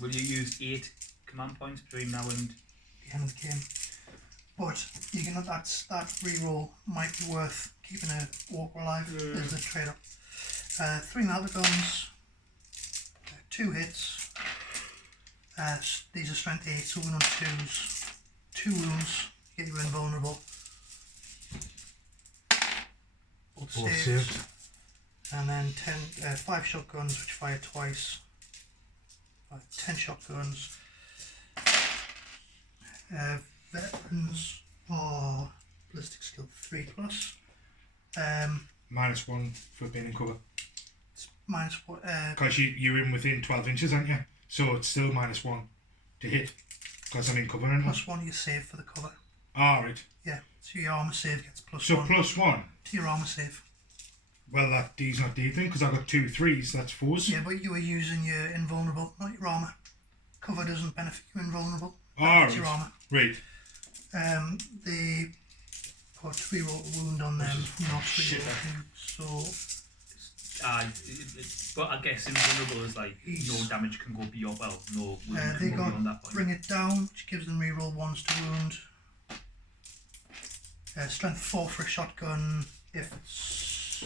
Will you use 8 command points between now and the end of the game. But you can that reroll might be worth keeping a walk alive as the trade-off. 3 melter guns, 2 hits. These are strength 8, so we're on 2s. 2 wounds, get you invulnerable. Both saved. And then 5 shotguns which fire twice. 10 shotguns. Veterans are ballistic skill 3+. -1 for being in cover. It's -1. Because you're in within 12 inches, aren't you? So it's still -1 to hit. Because I'm in cover, aren't I? +1 you save for the cover. Right. Yeah, so your armour save gets +1. So +1? To your armour save. Well, that D's not D then, because I've got 2 3s, that's 4s. Yeah, but you were using your invulnerable, not your armour. Cover doesn't benefit you invulnerable. Alright. Your armour. Right. They got 3 roll wound on them, not 3 roll. So. but I guess invulnerable is like no damage can go beyond. Well, no wound They can go beyond that got point. bring it down, which gives them reroll 1s to wound. Strength 4 for a shotgun if it's.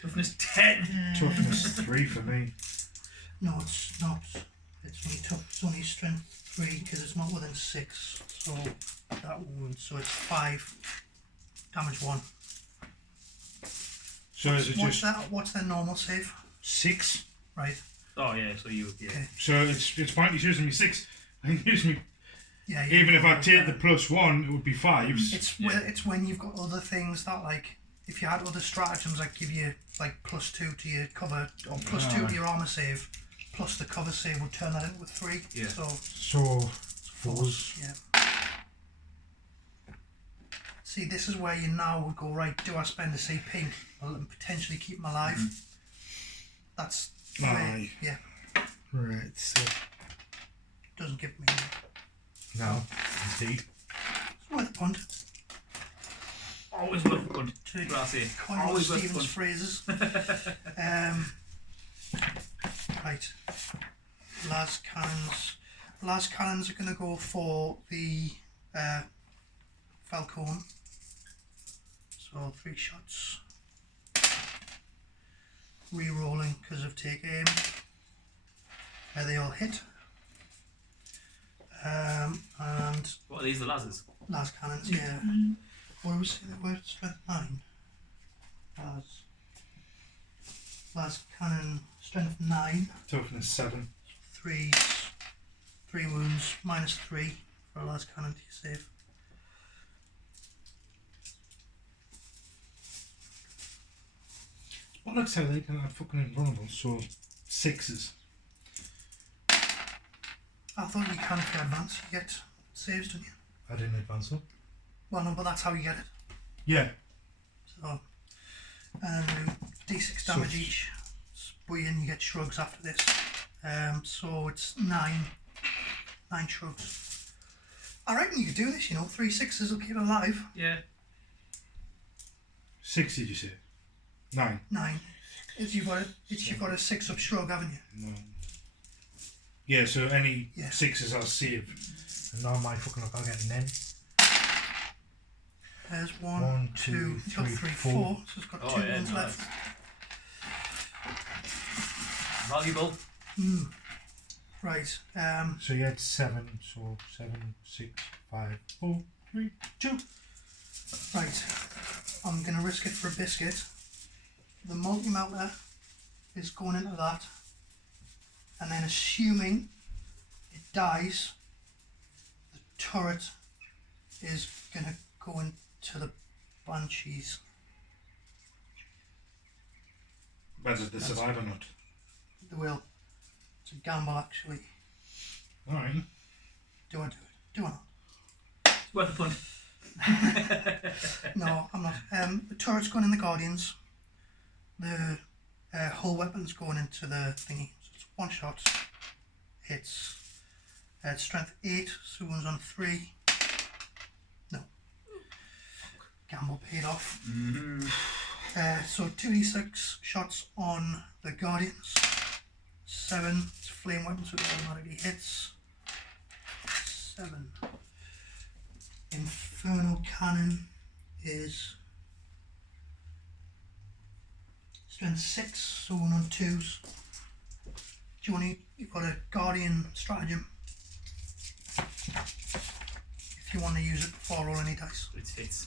Toughness 10. Toughness 3 for me. No, it's not. It's only tough. It's only strength 3 because it's not within 6. So that wound. So it's 5 damage 1. So is it just what's their normal save? 6? Right. Oh yeah, so you Okay. So it's pointless using me 6. I think it gives me. Yeah. Even if I take the +1, it would be 5s. It's when you've got other things that like if you had other stratagems that give you like +2 to your cover or +2 to your armor save, plus the cover save would turn that into a 3. Yeah. So 4s. Yeah. See, this is where you now would go, right, do I spend a CP and potentially keep them alive? That's Aye. yeah. Right, so. Doesn't give me No, indeed. it's worth a punt. always worth a punt. To Grassy. coin one of Always worth a Stephen's punt. phrases. Right. Las cannons. Las cannons are going to go for the Falcon. So 3 shots. Re-rolling because of take aim. They all hit. And What are these, the lasers? las cannons, yeah. What was it? They were strength 9. Las cannon strength 9. Toughness 7. 3 wounds, -3 for a las cannon to your save. What looks how they can have fucking invulnerable, so 6s. I thought you can if you advance, you get saves, don't you? I didn't advance them. Well, no, but that's how you get it. Yeah. So, D6 damage each. But you get shrugs after this. So it's 9 shrugs. I reckon you could do this, 3 6s will keep it alive. Yeah. 6 did you say? 9. 9. You've got a 6 up shrug, haven't you? No. Yeah, so any 6s I'll save. And now my fucking luck, I'll get an N. There's 1, 2, 3, 4. So it's got 2 ones left. Valuable. Right. So you had 7, so 7, 6, 5, 4, 3, 2. Right. I'm going to risk it for a biscuit. The multi-melter is going into that. And then assuming it dies, the turret is going to go into the Banshees. Whether they survive or not. They will. It's a gamble, actually. Alright. Do I do it? Do I not? It's worth a punt. No, I'm not. The turret's going in the Guardians. The hull weapon's going into the thingy. So it's 1 shot. Hits. Strength 8, so one's on 3. No. Gamble paid off. So 2d6 shots on the Guardians. 7. It's flame weapon, so it automatically hits. 7. Inferno cannon is strength 6, so 1 on 2s. You've got a Guardian stratagem. If you want to use it before I roll any dice. It's hits.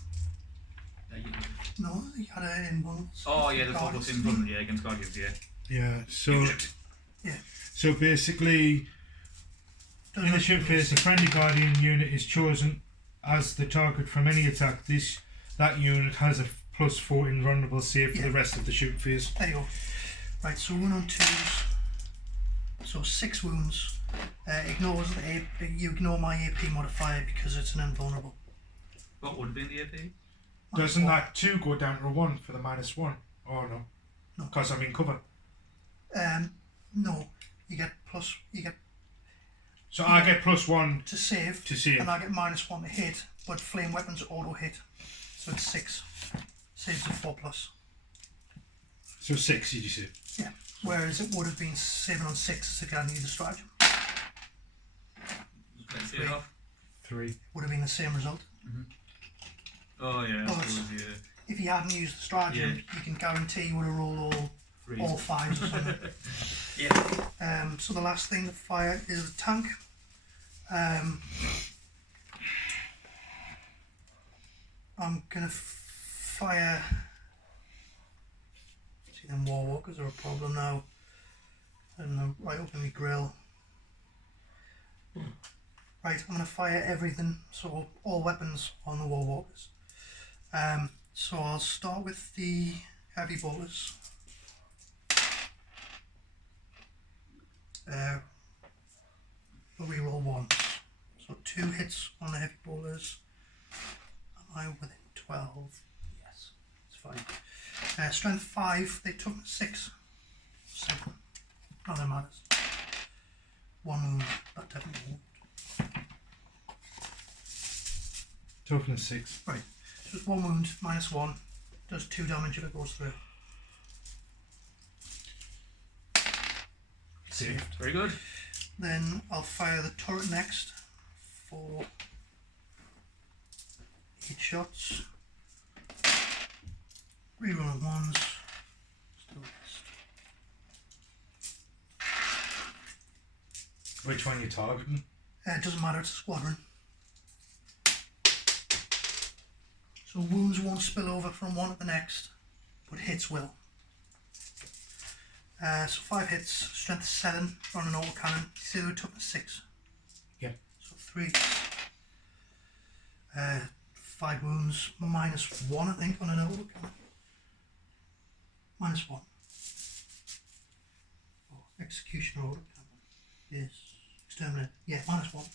No, you had it in bundles. Oh yeah, the focus in bundle, yeah, against Guardians, yeah. Yeah, so Yeah. So basically, in the ship phase, the friendly Guardian unit is chosen as the target from any attack. That unit has a +4 invulnerable save for the rest of the shoot phase. There you go. Right, so 1 on 2s. So 6 wounds. You ignore my AP modifier because it's an invulnerable. What would have been the AP? Doesn't that 2 go down to a 1 for the -1? Oh no. No. Because I'm in cover. No. You get plus. So I get +1 to save. And I get -1 to hit, but flame weapons auto hit. So it's 6. Saves a 4+. So 6, did you say? Yeah. Whereas it would have been 7 on 6 if you hadn't used the stratagem. 3. Would have been the same result. Oh yeah. But if you hadn't used the stratagem, you can guarantee you would have rolled all 5s or something. Yeah. So the last thing to fire is the tank. I'm gonna fire. See, them Warwalkers are a problem now. I don't know, right up in my grill. Right, I'm gonna fire everything, so all weapons on the Warwalkers. So I'll start with the heavy bolters. We'll reroll 1. So 2 hits on the heavy bolters. Am I within 12? Yes, it's fine. Strength 5, they took 6. 7. Not that matters. 1 wound, that definitely won't. Toughness 6. Right, so it's 1 wound, -1. Does 2 damage if it goes through. Saved. Very good. Then I'll fire the turret next for 8 shots. Reroll 1s. Still missed. Which one are you targeting? It doesn't matter, it's a squadron. So wounds won't spill over from one to the next, but hits will. So 5 hits, strength 7 on an autocannon. You see we took 6. Yeah. So 3. 5 wounds, -1 I think on an autocannon. -1. Oh, executioner autocannon is exterminate. Yeah, -1.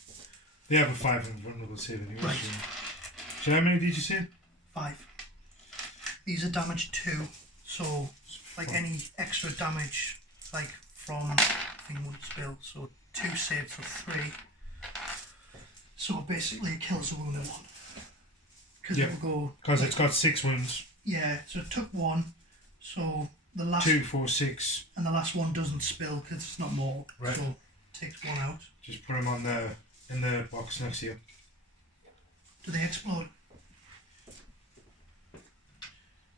They have a 5 invulnerable save anyway. Right. So how many did you say? 5. These are damage 2, so like any extra damage, like from thing wouldn't spill. So 2 saved for 3. So basically it kills the wounded one. Because it will go... Because it's got 6 wounds. Yeah, so it took 1. So the last... 2, 4, 6. And the last one doesn't spill because it's not more. Right. So it takes 1 out. Just put them on in the box next to you. Do they explode?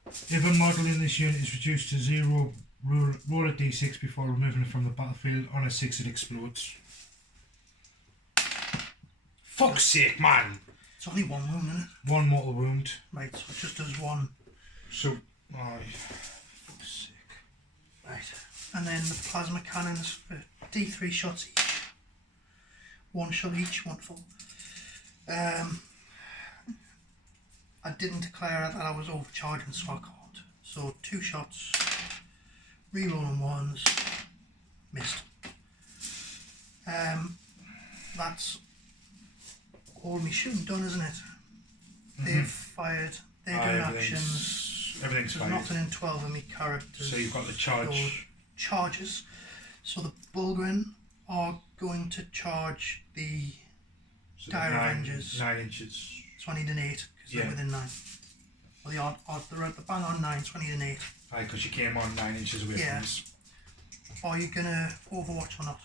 If a model in this unit is reduced to 0, roll a d6 before removing it from the battlefield. On a 6 it explodes. Fuck's sake, man! It's only 1 wound, isn't it? 1 mortal wound. Right, so it just does 1. So, fuck's sake. Right. And then the plasma cannons for D3 shots each. 1 shot each, wonderful. I didn't declare that I was overcharging, so I can't. So 2 shots, rerolling 1s, missed. That's all my shooting done, isn't it? They've fired, they're doing actions. Everything's There's fired. nothing in 12 of my characters. So you've got the charge. Charges. So the Bulgrin are going to charge the Dire Avengers. 9 inches. So I need an 8 because they're within 9. Well, they're at the bang on 9, so I need an 8. Aye, because you came on 9 inches away from us. Are you gonna Overwatch or not?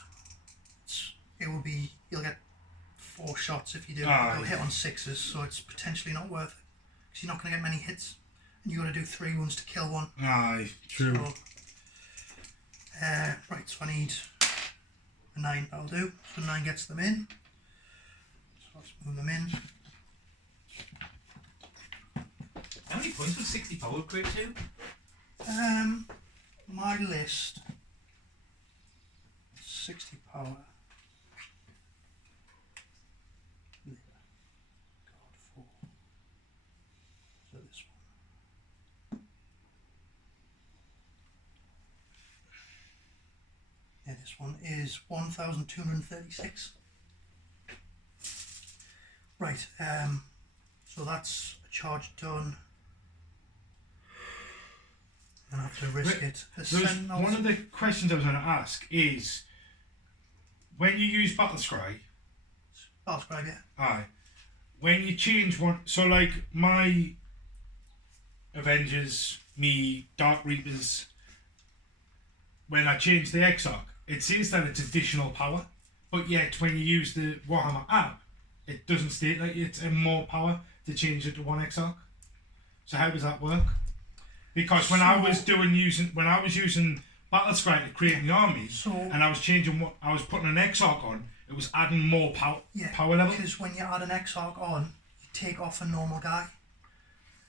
You'll get 4 shots if you do. You'll hit on 6s, so it's potentially not worth it because you're not gonna get many hits, and you got to do 3 wounds to kill 1. Aye, true. So, right, so I need a 9. That'll do. So 9 gets them in. So let's move them in. How many points would 60 power equate to? My list 60 power. God, 4. So this one. Yeah, this one is 1,236. Right, so that's a charge done. I have to risk it. One of the questions I was going to ask is, when you use Battle Scry, yeah. aye, when you change one, so like my Avengers, me Dark Reapers, when I change the Exarch, it says that it's additional power, but yet when you use the Warhammer app, it doesn't state that it's more power to change it to 1 Exarch. So how does that work? Because when I was using Battle Scry to create the army, and I was changing I was putting an Exarch on, it was adding more power level. Because when you add an Exarch on, you take off a normal guy.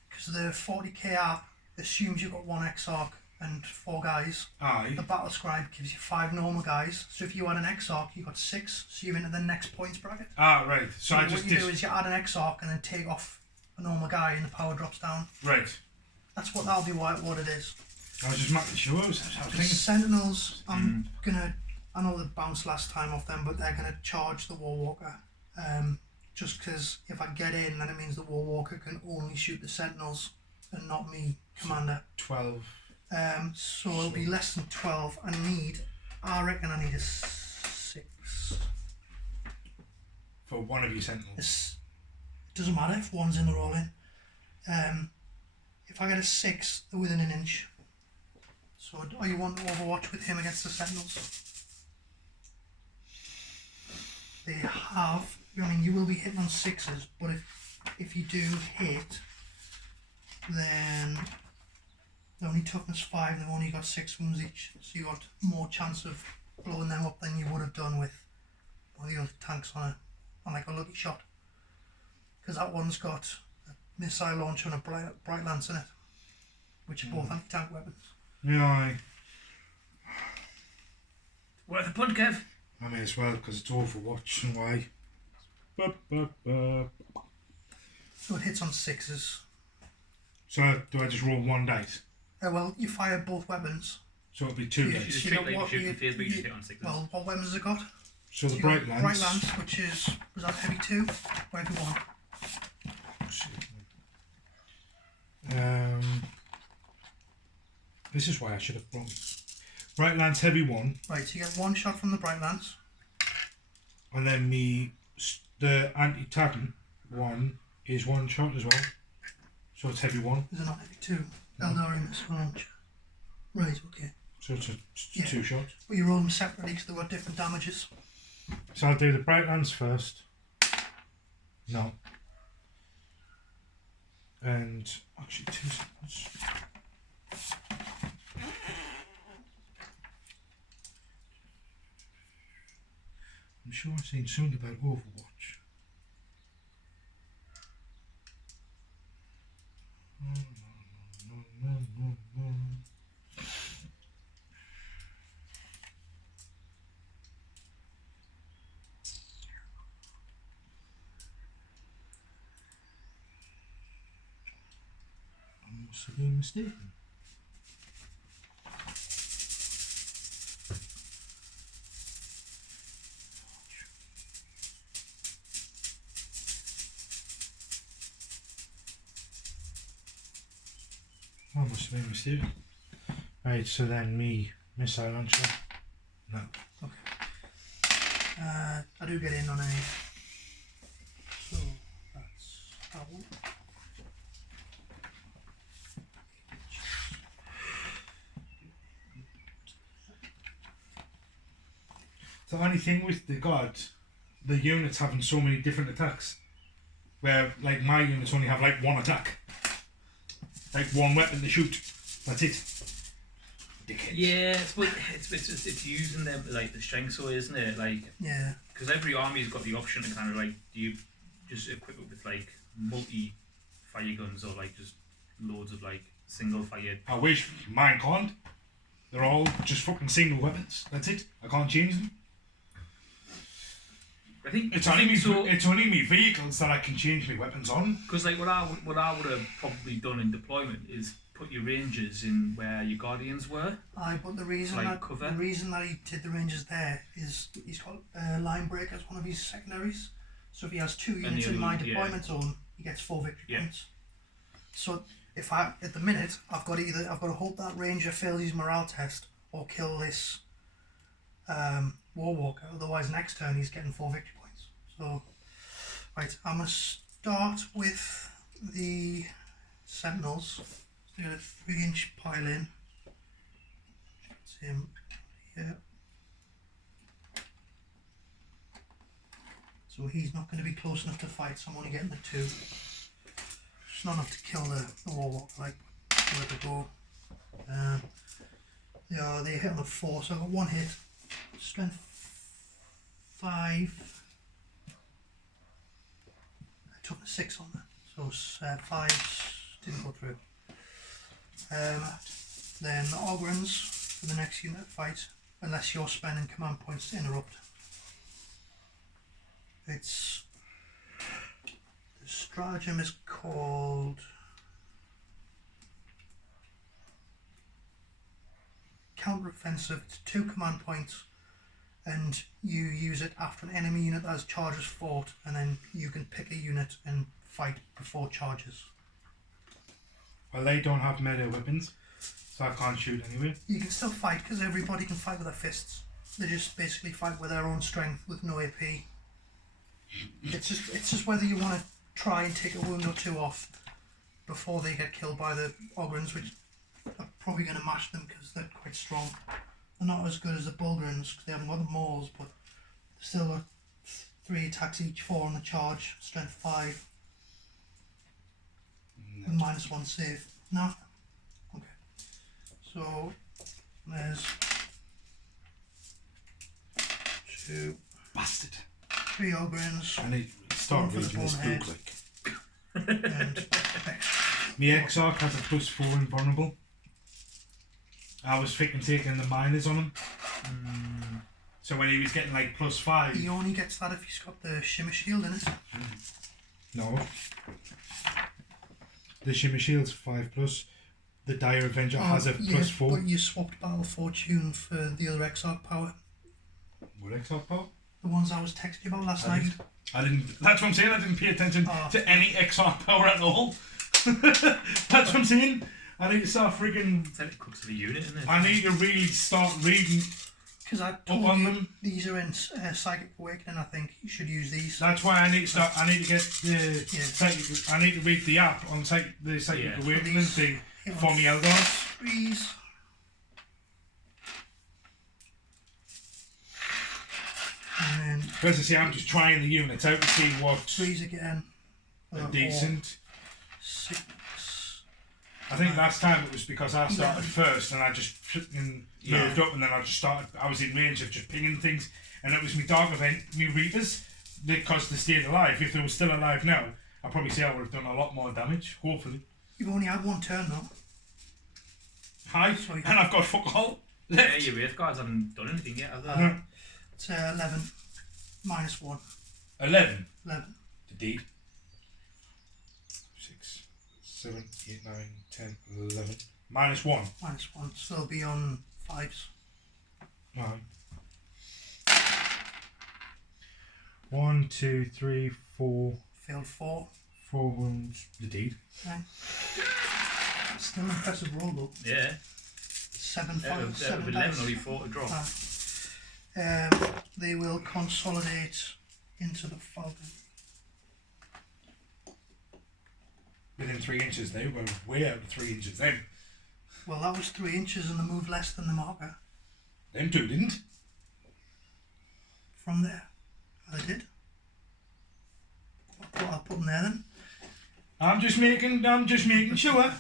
Because the 40k app assumes you've got 1 Exarch and 4 guys. Aye. The Battle Scribe gives you 5 normal guys. So if you add an Exarch, you've got 6. So you're into the next points bracket. Ah, right. So I what you do is you add an Exarch and then take off a normal guy, and the power drops down. Right. That'll be what it is. I was just making sure. I was thinking. Sentinels, I know they bounced last time off them, but they're gonna charge the Warwalker. Just because if I get in, then it means the Warwalker can only shoot the Sentinels and not me, Commander. 12. So it'll be less than 12. I reckon I need a 6. For one of your Sentinels. It doesn't matter if one's in, they're all in. If I get a 6, they're within an inch. So are you want to Overwatch with him against the Sentinels? They have, you will be hitting on 6s, but if you do hit, then they're only toughness 5, they've only got 6 wounds each, so you got more chance of blowing them up than you would have done with one of the other tanks on like a lucky shot. Because that one's got a missile launcher and a bright lance in it, which are both anti-tank weapons. Yeah, aye. Worth a punt, Kev. I may as well, because it's Overwatch and why. So it hits on 6s. So do I just roll 1 dice? Well, you fire both weapons. So it'll be 2 You dice. just treat like you shoot the phase, but you just hit on 6s. Well, what weapons has it got? So the you bright got lance. Bright lance, which was that heavy 2? Whatever you want. This is why I should have brought Bright Lance heavy 1. Right, so you get 1 shot from the Bright Lance. And then the anti-Titan 1 is 1 shot as well. So it's heavy 1. Is it not heavy 2? Eldar in this one. Right, okay. So it's 2 shots. But you roll them separately because they've got different damages. So I'll do the Bright Lance first. No. And actually 2 seconds. I'm sure I've seen something about Overwatch. I must have been mistaken. I must have been mistaken. Right, so then me, missile launcher. No. Okay. I do get in on a. So that's that one. The only thing with the gods, the units having so many different attacks, where like my units only have like 1 attack, like 1 weapon to shoot. That's it. Dickheads. Yeah, it's using them like the strength sword, isn't it? Like Yeah. because every army's got the option to kind of like, do you just equip it with like multi-fire guns or like just loads of like single-fire? I wish. Mine can't. They're all just fucking single weapons. That's it. I can't change them. I think It's only me vehicles that I can change my weapons on. Because like what I would have probably done in deployment is put your rangers in where your guardians were. Aye, but the reason Like that cover. the reason that he did the Rangers there is he's got Linebreaker as one of his secondaries. So if he has 2 units in my deployment zone, he gets 4 victory points. So if at the minute I've got to hope that Ranger fails his morale test or kill this Warwalker. Otherwise, next turn he's getting 4 victory points. So right, I'm gonna start with the Sentinels. So I got a 3-inch pile in. It's him here. So he's not going to be close enough to fight, so I'm only getting the 2. It's not enough to kill the Warwalker, like, where to go. Yeah, they hit on the 4, so I got 1 hit. Strength 5. I took a 6 on that, so 5 didn't go through. Then the Ogrins for the next unit fight, unless you're spending command points to interrupt. It's the stratagem is called counter-offensive. It's 2 command points, and you use it after an enemy unit that has charges fought, and then you can pick a unit and fight before charges. Well, they don't have melee weapons, so I can't shoot anyway. You can still fight because everybody can fight with their fists. They just basically fight with their own strength with no AP. It's just whether you want to try and take a wound or 2 off before they get killed by the Ogrins, which are probably going to mash them because they're quite strong. They're not as good as the Bulgrins because they haven't got the Maws, but they've still got 3 attacks each, 4 on the charge, strength 5. No. And -1 save. No? Okay. So there's 2. Bastard. 3 Ogrins. I need to start One for the reading this bonehead. book like. And My Exarch has a +4 invulnerable. I was thinking taking the miners on him. So when he was getting like +5. he only gets that if he's got the Shimmer Shield in it. No. The Shimmer Shield's 5+. The Dire Avenger has a +4. But you swapped Battle Fortune for the other Exarch power. What Exarch power? The ones I was texting you about last night. I didn't. That's what I'm saying. I didn't pay attention to any Exarch power at all. That's what I'm saying. I need to start frigging. It's like it cooks to the unit, isn't it? I need to really start reading. Because I Up told on you them. these are in Psychic Awakening. I think you should use these. That's why I need to start. I need to get the. Yeah. Psychic, I need to read the app on the Psychic Yeah. Awakening thing for me Eldar. Threes. And then As I say, I'm just trying the units out to see what threes again. are decent. 6. I think last time it was because I started first and I just moved up and then I just started. I was in range of just pinging things, and it was my Dark Event, my Reapers, because they stayed alive. If they were still alive now, I'd probably say I would have done a lot more damage. Hopefully. You've only had one turn though. Hi, Sorry. and I've got fuck all Yeah, left. your Wraith Guards haven't done anything yet, have they? No. It's 11 minus 1. 11. 11. The deed. 6, 7, 8, 9, 10, 11. Minus 1. Minus 1. So it'll be on 5s. 9. 1, 2, 3, 4. Failed 4. 4 wounds. The deed. Okay. Still an impressive roll though. Yeah. 7 Out 5 of 7 11, dice. only 4 to drop. They will consolidate into the Falcon. Within 3 inches, they were way out of 3 inches then. Well, that was 3 inches and they moved less than the marker Them two didn't. from there. They did. I'll put them there then. I'm just making sure.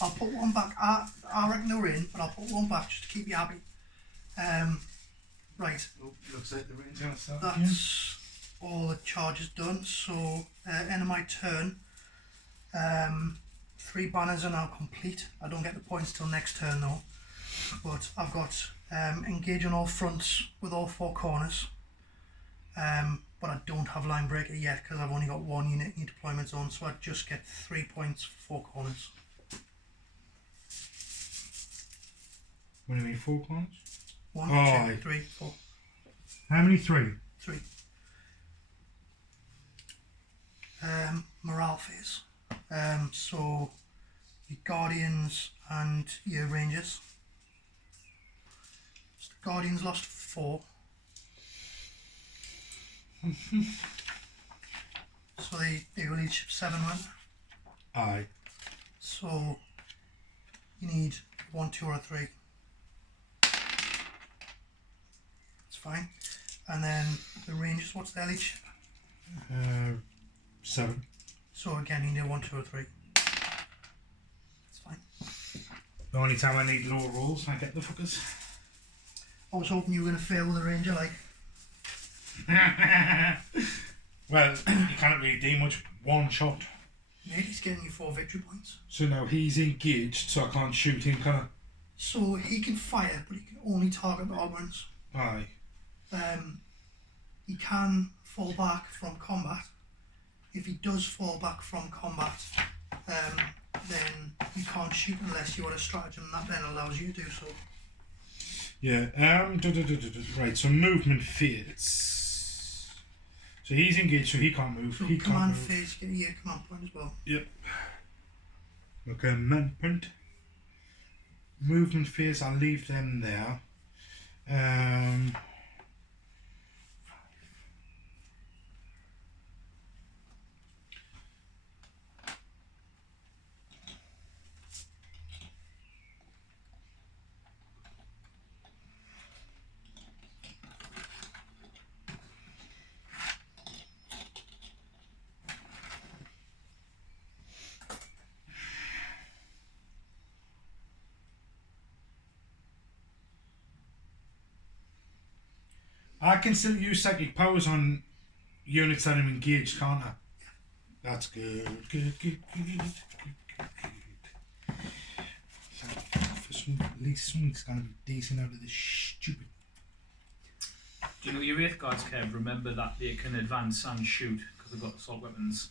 I'll put one back. I reckon they were in, but I'll put one back just to keep you happy. Right. Oh, looks like the range gonna start That's all the charges done. So end of my turn. 3 banners are now complete. I don't get the points till next turn though. But I've got engage on all fronts with all 4 corners. But I don't have Linebreaker yet because I've only got 1 unit in deployment zone, so I just get 3 points for 4 corners. What do you mean, 4 corners? 1, Oh, 2, aye. 3, 4, How many? 3? 3. Morale phase. So your Guardians and your Rangers. So the Guardians lost 4. So they will each 7 went. Aye. So you need 1, 2 or 3. That's fine. And then the Rangers, what's their leadership? 7. So again you need 1, 2 or 3. That's fine. The only time I need low rolls, I get the fuckers. I was hoping you were going to fail with a Ranger like. Well, you can't really do much. 1 shot. Mate, he's getting you 4 victory points. So now he's engaged, so I can't shoot him, can So he can fire, but he can only target the Ogmans. I? Aye. He can fall back from combat. If he does fall back from combat, then you can't shoot unless you want a stratagem, and that then allows you to do so. Yeah, right, so movement phase. So he's engaged, so he can't move. So He can't command move. phase, get a year command point as well. Yep. Okay, command point. Movement phase, I'll leave them there. I can still use psychic powers on units that I'm engaged, can't I? That's good. At least something's gonna be decent out of this stupid. Do you know your Wraith Guards, Kev? Remember that they can advance and shoot because they've got assault weapons.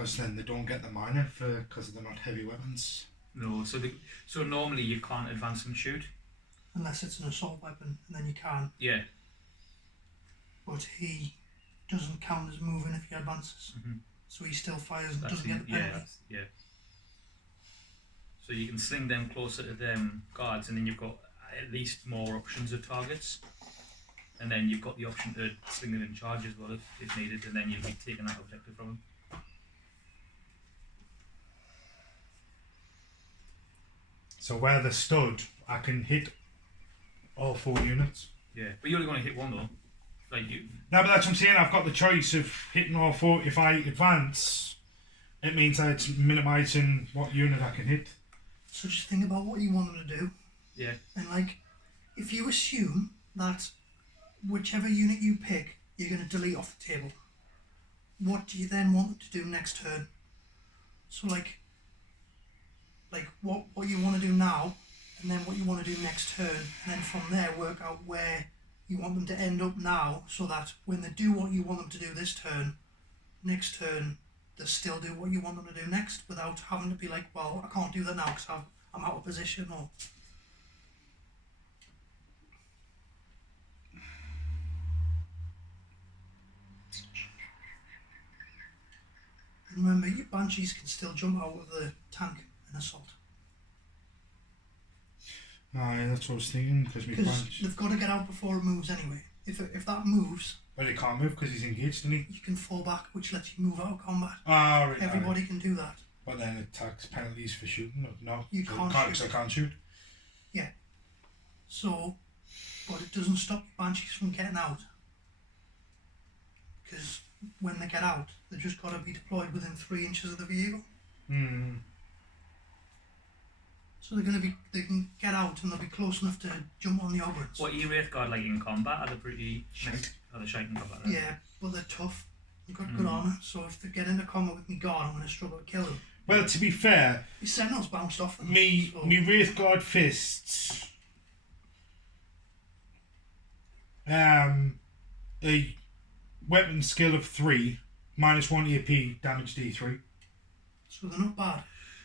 because then they don't get the mana because they're not heavy weapons. No, so normally you can't advance and shoot. Unless it's an assault weapon, and then you can. Yeah. But he doesn't count as moving if he advances. Mm-hmm. So he still fires and doesn't get the penalty. Yeah. So you can sling them closer to them guards, and then you've got at least more options of targets. And then you've got the option to sling them in charge as well if needed, and then you'll be taking that objective from them. So where they're stood, I can hit all 4 units. Yeah, but you only want to hit one though. Like you. No, but that's what I'm saying. I've got the choice of hitting all 4. If I advance, it means that it's minimising what unit I can hit. So just think about what you want them to do. Yeah. And like, if you assume that whichever unit you pick, you're going to delete off the table, what do you then want them to do next turn? So like what you want to do now, and then what you want to do next turn, and then from there work out where you want them to end up now, so that when they do what you want them to do this turn, next turn they still do what you want them to do next, without having to be like, well, I can't do that now because I'm out of position. Or remember, your banshees can still jump out of the tank in assault. Aye, that's what I was thinking, because they've got to get out before it moves anyway. If that moves... Well, he can't move because he's engaged, isn't he? You can fall back, which lets you move out of combat. Ah, right. Everybody can do that. But then it tax penalties for shooting. No, you can't shoot. So I can't shoot. Yeah. So, but it doesn't stop banshees from getting out. Because when they get out, they've just got to be deployed within 3 inches of the vehicle. Hmm. So they can get out and they'll be close enough to jump on the Ogrins. What, your Wraith Guard like in combat? Are they pretty shite? Are they shite in combat? Right? Yeah, but they're tough. They've got good armour, so if they get into combat with me guard, I'm going to struggle to kill them. Well, to be fair, his Sentinels bounced off them. Me Wraith Guard fists. A weapon skill of 3, -1 AP, damage D3. So they're not bad.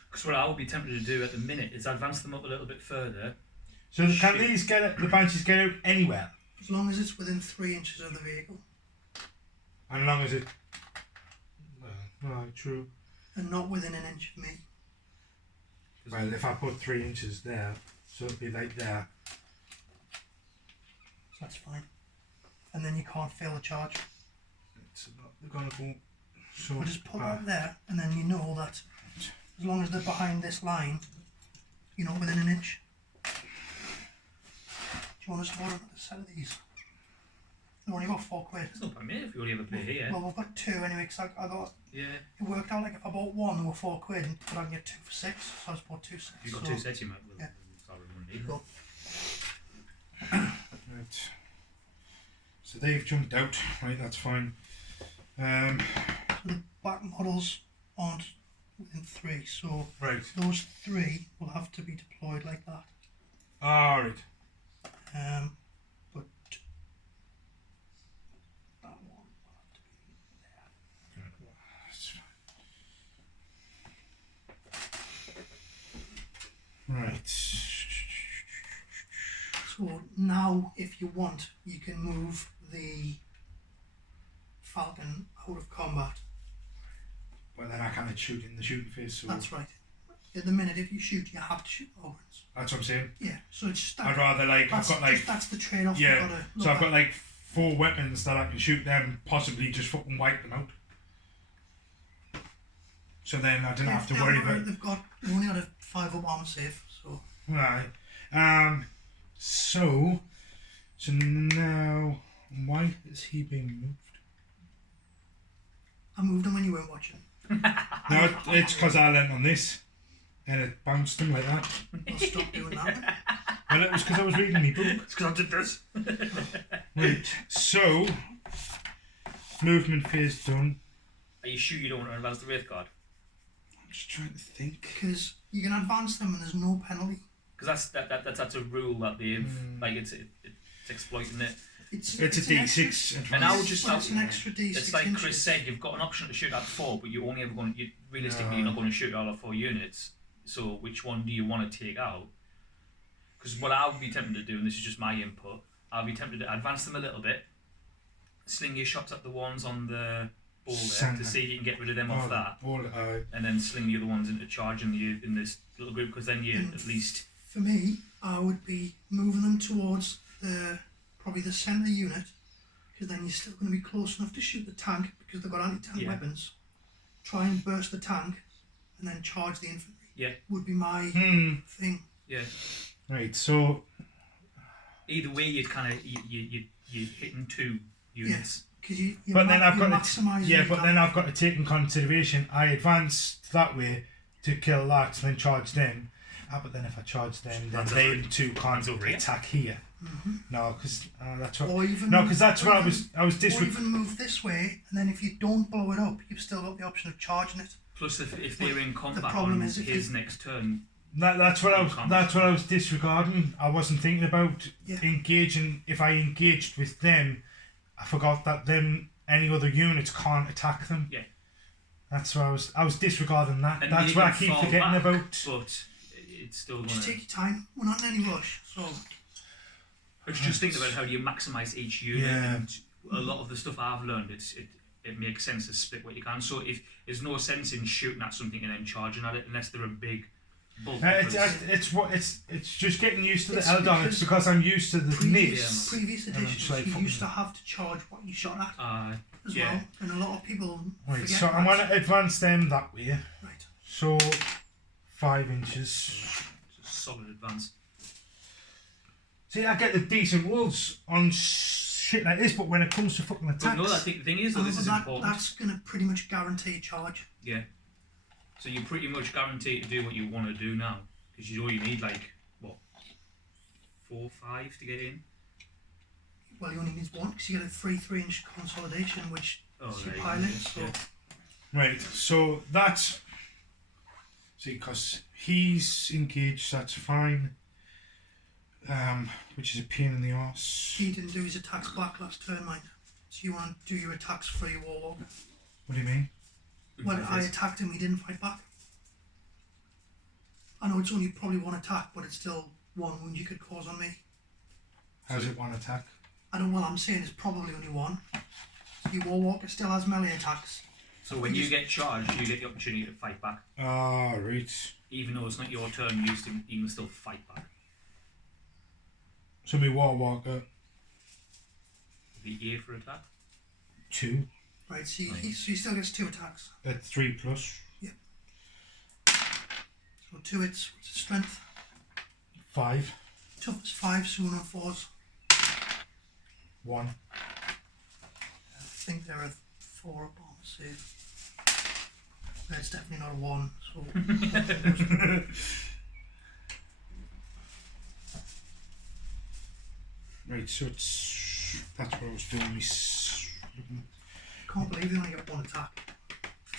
Because what I would be tempted to do at the minute is advance them up a little bit further. So can these the banshees get out anywhere? As long as it's within 3 inches of the vehicle. And as long as it... Right, true. And not within an inch of me. Well, if I put 3 inches there, so it'd be like there. So that's fine. And then you can't fail the charge. So they're going to go... So we'll just put that there, and then you know that as long as they're behind this line, you're not within an inch. Do you want us to order a set of these? They're only about £4. It's not by me if you only ever play here. Well, we've got 2 anyway, because I got... Yeah. It worked out like if I bought 1, they were £4, but I can get 2 for 6, so I just bought 2 sets. If you've got 2 sets, you might well cool. Right. So they've jumped out, right, that's fine. So the back models aren't within 3, so right. Those 3 will have to be deployed like that. Alright. But that one will have to be there. Right. So now, if you want, you can move the Falcon out of combat. Well, then I can't shoot in the shooting phase. So that's right. At the minute, if you shoot, you have to shoot Ogrins. That's what I'm saying. Yeah, so it's just that. I'd rather I've got that's the trade-off. Yeah. So I've got 4 weapons that I can shoot them, possibly just fucking wipe them out. So then I don't have to worry about. They've only got a 5 up armor save, so. Right. So now, why is he being moved? I moved him when you weren't watching. No, it's because I leant on this, and it bounced him like that. I'll stop doing that. Well, it was because I was reading my book. It's because I did this. Right. So, movement phase done. Are you sure you don't want to advance the Wraith Guard? I'm just trying to think. Because you can advance them and there's no penalty. Because that's a rule that they've it's exploiting it. It's a an D6 extra- advance. And I would just it's an extra D6 It's like Chris inches. said, you've got an option to shoot at 4, but you're only ever going to, realistically, you're not going to shoot all of 4 units. So which one do you want to take out? Because what I would be tempted to do, and this is just my input, I'll be tempted to advance them a little bit, sling your shots at the ones on the ball there to see if you can get rid of them off that, and then sling the other ones into charge in this little group, because then you at least... For me, I would be moving them towards probably the centre unit, because then you're still going to be close enough to shoot the tank, because they've got anti-tank weapons. Try and burst the tank, and then charge the infantry. Yeah. Would be my thing. Yeah. Right, so... Either way, you'd kind of... You're hitting 2 units. Because you but then I've got maximising then I've got to take in consideration I advanced that way to kill that and then charge them. But then if I charge them, then they too can't attack here. No, because that's what. Because that's what I was Or even move this way, and then if you don't blow it up, you've still got the option of charging it. Plus, if they're in combat problem on is if his next turn. That's what I was disregarding. I wasn't thinking about engaging. If I engaged with them, I forgot that any other units can't attack them. Yeah. That's why I was disregarding that. And that's what I keep forgetting back, about. But it's still going to... Just take your time. We're not in any rush, so... But just think about how you maximise each unit. Yeah. And a lot of the stuff I've learned, it makes sense to split what you can. So if there's no sense in shooting at something and then charging at it unless they're a big bulk. It's just getting used to the Eldar. It's because I'm used to the NIS. Previous editions, you used to have to charge what you shot at as well, and a lot of people forget. So I'm going to advance them that way. Right. So 5 inches. Solid advance. See, I get the decent rolls on shit like this, but when it comes to fucking attacks... But no, I think the thing is, though, this is important. That's going to pretty much guarantee a charge. Yeah. So you're pretty much guaranteed to do what you want to do now. Because you need, 4, 5 to get in? Well, you only need 1, because you get a 3-inch consolidation, which is your pilot, so... Right, so that's... See, because he's engaged, that's fine. Which is a pain in the arse. He didn't do his attacks back last turn, mind. So you want to do your attacks for your Warwalker. What do you mean? When I attacked him, he didn't fight back. I know it's only probably 1 attack, but it's still 1 wound you could cause on me. How's it 1 attack? I'm saying it's probably only 1. So your Warwalker still has melee attacks. So when you get charged, you get the opportunity to fight back. Ah, right. Even though it's not your turn, you can still fight back. So my Warwalker... The A for attack? 2. Right, so he still gets 2 attacks. At 3 plus. Yep. So 2 hits. What's his strength? 5. Toughness 5, so 1 on 4s. 1. I think there are 4 up on the save. It's definitely not a 1, so... Right, so that's what I was doing. Can't believe they only get 1 attack.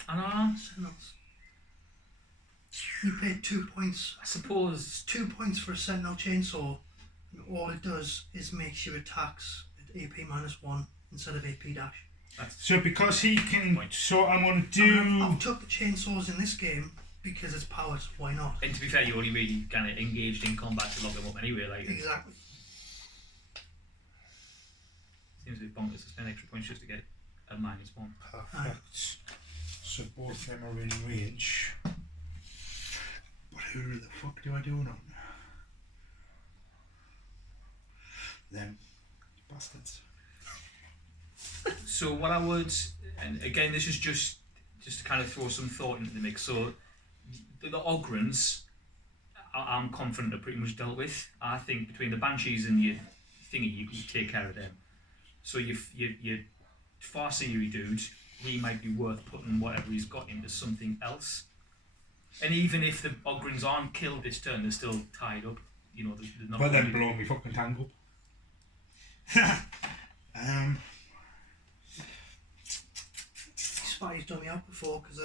I know. Sentinels. You paid 2 points. I suppose 2 points for a Sentinel chainsaw, and all it does is makes your attacks at AP -1 instead of AP dash. So because he can, so I'm going to do... I've took the chainsaws in this game because it's powered, so why not? And to be fair, you only really kind of engaged in combat to lock them up anyway. Exactly. Seems a bit bonkers to spend extra points just to get a -1. Perfect. So both of them are in range. But who the fuck do I do now? Them bastards. So what I would, and again this is just to kind of throw some thought into the mix. So the Ogrons, I'm confident are pretty much dealt with. I think between the Banshees and your thingy, you can take care of them. So your Farseer dude, he might be worth putting whatever he's got into something else. And even if the Ogrons aren't killed this turn, they're still tied up. They're not. But then blow me fucking tank up. Spy's done me out before because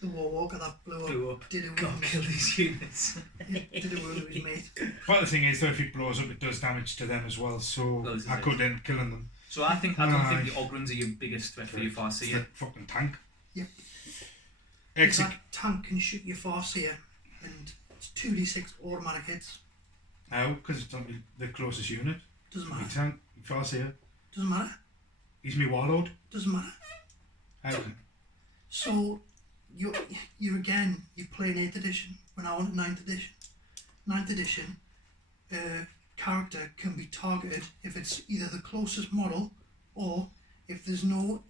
the the Warwalker that Blew up. did it God, kill these units. did it with his mate. But the thing is, though, if it blows up, it does damage to them as well. So Well, this is I it. could end up killing them. So I don't think the Ogrins are your biggest threat for your It's Farseer. the fucking tank. Yep. Exec- That tank can shoot your Farseer, and it's 2d6 automatic hits. No, because it's not the closest unit. Doesn't My matter. tank, Farseer. Doesn't matter. He's me warlord. Doesn't matter. Okay. So you're playing 8th edition. We're now on 9th edition. 9th edition, character can be targeted if it's either the closest model or if there's no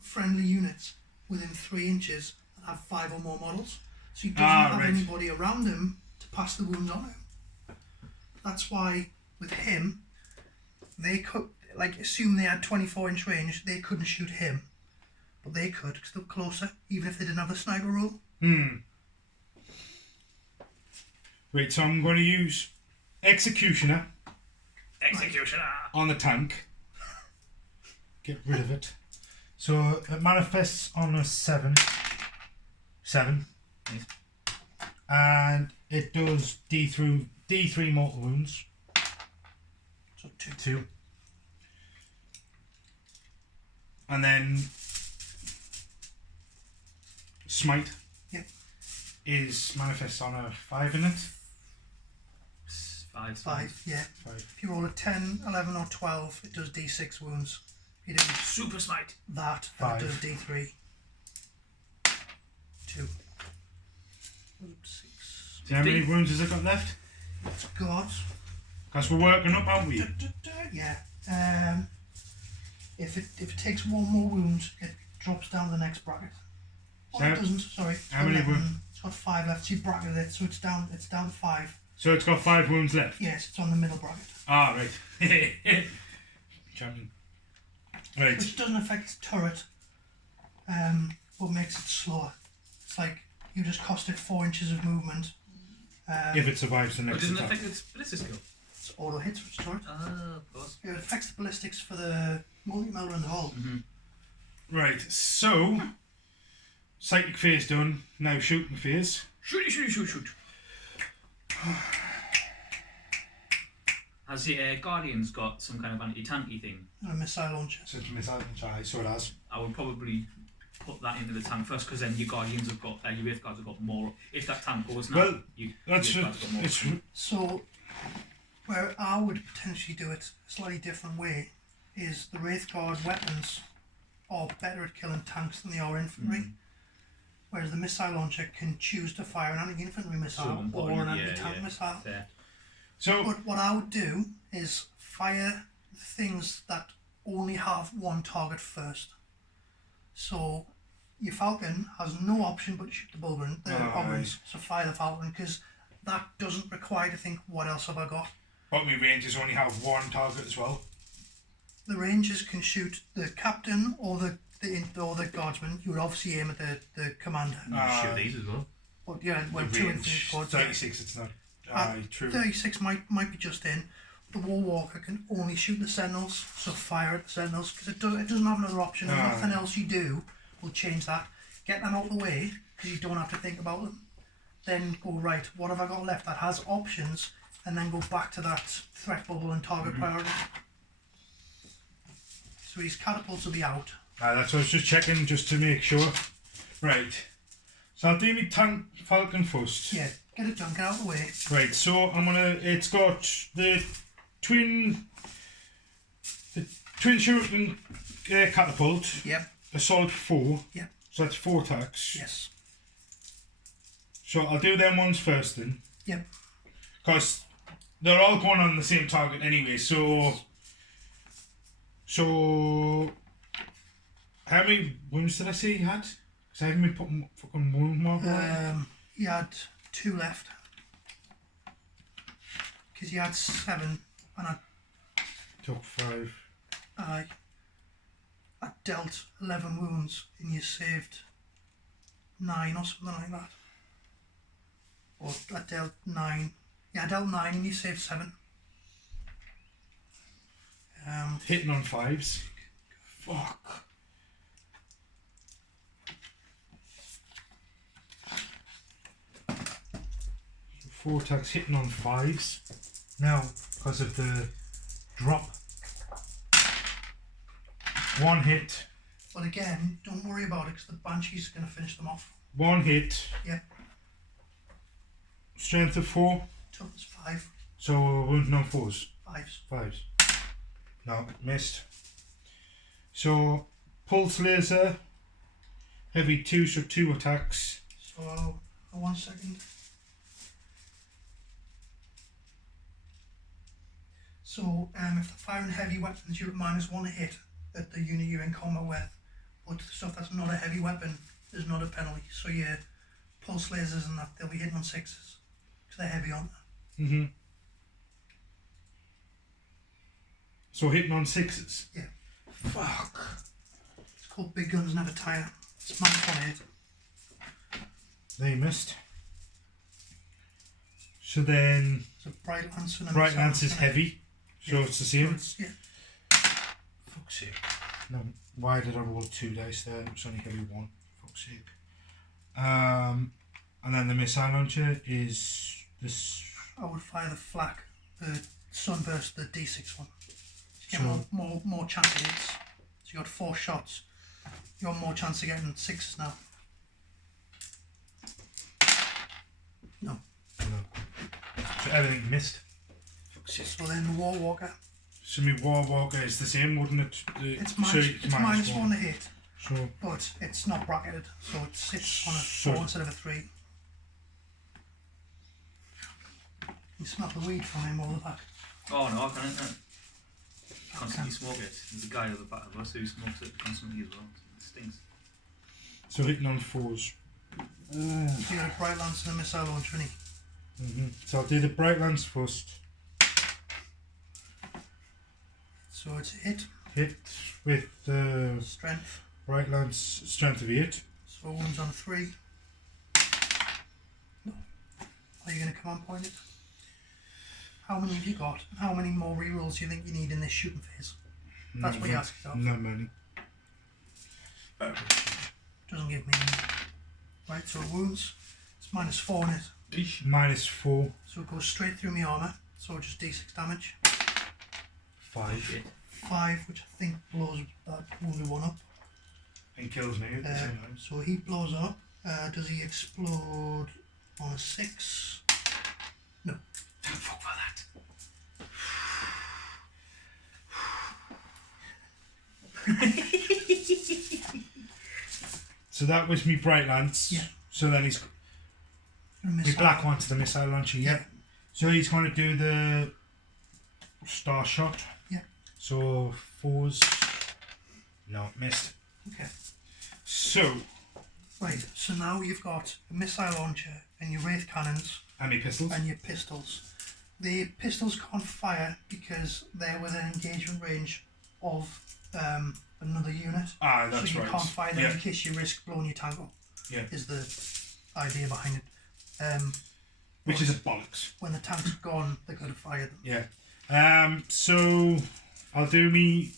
friendly units within 3 inches that have 5 or more models. So he doesn't have anybody around him to pass the wounds on him. That's why with him, they could, assume they had 24-inch range, they couldn't shoot him. But they could, because they're closer, even if they didn't have the sniper rule. Right, so I'm going to use Executioner on the tank. Get rid of it. So it manifests on a 7. 7. Nice. And it does D3 mortal wounds. So 2. 2. And then Smite. Yep. Is manifests on a 5 in it. 5, yeah. 5. If you roll a 10, 11 or 12, it does d6 wounds. If you do Super Smite. that, then it 5. does d3. 2. Oops, 6. See how many wounds has it got left? It's got... Because we're working up, aren't we? Yeah. If it takes 1 more wound, it drops down to the next bracket. Oh, it doesn't, sorry. How many wounds? It's got 5 left, so you bracketed it, so it's down 5. So it's got 5 wounds left? Yes, it's on the middle bracket. Ah, right. Champion. Right. Which doesn't affect its turret, but makes it slower. It's like you just cost it 4 inches of movement. If it survives the But next doesn't it attack. affect its ballistic skill? It's auto hits with its turret. Ah, of course. It affects the ballistics for the multi-meller and the hull. Right, so psychic phase done, now shooting phase. Shoot. Has the Guardians got some kind of anti-tanky thing? And a missile launcher. So it's missile try, so it has. I would probably put that into the tank first, because then your Guardians have got, your Wraith Guards have got more. If that tank goes now, Well, your that's Wraith Guards have got more. it's So, where I would potentially do it a slightly different way is the Wraith Guard weapons are better at killing tanks than they are infantry. Whereas the missile launcher can choose to fire an anti-infantry missile or an anti-tank missile. Fair. so But what I would do is fire things that only have 1 target first. So your Falcon has no option but to shoot the Bulgrin, the Ogrins. So fire the Falcon, because that doesn't require to think, what else have I got? but my Rangers only have 1 target as well. The Rangers can shoot the captain or the guardsman. You would obviously aim at the commander. Shoot these as well. But yeah, The well, 2 range, infantry squads. 36 it's not. True. 36 might be just in. The Warwalker can only shoot the Sentinels, so fire at the Sentinels, because it doesn't have another option. Nothing else you do will change that. Get them out of the way, because you don't have to think about them. Then go, right, what have I got left that has options, and then go back to that threat bubble and target priority. So his catapults will be out. That's what I was just checking, just to make sure. Right. So I'll do my tank Falcon first. Yeah, get it done, get out of the way. Right, so I'm gonna. It's got the twin shooting catapult. Yep, Assault 4. Yep. So that's 4 attacks. yes. So I'll do them ones first then. Yep. Because they're all going on the same target anyway. So how many wounds did I say you had? Because I haven't been putting fucking wound marker. You had 2 left. Because you had 7, and Took 5. I dealt 11 wounds, and you saved 9 or something like that. Or I dealt 9. Yeah, I dealt 9 and you saved 7. Hitting on 5s. Fuck. 4 attacks hitting on 5s. Now, because of the drop. 1 hit. But again, don't worry about it because the Banshee's going to finish them off. 1 hit. Yeah. Strength of 4. Toughness 5. So wounding on 4s. 5s. 5s. No, missed. So pulse laser. Heavy 2, so 2 attacks. So 1 second. So if they're firing heavy weapons, you're at -1 a hit at the unit you're in combat with. But stuff that's not a heavy weapon is not a penalty. So your pulse lasers and that, they'll be hitting on 6s. Because they're heavy on that. Mm-hmm. So hitting on 6s? Yeah. Fuck. It's called Big Guns Never Tire. It's -1 hit. They missed. So then... So Bright Lance and a Bright missile, Lance is isn't it? heavy. So Yeah. it's the same. It's, yeah. Fuck's sake. No, why did I roll 2 dice there? It was only heavy 1. Fuck's sake. And then the missile launcher is this. I would fire the flak, the sunburst, the D6 one. So you So- get more chance of hits. So you got 4 shots. You got more chance of getting 6s now. No. No. So everything missed. Fuck's sake. So then the War Walker, So my War Walker is the same, wouldn't it? it's so -1 to hit, So but it's not bracketed, so it sits on a So- 4 instead of a 3. You smell the weed from him all the back. Oh no, I can't. Constantly smoke it. There's a guy at the back of us who smokes it constantly as well. It stinks. so hitting on 4s. You got a Bright Lance and a missile launcher, innit? So I'll do the Bright Lance first. So it's a hit, Hit with the strength, Bright Lance, strength of 8. so wounds on 3. No. Are you going to command point it? How many have you got? How many more rerolls do you think you need in this shooting phase? That's what you ask yourself. Not many. Doesn't give me any. Right, so it wounds. It's -4 in it. -4. So it goes straight through my armour. So just D6 damage. 5. Shit. 5, which I think blows that wounded one up. And kills me at the same time. So he blows up. Does he explode on a 6? No. Don't fuck for that. So that was me Bright Lance. Yeah. So then he's me black one to the missile launcher. Yeah. So he's going to do the star shot. Yeah. So 4s. No, missed. Okay. So. Right, so now you've got a missile launcher and your wraith cannons And my pistols. and your pistols. The pistols can't fire because they're within engagement range of another unit. Ah, that's so you right. can't fire them Yeah. in case you risk blowing your tank up. Yeah. Is the idea behind it. Which is a bollocks. When the tank's gone, they could have fired them. Yeah. So I'll do me.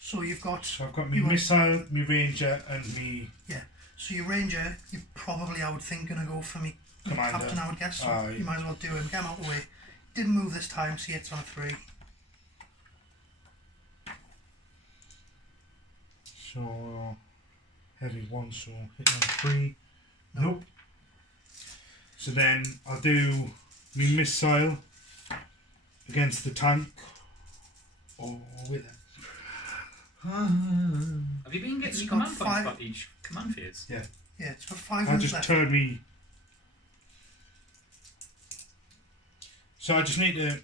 So you've got. So I've got me you got- missile, me ranger, and me. Yeah. So your ranger, you probably, I would think, gonna go for me Commander. captain. I would guess. So Aye. you might as well do him. Get him out of the way. Didn't move this time, so it's on a 3. So heavy 1, so hit on 3. No. Nope. So then I'll do me missile against the tank. Or with it. Have you been It's getting got command points 5 for each command phase? Yeah, it's got 5 I wounds just left. turn me. So I just need to.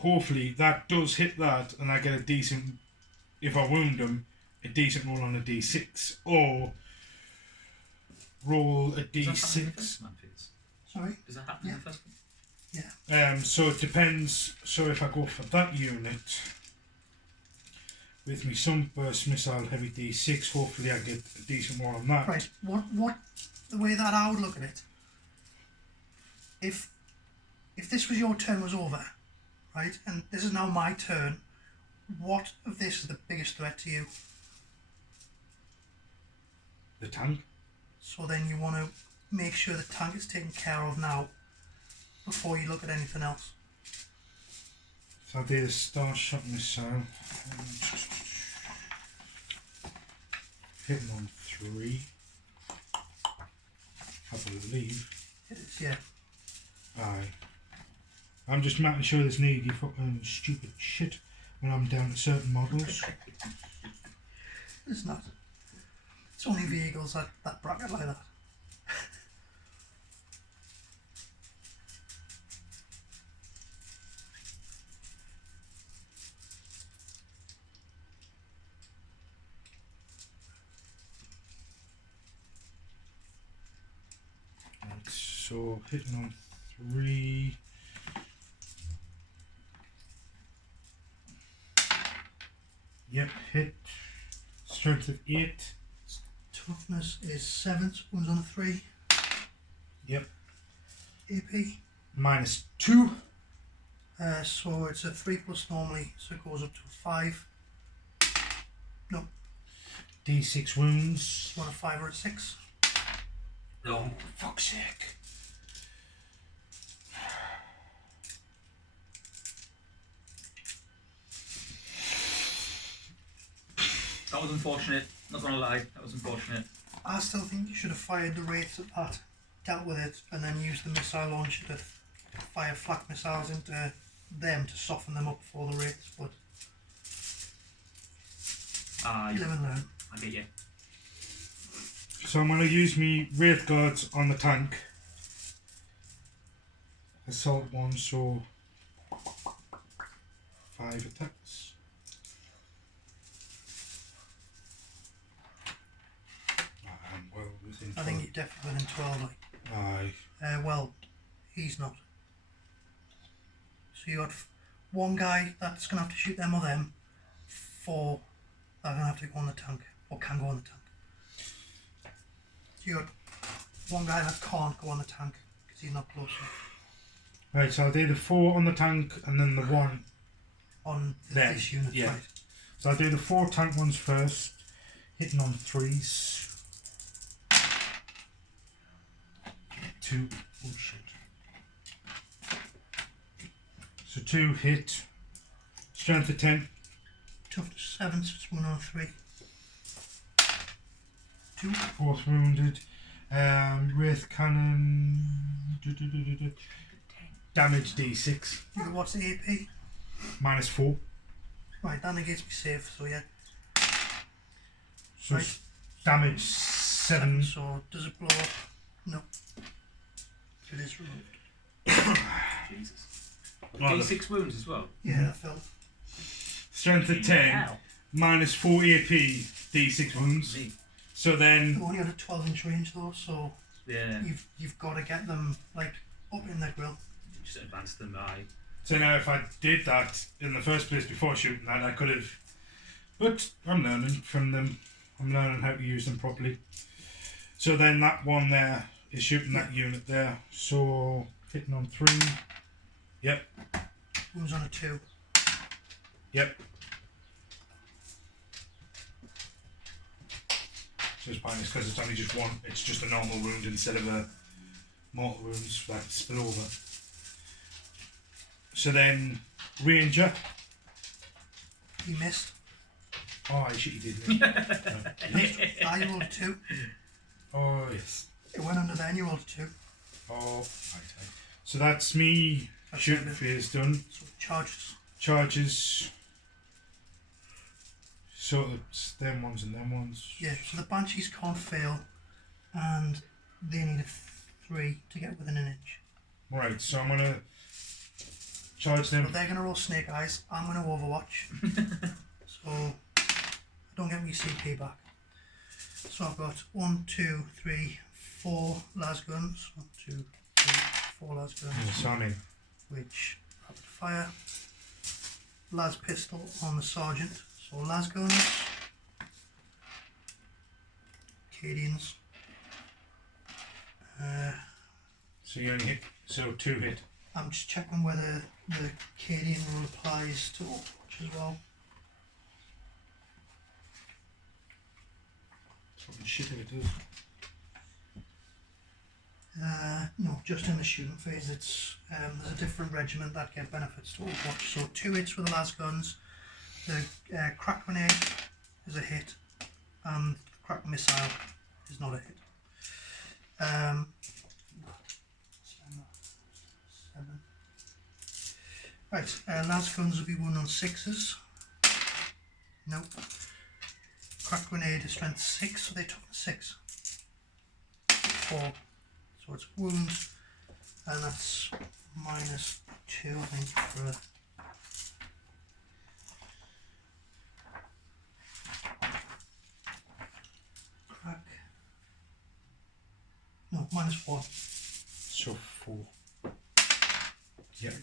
Hopefully that does hit that, and I get a decent. If I wound them, a decent roll on a D6, or roll a Does that happen in the first D6. command phase? Sorry? Does that happen in the first one? So it depends. So if I go for that unit with me sunburst missile heavy D6, hopefully I get a decent roll on that. Right. What? The way that I would look at it. If this was your turn was over, right, and this is now my turn, what of this is the biggest threat to you? The tank. So then you want to make sure the tank is taken care of now, before you look at anything else. So I'll do the Star Shot Missile. Hitting on 3. I believe. It is, yeah. Aye. I'm just making sure there's no fucking stupid shit when I'm down to certain models. It's not. It's only vehicles that bracket like that. Right, so hitting on 3. Yep, hit. Strength of 8. Toughness is 7, so one's on a 3. Yep. AP. -2. So it's a 3+ normally, so it goes up to a 5. No, D6 wounds. one a 5 or a 6. Oh, for fuck's sake. That was unfortunate. Not gonna lie, that was unfortunate. I still think you should have fired the wraiths at that, dealt with it, and then used the missile launcher to fire flak missiles into them to soften them up for the wraiths, but you live and learn. I get you. So I'm going to use me Wraith Guards on the tank. Assault 1, so 5 attacks. I'm well within 12. I think you're definitely within 12, like. Aye. Well, he's not. So you got one guy that's going to have to shoot them or them, 4 that are going to have to go on the tank, or can go on the tank. So you got one guy that can't go on the tank because he's not close enough. Right, so I'll do the 4 on the tank and then the 1 on then. This unit, Yeah. right? So I'll do the 4 tank ones first, hitting on 3s. 2. Oh shit. So 2 hit. Strength of 10. Toughness 7, so it's 1 on 3. 2. 4th wounded. Wraith cannon. Damage D6. You got what's the AP? -4. Right, that negates me save, so yeah. So Right. damage 7. So does it blow up? No. It is removed. Jesus. Oh, D6 wounds as well. Yeah, that fell. Strength of 10. Ow. -4 AP. D6 wounds. Me. So then. They've only got a 12-inch range though, so Yeah. you've got to get them like up in their grill. Just advance them by. So now if I did that in the first place before shooting that, I could have. But I'm learning from them. I'm learning how to use them properly. So then that one there is shooting that unit there. So hitting on 3. Yep. One's on a 2. Yep. So it's minus because it's only just 1. It's just a normal wound instead of a mortal wounds that spill over. So then Ranger. You missed. Oh, I shit, you didn't. I rolled a 2. Oh, yes. It went under there and you rolled a 2. Oh, right. So that's me That's shooting it. phase done. So charges. Charges. So it's them ones and them ones. Yeah, so the Banshees can't fail and they need a 3 to get within an inch. Right, so I'm gonna charge them. But they're going to roll Snake Eyes. I'm going to Overwatch. So don't get me CP back. So I've got 1, 2, 3, 4 las guns. 1, 2, 3, 4 las guns. So I'm in. Which rapid fire. Las pistol on the sergeant. So las guns. Acadians. So you only hit. So 2 hit. I'm just checking whether the Acadian rule applies to Overwatch as well. Fucking shit if it No, just in the shooting phase. It's there's a different regiment that get benefits to Overwatch. So 2 hits with the las guns. The crack grenade is a hit, and the crack missile is not a hit. 7. Right, las guns will be 1 on 6s. Nope. Crack grenade is strength 6, so they took 6. 4. So it's wounds, and that's -2, I think, for a crack. No, -1. So 4. Yep.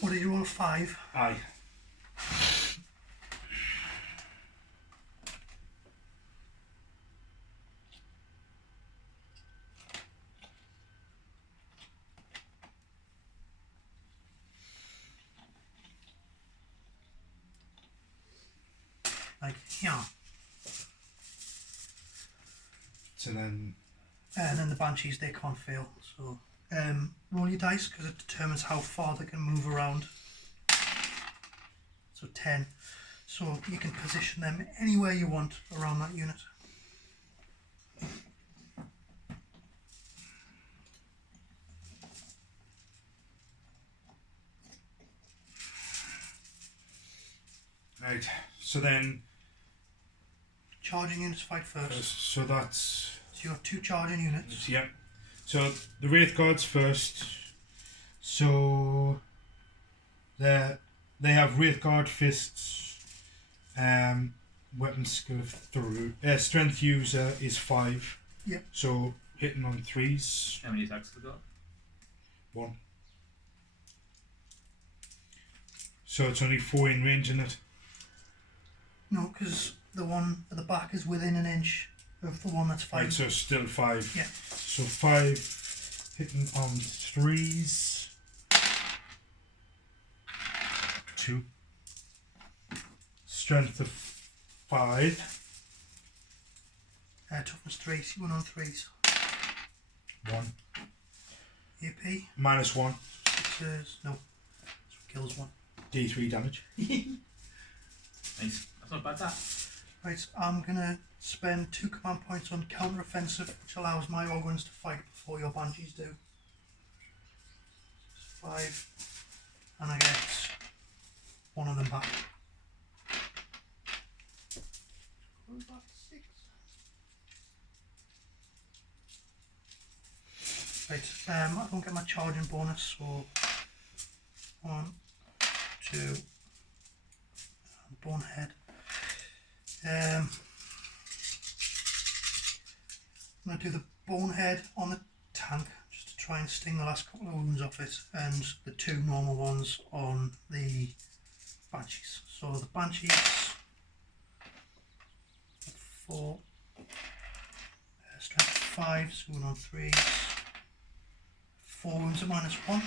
What did you roll? 5? Aye. Like, yeah. So then... And then the Banshees, they can't fail. So roll your dice, because it determines how far they can move around. So 10. So you can position them anywhere you want around that unit. Right, so then... Charging units fight first. So that's... So you have 2 charging units. Yep. So the Wraith Guards first. So they have Wraith Guard fists. Weapon skill of 3. Strength user is 5. Yep. So hitting on 3s. How many attacks have they got? 1. So it's only 4 in range in it. No, because the one at the back is within an inch of the one that's 5. Right, so still 5. Yeah. So 5 hitting on 3s. 2. Strength of 5. Toughness 3, so you 1 on 3s. 1. AP, -1. 6s, no. So kills 1. D3 damage. Nice. That's not bad, that. Right, I'm going to spend 2 command points on counter-offensive, which allows my Ogres to fight before your Banshees do. 5, and I get 1 of them back. Goes back to 6. Right, I don't get my charging bonus, so 1, 2, Bonehead. I'm going to do the Bonehead on the tank just to try and sting the last couple of wounds off it, and the 2 normal ones on the Banshees. So the Banshees, 4, strength 5, so 1 on 3s, 4 wounds at -1.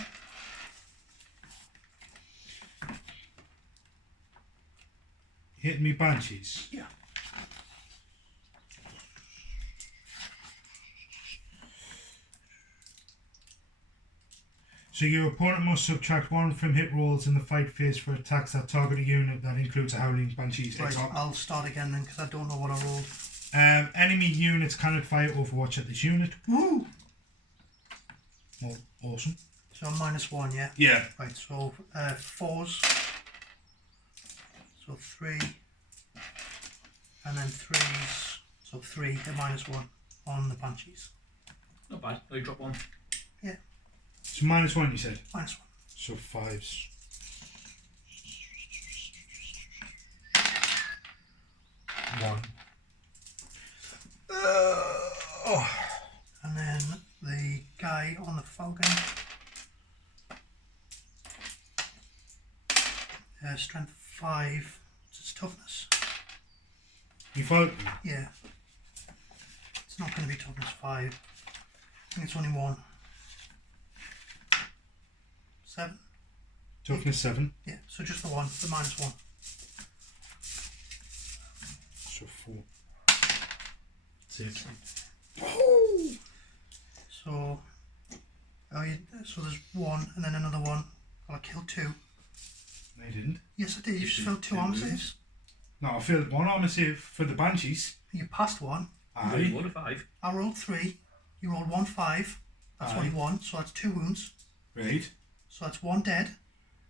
Hitting me Banshees. Yeah. So your opponent must subtract 1 from hit rolls in the fight phase for attacks that target a unit that includes a Howling Banshees. Right, I'll start again then because I don't know what I rolled. Enemy units cannot fire Overwatch at this unit. Woo! Well, awesome. So -1, yeah? Yeah. Right, so 4s. So 3. And then 3s. So 3 at -1 on the Banshees. Not bad. Oh, you drop 1. So -1 you said? -1. So 5s. 1. And then the guy on the Falcon. Strength 5. What's its toughness? You Falcon? Yeah. It's not going to be toughness 5. I think it's only 1. 7? Toughness 7. Yeah, so just the 1, the -1. So 4. 6. So, so there's one and then another one. Well, I killed two. No, you didn't. Yes, I did. You just filled two armor saves. No, I filled one armor save for the Banshees. You passed one. Aye. 1 to 5. I rolled 3. You rolled 1 5. That's Aye. only 1, so that's 2 wounds. Right. So that's 1 dead.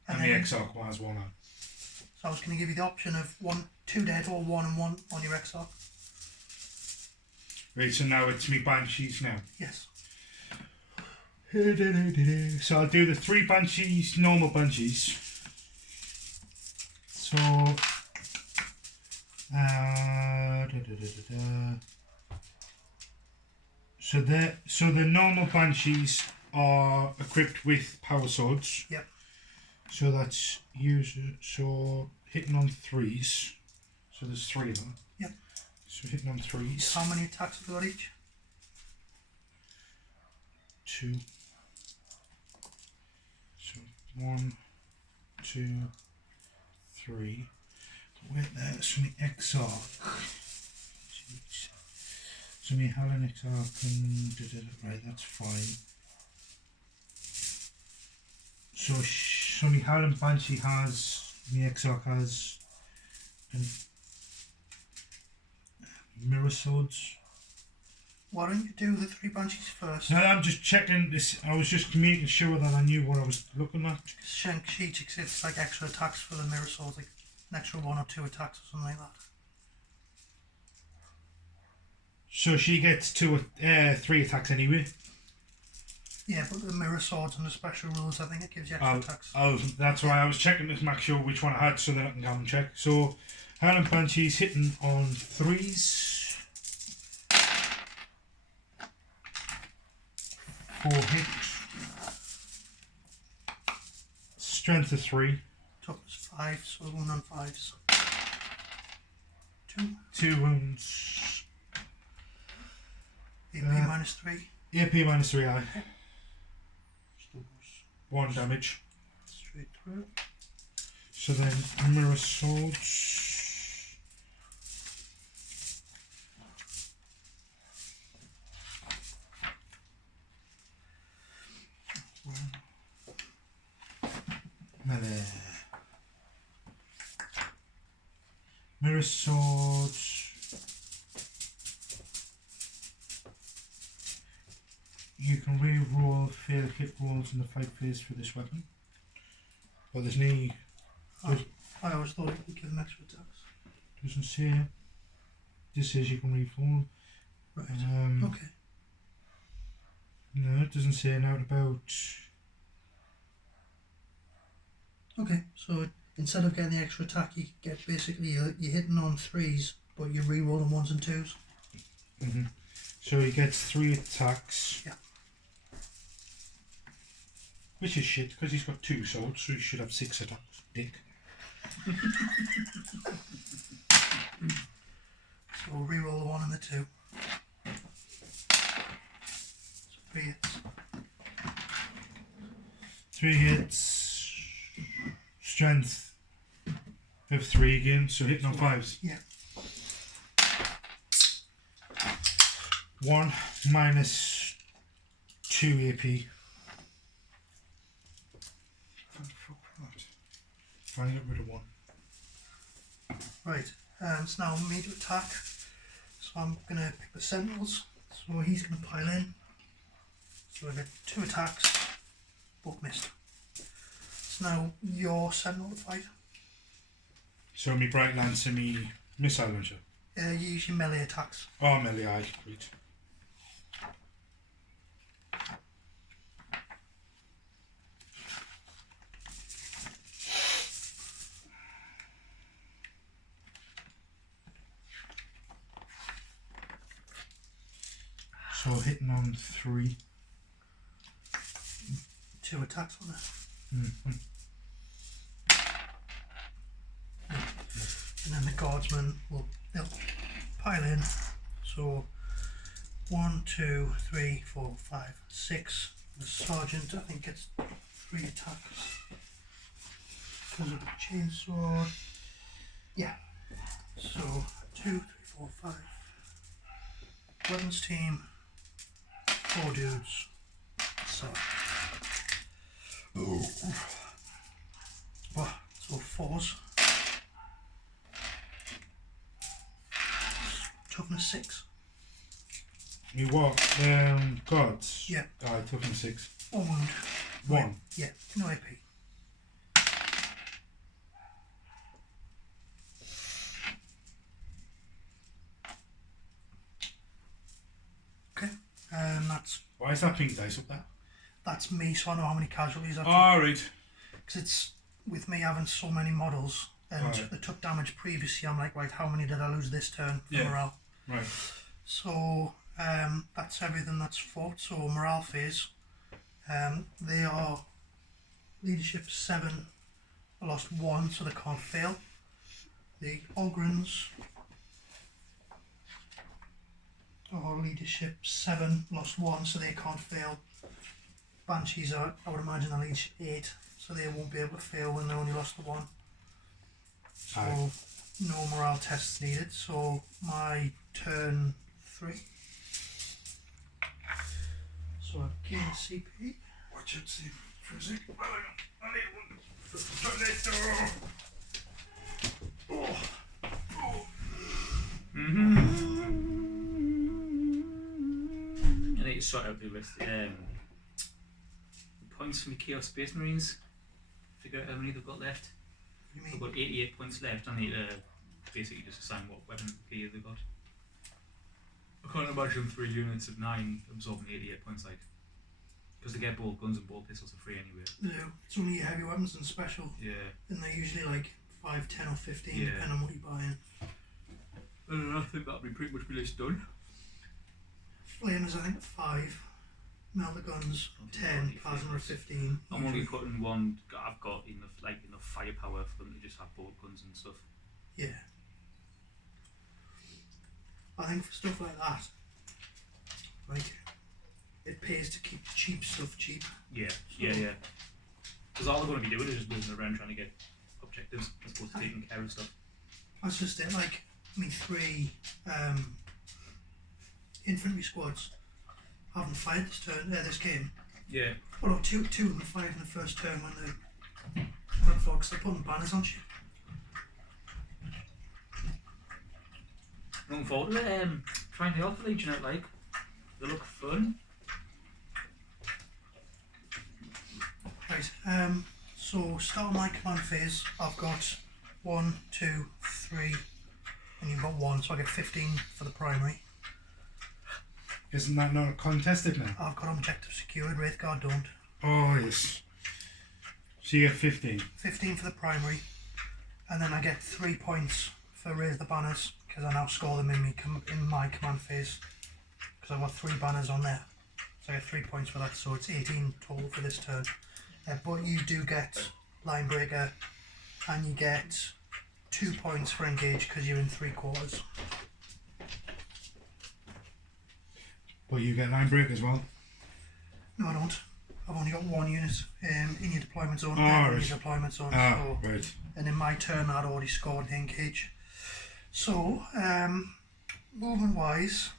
And the Exarch has one on. So I was going to give you the option of 2 dead or 1 and 1 on your Exarch. Right, so now it's me Banshees now. Yes. So I'll do the 3 Banshees, normal Banshees. So, so the normal Banshees are equipped with power swords. Yep. So that's so hitting on 3s. So there's 3 of them. Yep. So hitting on 3s. How many attacks have you got each? 2. So 1, 2, 3. Wait, there's my Exarch. So my Helen Exarch and right, that's fine. So my Helen Banshee has, my Exarch has, and mirror swords. Why don't you do the 3 Banshees first? No, I'm just checking this. I was just making sure that I knew what I was looking at. She it's like extra attacks for the mirror swords, like an extra 1 or 2 attacks or something like that. So she gets 3 attacks anyway. Yeah, but the mirror swords and the special rules, I think it gives you extra attacks. That's why I was checking to make sure which one I had so that I can come and check. So Helen Banshee's hitting on 3s. 4 hits. Strength of 3. Toughness 5, so 1 on 5s. 2. 2 wounds. AP minus 3. AP minus 3, aye. 1 damage. Straight through. So then mirror swords. Mirror swords. You can re-roll failed hit rolls in the fight phase for this weapon. But there's no. I always thought it would give them extra attacks. Doesn't say. Just says you can re-roll. Right. Okay. No, it doesn't say anything about. Okay, so instead of getting the extra attack, you get basically you're hitting on 3s, but you're re-rolling 1s and 2s. Mm-hmm. So he gets 3 attacks. Yeah. Which is shit, because he's got 2 swords, so he should have 6 attacks. Dick. So we'll re-roll the 1 and the 2. So 3 hits. 3 hits. Strength of 3 again, so hitting on 5s. Yeah. 1 minus 2 AP. Trying to get rid of 1. Right, it's now me to attack. So I'm going to pick the Sentinels. So he's going to pile in. So I get 2 attacks, both missed. It's now your Sentinel to fight. So me Bright Lance and me Missile Launcher. You use your melee attacks. Oh, melee, aye, great. So hitting on 3. 2 attacks on it. Mm-hmm. And then the guardsmen they'll pile in. So 1, 2, 3, 4, 5, 6. The sergeant I think gets 3 attacks because of the chainsaw. Yeah. So 2, 3, 4, 5. Weapons team 4 dudes. So. Well, so 4s. Toughness 6. You what? Gods? Yeah. Toughness 6. 1 wound. 1? Yeah, no AP. Okay, that's... Why is that pink dice up there? That's me, so I know how many casualties I've took. Right. Because it's, with me having so many models, and they took damage previously, I'm like, right, how many did I lose this turn for morale? Right. So, that's everything that's fought. So, morale phase, they are leadership 7, I lost 1, so they can't fail. The Ogrins are leadership 7, lost 1, so they can't fail. Banshees are, I would imagine, are leadership 8, so they won't be able to fail when they only lost the 1. So, no morale tests needed. So, my turn 3. So, I gain CP. Watch it, see. For a sec. I need to sort out the rest. The points from the Chaos Space Marines. Figure out how many they've got left. You I've mean? got 88 points left. I need to basically just assign what weapon gear they've got. I can't imagine 3 units of 9 absorbing 88 points, like. Because they get bolt guns and bolt pistols for free anyway. No, it's only heavy weapons and special. Yeah. And they're usually like 5, 10 or 15, Yeah. depending on what you're buying. I think that'll be pretty much my list done. Flamers, I think 5. Melter guns 10. Plasma 15. I'm only putting one. I've got enough firepower for them to just have bolt guns and stuff. Yeah. I think for stuff like that, like, it pays to keep cheap stuff cheap. Yeah, yeah. Because all they're going to be doing is just moving around trying to get objectives as opposed to taking care of stuff. That's just it. Like, me 3 infantry squads haven't fired this game. Yeah. Well, no, two of them fired in the first turn when they went for, because they're putting banners on shit. Looking forward to trying the Alpha Legion out, like. They look fun. Right, so start my command phase. I've got 1, 2, 3, and you've got 1, so I get 15 for the primary. Isn't that not contested now? I've got objective secured, Wraithguard don't. Oh, yes. So you get 15. 15 for the primary, and then I get 3 points for Raise the Banners, because I now score them in my command phase, because I've got 3 banners on there. So I get 3 points for that, so it's 18 total for this turn. But you do get Linebreaker, and you get 2 points for Engage, because you're in 3 quarters. But you get Linebreaker as well? No, I don't. I've only got 1 unit in your deployment zone. Oh, In right. your deployment zone. Ah, so, right. and in my turn, I'd already scored the Engage. So, movement wise.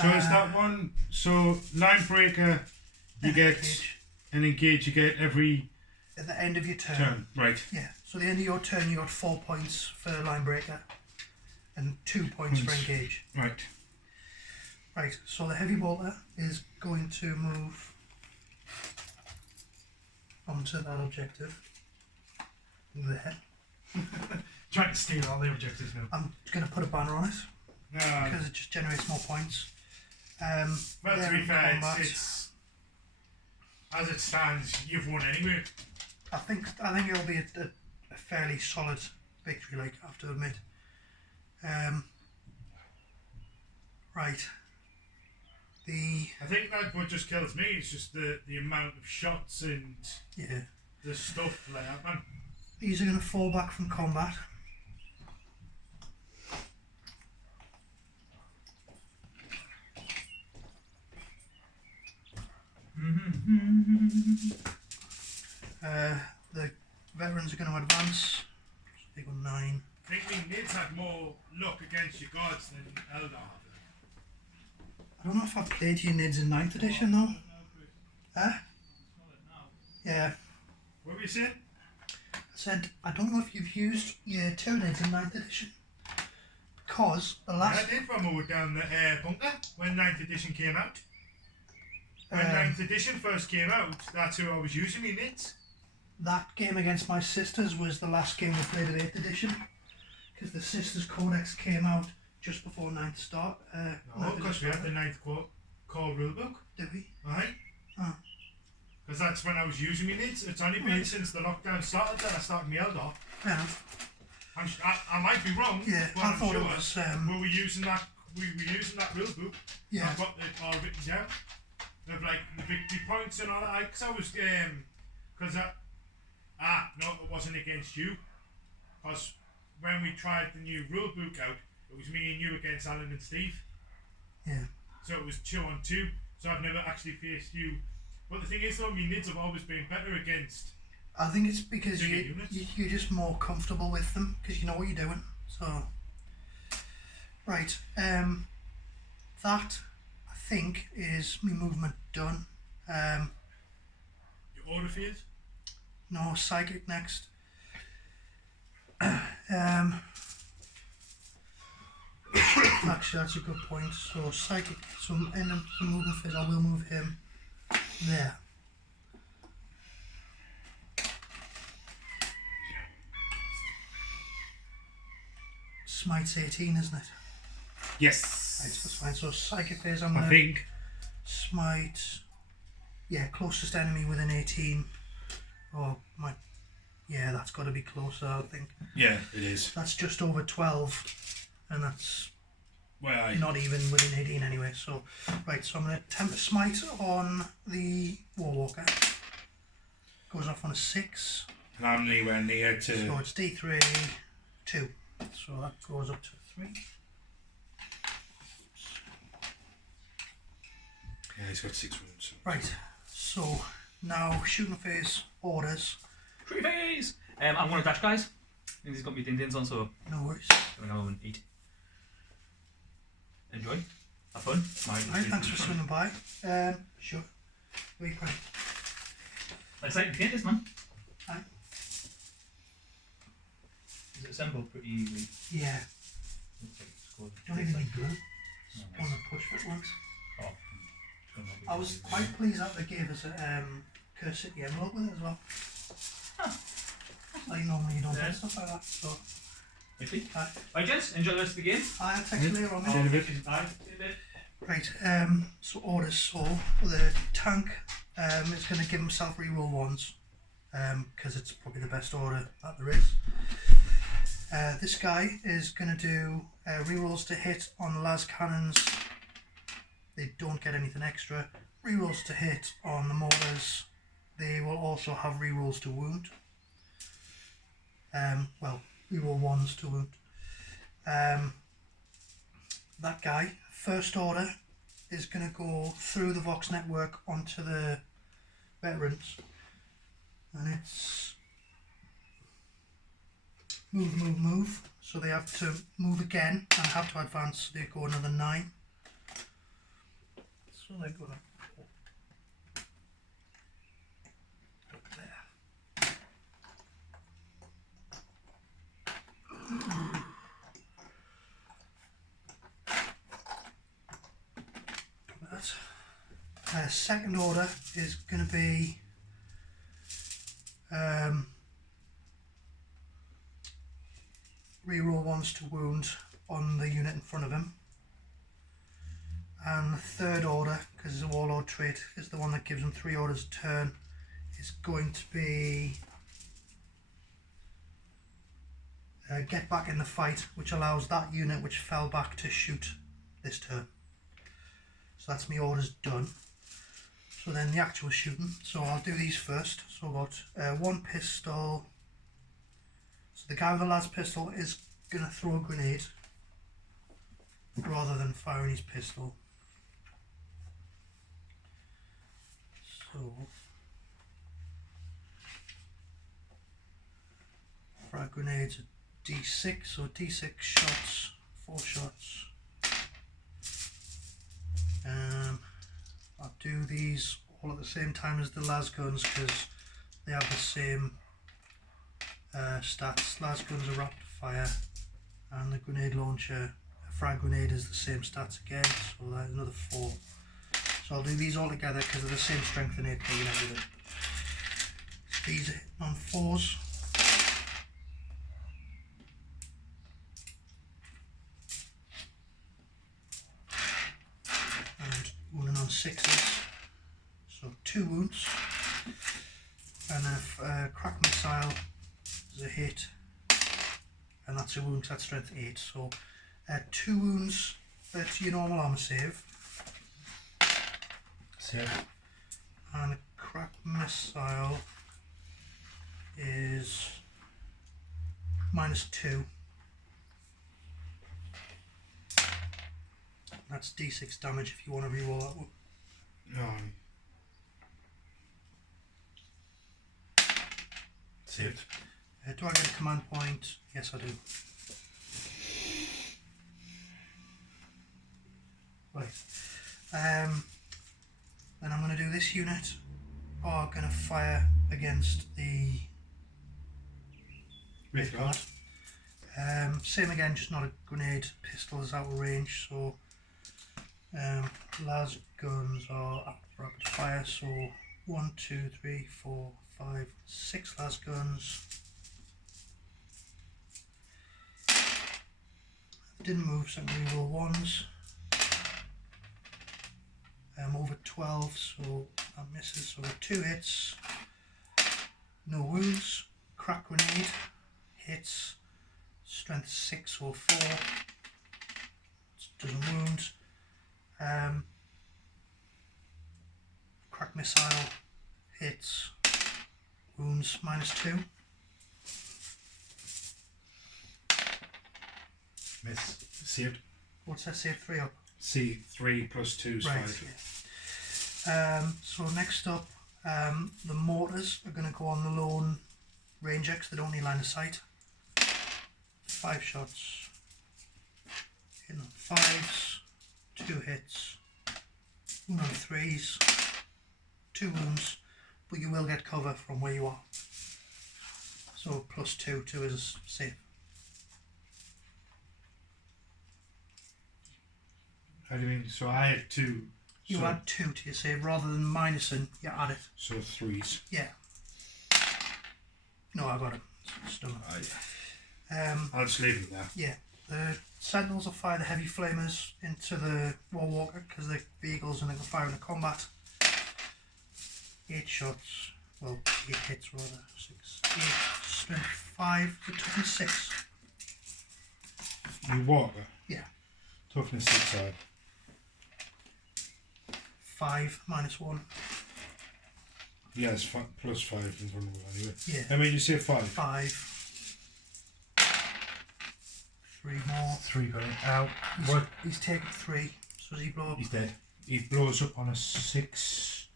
So is that one? So Linebreaker, you get Engage. an Engage. You get every At the end of your turn. turn, right? Yeah. So at the end of your turn, you got 4 points for Linebreaker, and 2 points for Engage. Right. Right. So the heavy bolter is going to move onto that objective there. Trying to steal all the objectives now. I'm going to put a banner on it No. because it just generates more points. Well, to they're be in fair, combat. it's as it stands, you've won anyway. I think it'll be a fairly solid victory, like, I have to admit. Right. I think that what just kills me is just the amount of shots and the stuff like that, man. These are going to fall back from combat. The veterans are going to advance. They got 9. I think we Nids had more luck against your gods than Eldar. I don't know if I've played Unids in 9th edition though. Huh? Yeah. What were you saying? I said, I don't know if you've used your Tyranids in 9th edition. Because the last... Yeah, I did when we were down the bunker when 9th edition came out. When 9th edition first came out, that's who I was using in it. That game against my sisters was the last game we played at 8th edition. Because the Sisters Codex came out just before 9th start. No, because we had the 9th core rulebook. Did we? Right. Oh. Because that's when I was using my nids. It's only been since the lockdown started that I started my Eldar. Yeah. I might be wrong. Yeah, but I I'm thought sure it was. we were using that. We were using that rulebook. Yeah. I've got it all written down. Of like the victory points and all that. Because I was because no, it wasn't against you. Because when we tried the new rulebook out, it was me and you against Alan and Steve. Yeah. So it was 2-on-2. So I've never actually faced you. But the thing is though, my nids have always been better against. I think it's because you're just more comfortable with them because you know what you're doing. So, right, that I think is my movement done. Your order phase? No, psychic next. Actually, that's a good point. So psychic. So in the movement phase, I will move him there. Smite's 18, isn't it? Yes. Right, that's fine. So psychic phase, I'm I gonna think. smite. Yeah, closest enemy within 18. Oh my. Yeah, that's got to be closer, I think. Yeah, it is. That's just over 12, and that's Well, not even within 18 anyway. So, right. So I'm gonna attempt to smite on the Warwalker. Goes off on a 6. and I'm anywhere near to. So it's D3, 2. So that goes up to 3. Yeah, he's got 6 wounds. Right. So now shooting phase orders. Shooting phase! I'm going to dash, guys. He's got me din-dins on, so No worries. I'm going to go and eat. Enjoy. Have fun. Right, thanks for swinging by. Sure. Where you going? Exciting paint this, man. Aye. Is it assembled pretty easily? Yeah. Looks like it's good. Don't even need glue. Oh, Just nice. on the push fit ones. Oh, it's gonna not be I was easy. quite pleased that they gave us a Curse City envelope with it as well. Huh. Like normally you don't Yeah. get stuff like that. So, Quickly. Aye. Right, gents, enjoy the rest of the game. I'll text you later on. See you in a bit. Aye, see you in a bit. Right, so orders. So the tank is going to give himself reroll ones because it's probably the best order that there is. This guy is going to do rerolls to hit on the las cannons. They don't get anything extra. Rerolls to hit on the mortars. They will also have rerolls to wound. Well, reroll ones to wound. That guy, first order, is going to go through the Vox network onto the veterans, and it's move, move, move. So they have to move again and have to advance. So they go another 9. So they're going to there. Second order is going to be reroll ones to wound on the unit in front of him, and the third order, because it's a warlord trait, is the one that gives him 3 orders a turn, is going to be get back in the fight, which allows that unit which fell back to shoot this turn. So that's my orders done. So then the actual shooting. So I'll do these first. So I've got 1 pistol. So the guy with the last pistol is going to throw a grenade rather than firing his pistol. So frag grenades are D6, so D6 shots, 4 shots. I'll do these all at the same time as the las guns because they have the same stats. Las guns are rapid fire, and the grenade launcher, a frag grenade, is the same stats again, so that's another 4. So I'll do these all together because they're the same strength and AP and everything. These are hitting on 4s. And wounding on 6s. So 2 wounds. And a crack missile is a hit. And that's a wound, that's strength 8. So 2 wounds at your normal armor save. And a crack missile is -2. That's D6 damage if you want to reroll that one. Saved. Do I get a command point? Yes, I do. Right. Then I'm going to do this unit. Are going to fire against the red guard. Same again, just not a grenade. Pistol is out of range, so las guns are at rapid fire. So 1, 2, 3, 4, 5, 6 las guns. Didn't move, so I'm going to roll 1s. Over 12, so that misses. So 2 hits, no wounds. Crack grenade hits, strength 6 or 4, doesn't wound. Crack missile hits, wounds -2. Miss. Saved. What's that save 3 up? C3 plus 2 is Right, 5. yeah. So next up, the mortars are going to go on the lone ranger because they don't need line of sight. 5 shots. Hitting on 5s, 2 hits, 1 on 3s, 2 wounds, but you will get cover from where you are. So +2, 2 is safe. How do you mean? So I had 2. You so, add 2 to your save rather than minusing, you add it. So 3s. Yeah. No, I got it. Stomach. I'll just leave it there. Yeah. The sentinels will fire the heavy flamers into the war walker because they're vehicles and they can fire into combat. 8 shots. Well, 8 hits rather. 6, 8, strength 5, to toughness 6. You walker? Yeah. Toughness 6 side. 5 -1. Yes, plus 5 is vulnerable anyway. Yeah. I mean, you say 5. 5. 3 more. 3 got it out. What? He's taken 3. So does he blow up? He's dead. He blows up on a 6.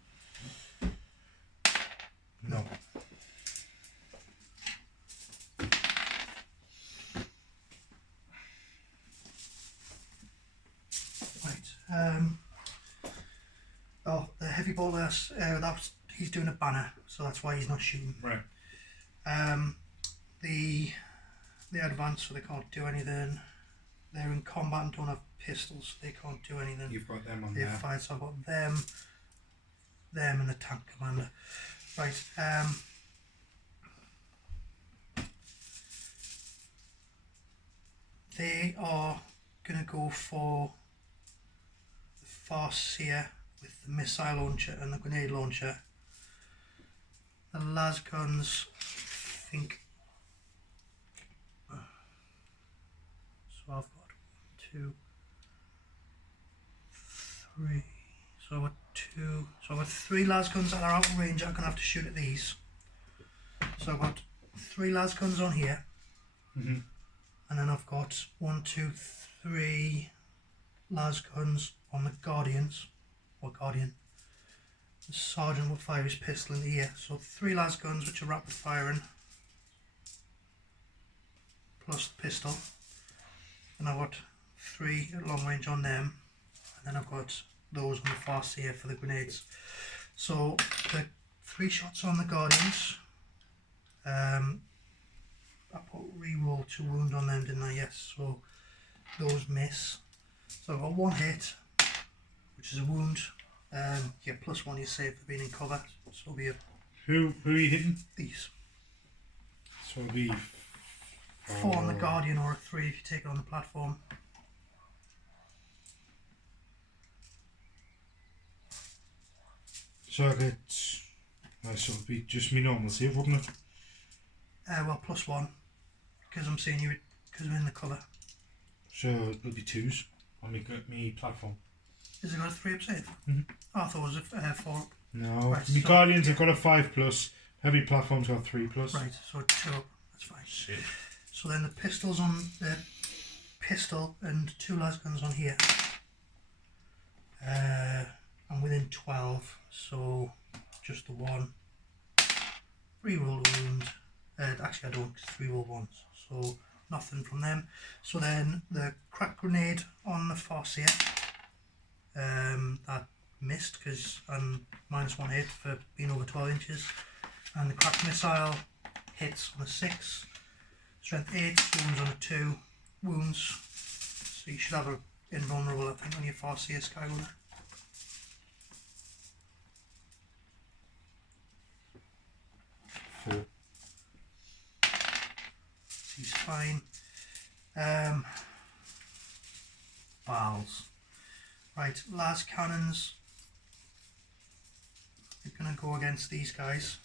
No. Right. Oh, the heavy bowler, he's doing a banner, so that's why he's not shooting. Right. The advance, so they can't do anything. They're in combat and don't have pistols, so they can't do anything. You've got them on They've there. fired, so I've got them, and the tank commander. Right. They are going to go for the Farseer with the missile launcher and the grenade launcher. The las guns, I think. So I've got 1, 2, 3. So I've got 2. So I've got 3 las guns that are out of range. I'm going to have to shoot at these. So I've got 3 las guns on here. Mm-hmm. And then I've got 1, 2, 3 las guns on the Guardians, or Guardian. The Sergeant will fire his pistol in here. So 3 las guns which are rapid firing, plus the pistol. And I've got 3 at long range on them. And then I've got those on the Farseer for the grenades. So the 3 shots on the Guardians. I put reroll 2 wound on them, didn't I? Yes. So those miss. So I've got 1 hit, which is a wound. Yeah, +1 you save for being in cover. So it'll be a. Who are you hitting? These. So it'll be 4 on the Guardian or a 3 if you take it on the platform. So I get. So it'll be just me normal save, wouldn't it? Well, +1 because I'm seeing you because I'm in the cover. So it'll be 2s on me platform. Is it got a 3 up save? Mm-hmm. Oh, I thought it was a 4 up. No, Right, me so- Guardians have got a 5+. Heavy platform's got 3+. Right, so 2 up. That's fine. Shit. So then the pistols on the pistol and 2 lasguns on here. I'm within 12, so just the 1. Reroll a wound. Actually, I don't, because 3 roll 1s, so nothing from them. So then the crack grenade on the Farseer. That missed because I'm -1 hit for being over 12 inches. And the crack missile hits on a 6. Strength 8, wounds on a 2. Wounds. So you should have a invulnerable, I think, on your Farseer Skyward. Four. He's fine. Bals. Right, las cannons. We're going to go against these guys.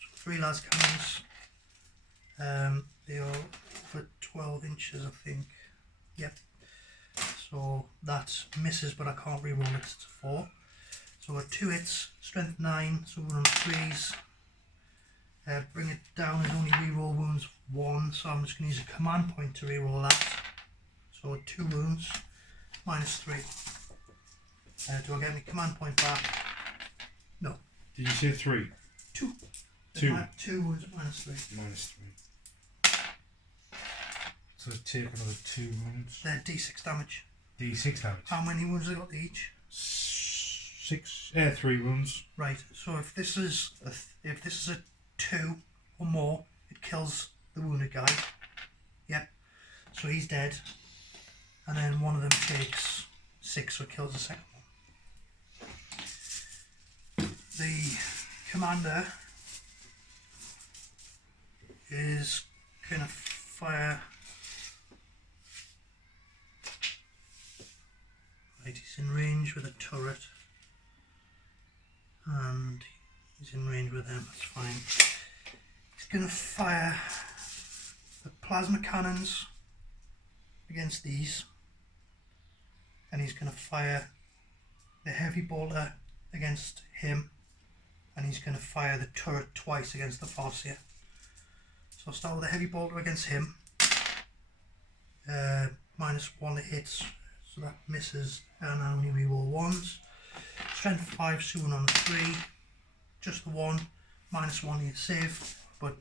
So 3 las cannons. They are over 12 inches, I think. Yep. So that misses, but I can't reroll it. It's a 4. So we're 2 hits, strength 9, so we're on 3s. Bring it down as only reroll wounds 1, so I'm just going to use a command point to reroll that. So 2 wounds, -3. Do I get my command point back? No. Did you say 3? 2. 2. 2 wounds at -3. -3. So take another 2 wounds. They're D6 damage. D6 damage. How many wounds have I got each? 3 wounds. Right. So if this is a 2 or more, it kills the wounded guy. Yep. So he's dead. And then one of them takes 6, so it kills the second one. The commander is going to fire. Right, he's in range with a turret. And he's in range with them, that's fine. He's going to fire the plasma cannons against these. And he's going to fire the heavy bolter against him. And he's going to fire the turret twice against the Farseer. So I'll start with the heavy bolter against him. -1 hits, so that misses, and I only reroll 1s. Strength 5, soon on the 3. Just the 1, -1 you save, but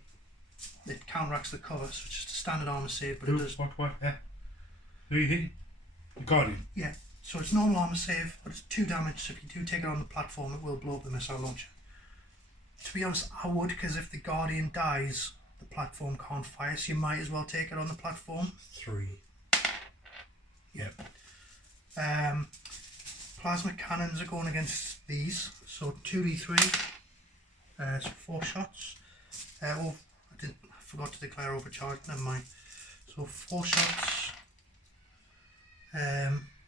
it counteracts the cover, so it's just a standard armor save, but it does. What? Yeah. Who are you hitting? The Guardian. Yeah, so it's normal armor save, but it's 2 damage, so if you do take it on the platform, it will blow up the missile launcher. To be honest, I would, because if the Guardian dies, the platform can't fire, so you might as well take it on the platform. 3. Yep. Plasma cannons are going against these, so 2d3, so 4 shots. I forgot to declare overcharge, never mind. So 4 shots.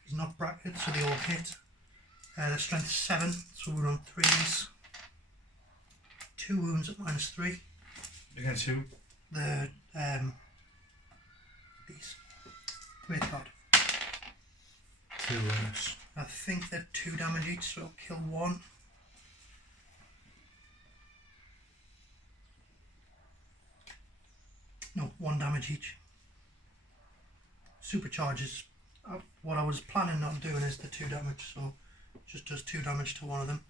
He's not bracketed, so they all hit. The strength 7, so we're on 3s. 2 wounds at -3. Against who? The these. Great God. 2 wounds. I think they're 2 damage each, so I'll kill 1. No, 1 damage each. Supercharges. What I was planning on doing is the 2 damage, so just does 2 damage to one of them.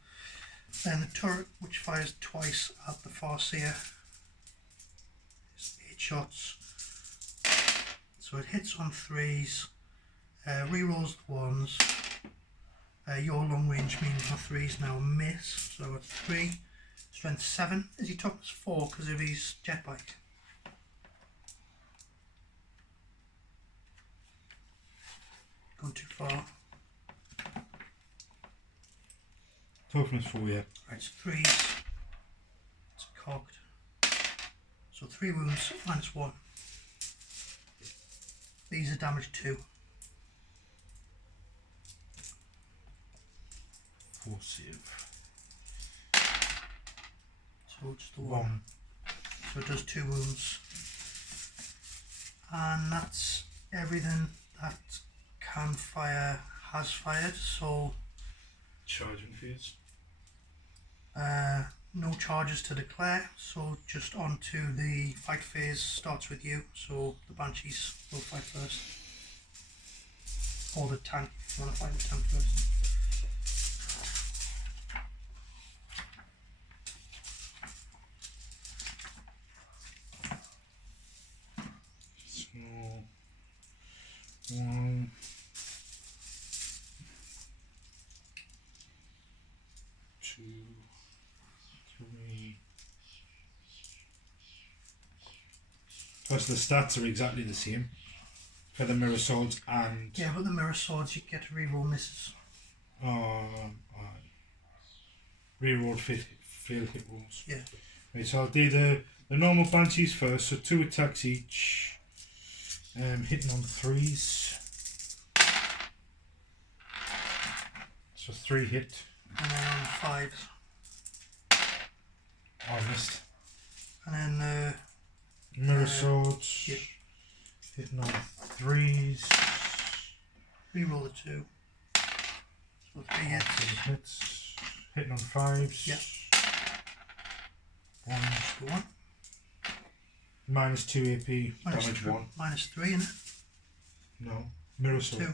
Then the turret, which fires twice at the Farseer, is 8 shots. So it hits on 3s, rerolls the 1s, Your long range means my 3's now miss, so it's 3. Strength 7. Is he toughness 4 because of his jet bike? Gone too far. Toughness 4, yeah. Right, so 3's. It's cocked. So 3 wounds, -1. These are damage 2. 4 save. So just the 1. So it does 2 wounds. And that's everything that can fire has fired, so Charging phase. no charges to declare, so just on to the fight phase. Starts with you, so the Banshees will fight first. Or the tank, if you want to fight the tank first. So 1, 2, 3. Because the stats are exactly the same for the mirror swords and Yeah, but the mirror swords you get to reroll misses. reroll failed hit rolls. Yeah. Right, so I'll do the normal Banshees first, so 2 attacks each. Hitting on 3s. So 3 hit. And then on 5s. I missed. And then Mirror swords. yeah. Hitting on 3s. reroll the 2. So 3 hits. 3 hits. Hitting on 5s. Yeah. 1. Go on. -2 AP. Minus Damage 3, 1. -3 in it. No. Mirror sword. 2.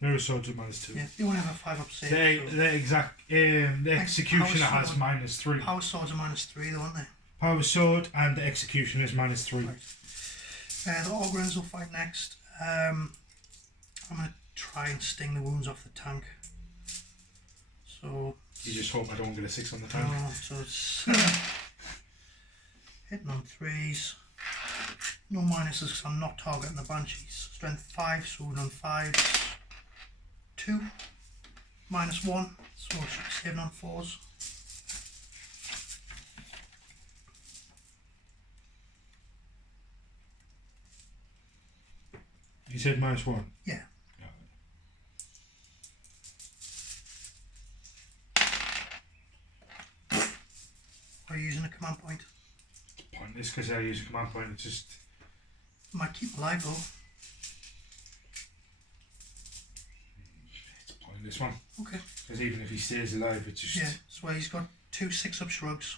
Mirror swords are -2. Yeah, you want to have a 5 up save. The exact the executioner power has sword. -3. Power swords are -3 though, aren't they? Power sword and the executioner is -3. Right. The Ogrins will fight next. I'm going to try and sting the wounds off the tank. So You just hope I don't get a 6 on the tank. so it's hitting on 3s. No minuses because I'm not targeting the Banshees. Strength 5, sword on 5s. 2. -1, so I should be saving on 4s. You said -1. Yeah. Are you using a command point? Pointless because I use a command point. It's just Might keep alive though. it's a pointless one. Okay. Because even if he stays alive, it's just Yeah, that's why he's got 2 6-up shrugs.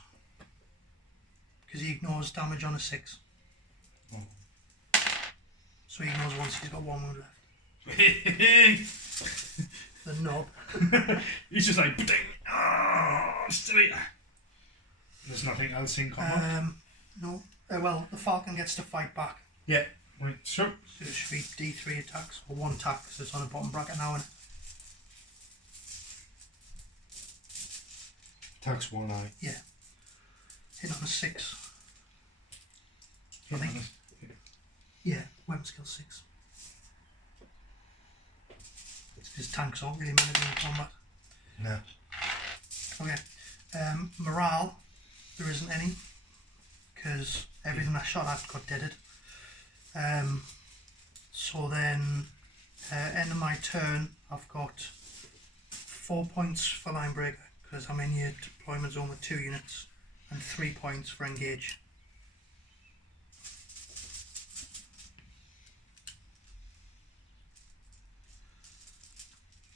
Because he ignores damage on a 6. Oh. So he ignores once he's got 1 wound left. The knob. He's just like still here. There's nothing else in command. No. Well, the Falcon gets to fight back. Yeah. Right. So So it should be D3 attacks, or 1 attack because it's on the bottom bracket now. And attacks 1 eye. yeah. Hit on a 6. I think. Yeah, weapon skill 6. His tanks aren't really meant to be in combat. No. Okay. Morale, there isn't any, because everything I shot at got deaded. So then, end of my turn, I've got 4 points for Linebreaker, because I'm in your deployment zone with 2 units, and 3 points for Engage.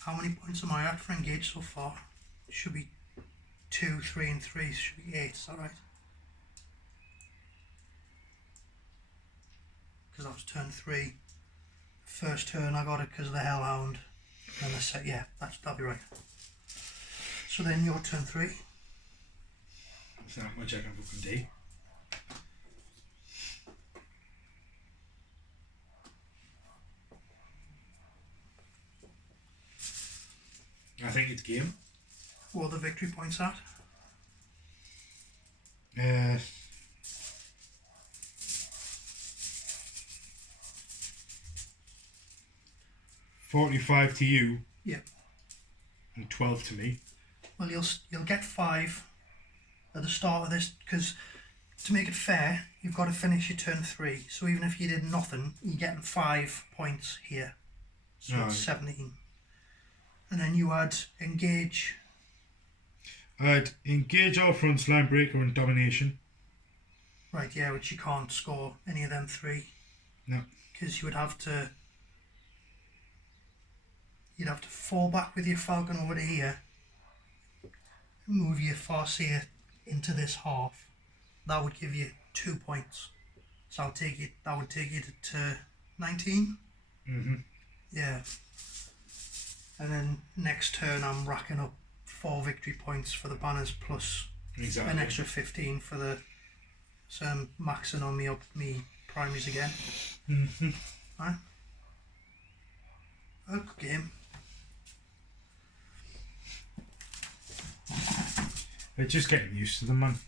How many points am I at for Engage so far? Should be 2, 3 and 3, should be 8, is that right? Because that was turn 3. First turn I got it because of the Hellhound. And the set, yeah, that'll be right. So then your turn 3. It's not much I can fucking do. I think it's game. What are the victory points at? 45 to you. Yep. And 12 to me. Well, you'll get 5 at the start of this, because to make it fair, you've got to finish your turn 3. So even if you did nothing, you're getting 5 points here. So it's 17. And then you add engage. I'd engage all fronts, Linebreaker and Domination. Right, yeah, which you can't score any of them 3. No. Because you would have to... You'd have to fall back with your Falcon over to here. Move your Farseer into this half. That would give you 2 points. So that would take you to 19. Mm-hmm. Yeah. And then next turn I'm racking up 4 victory points for the banners plus an extra 15 for the... So I'm maxing on me primaries again. Mm-hmm. Right? A good game. It's just getting used to them, man.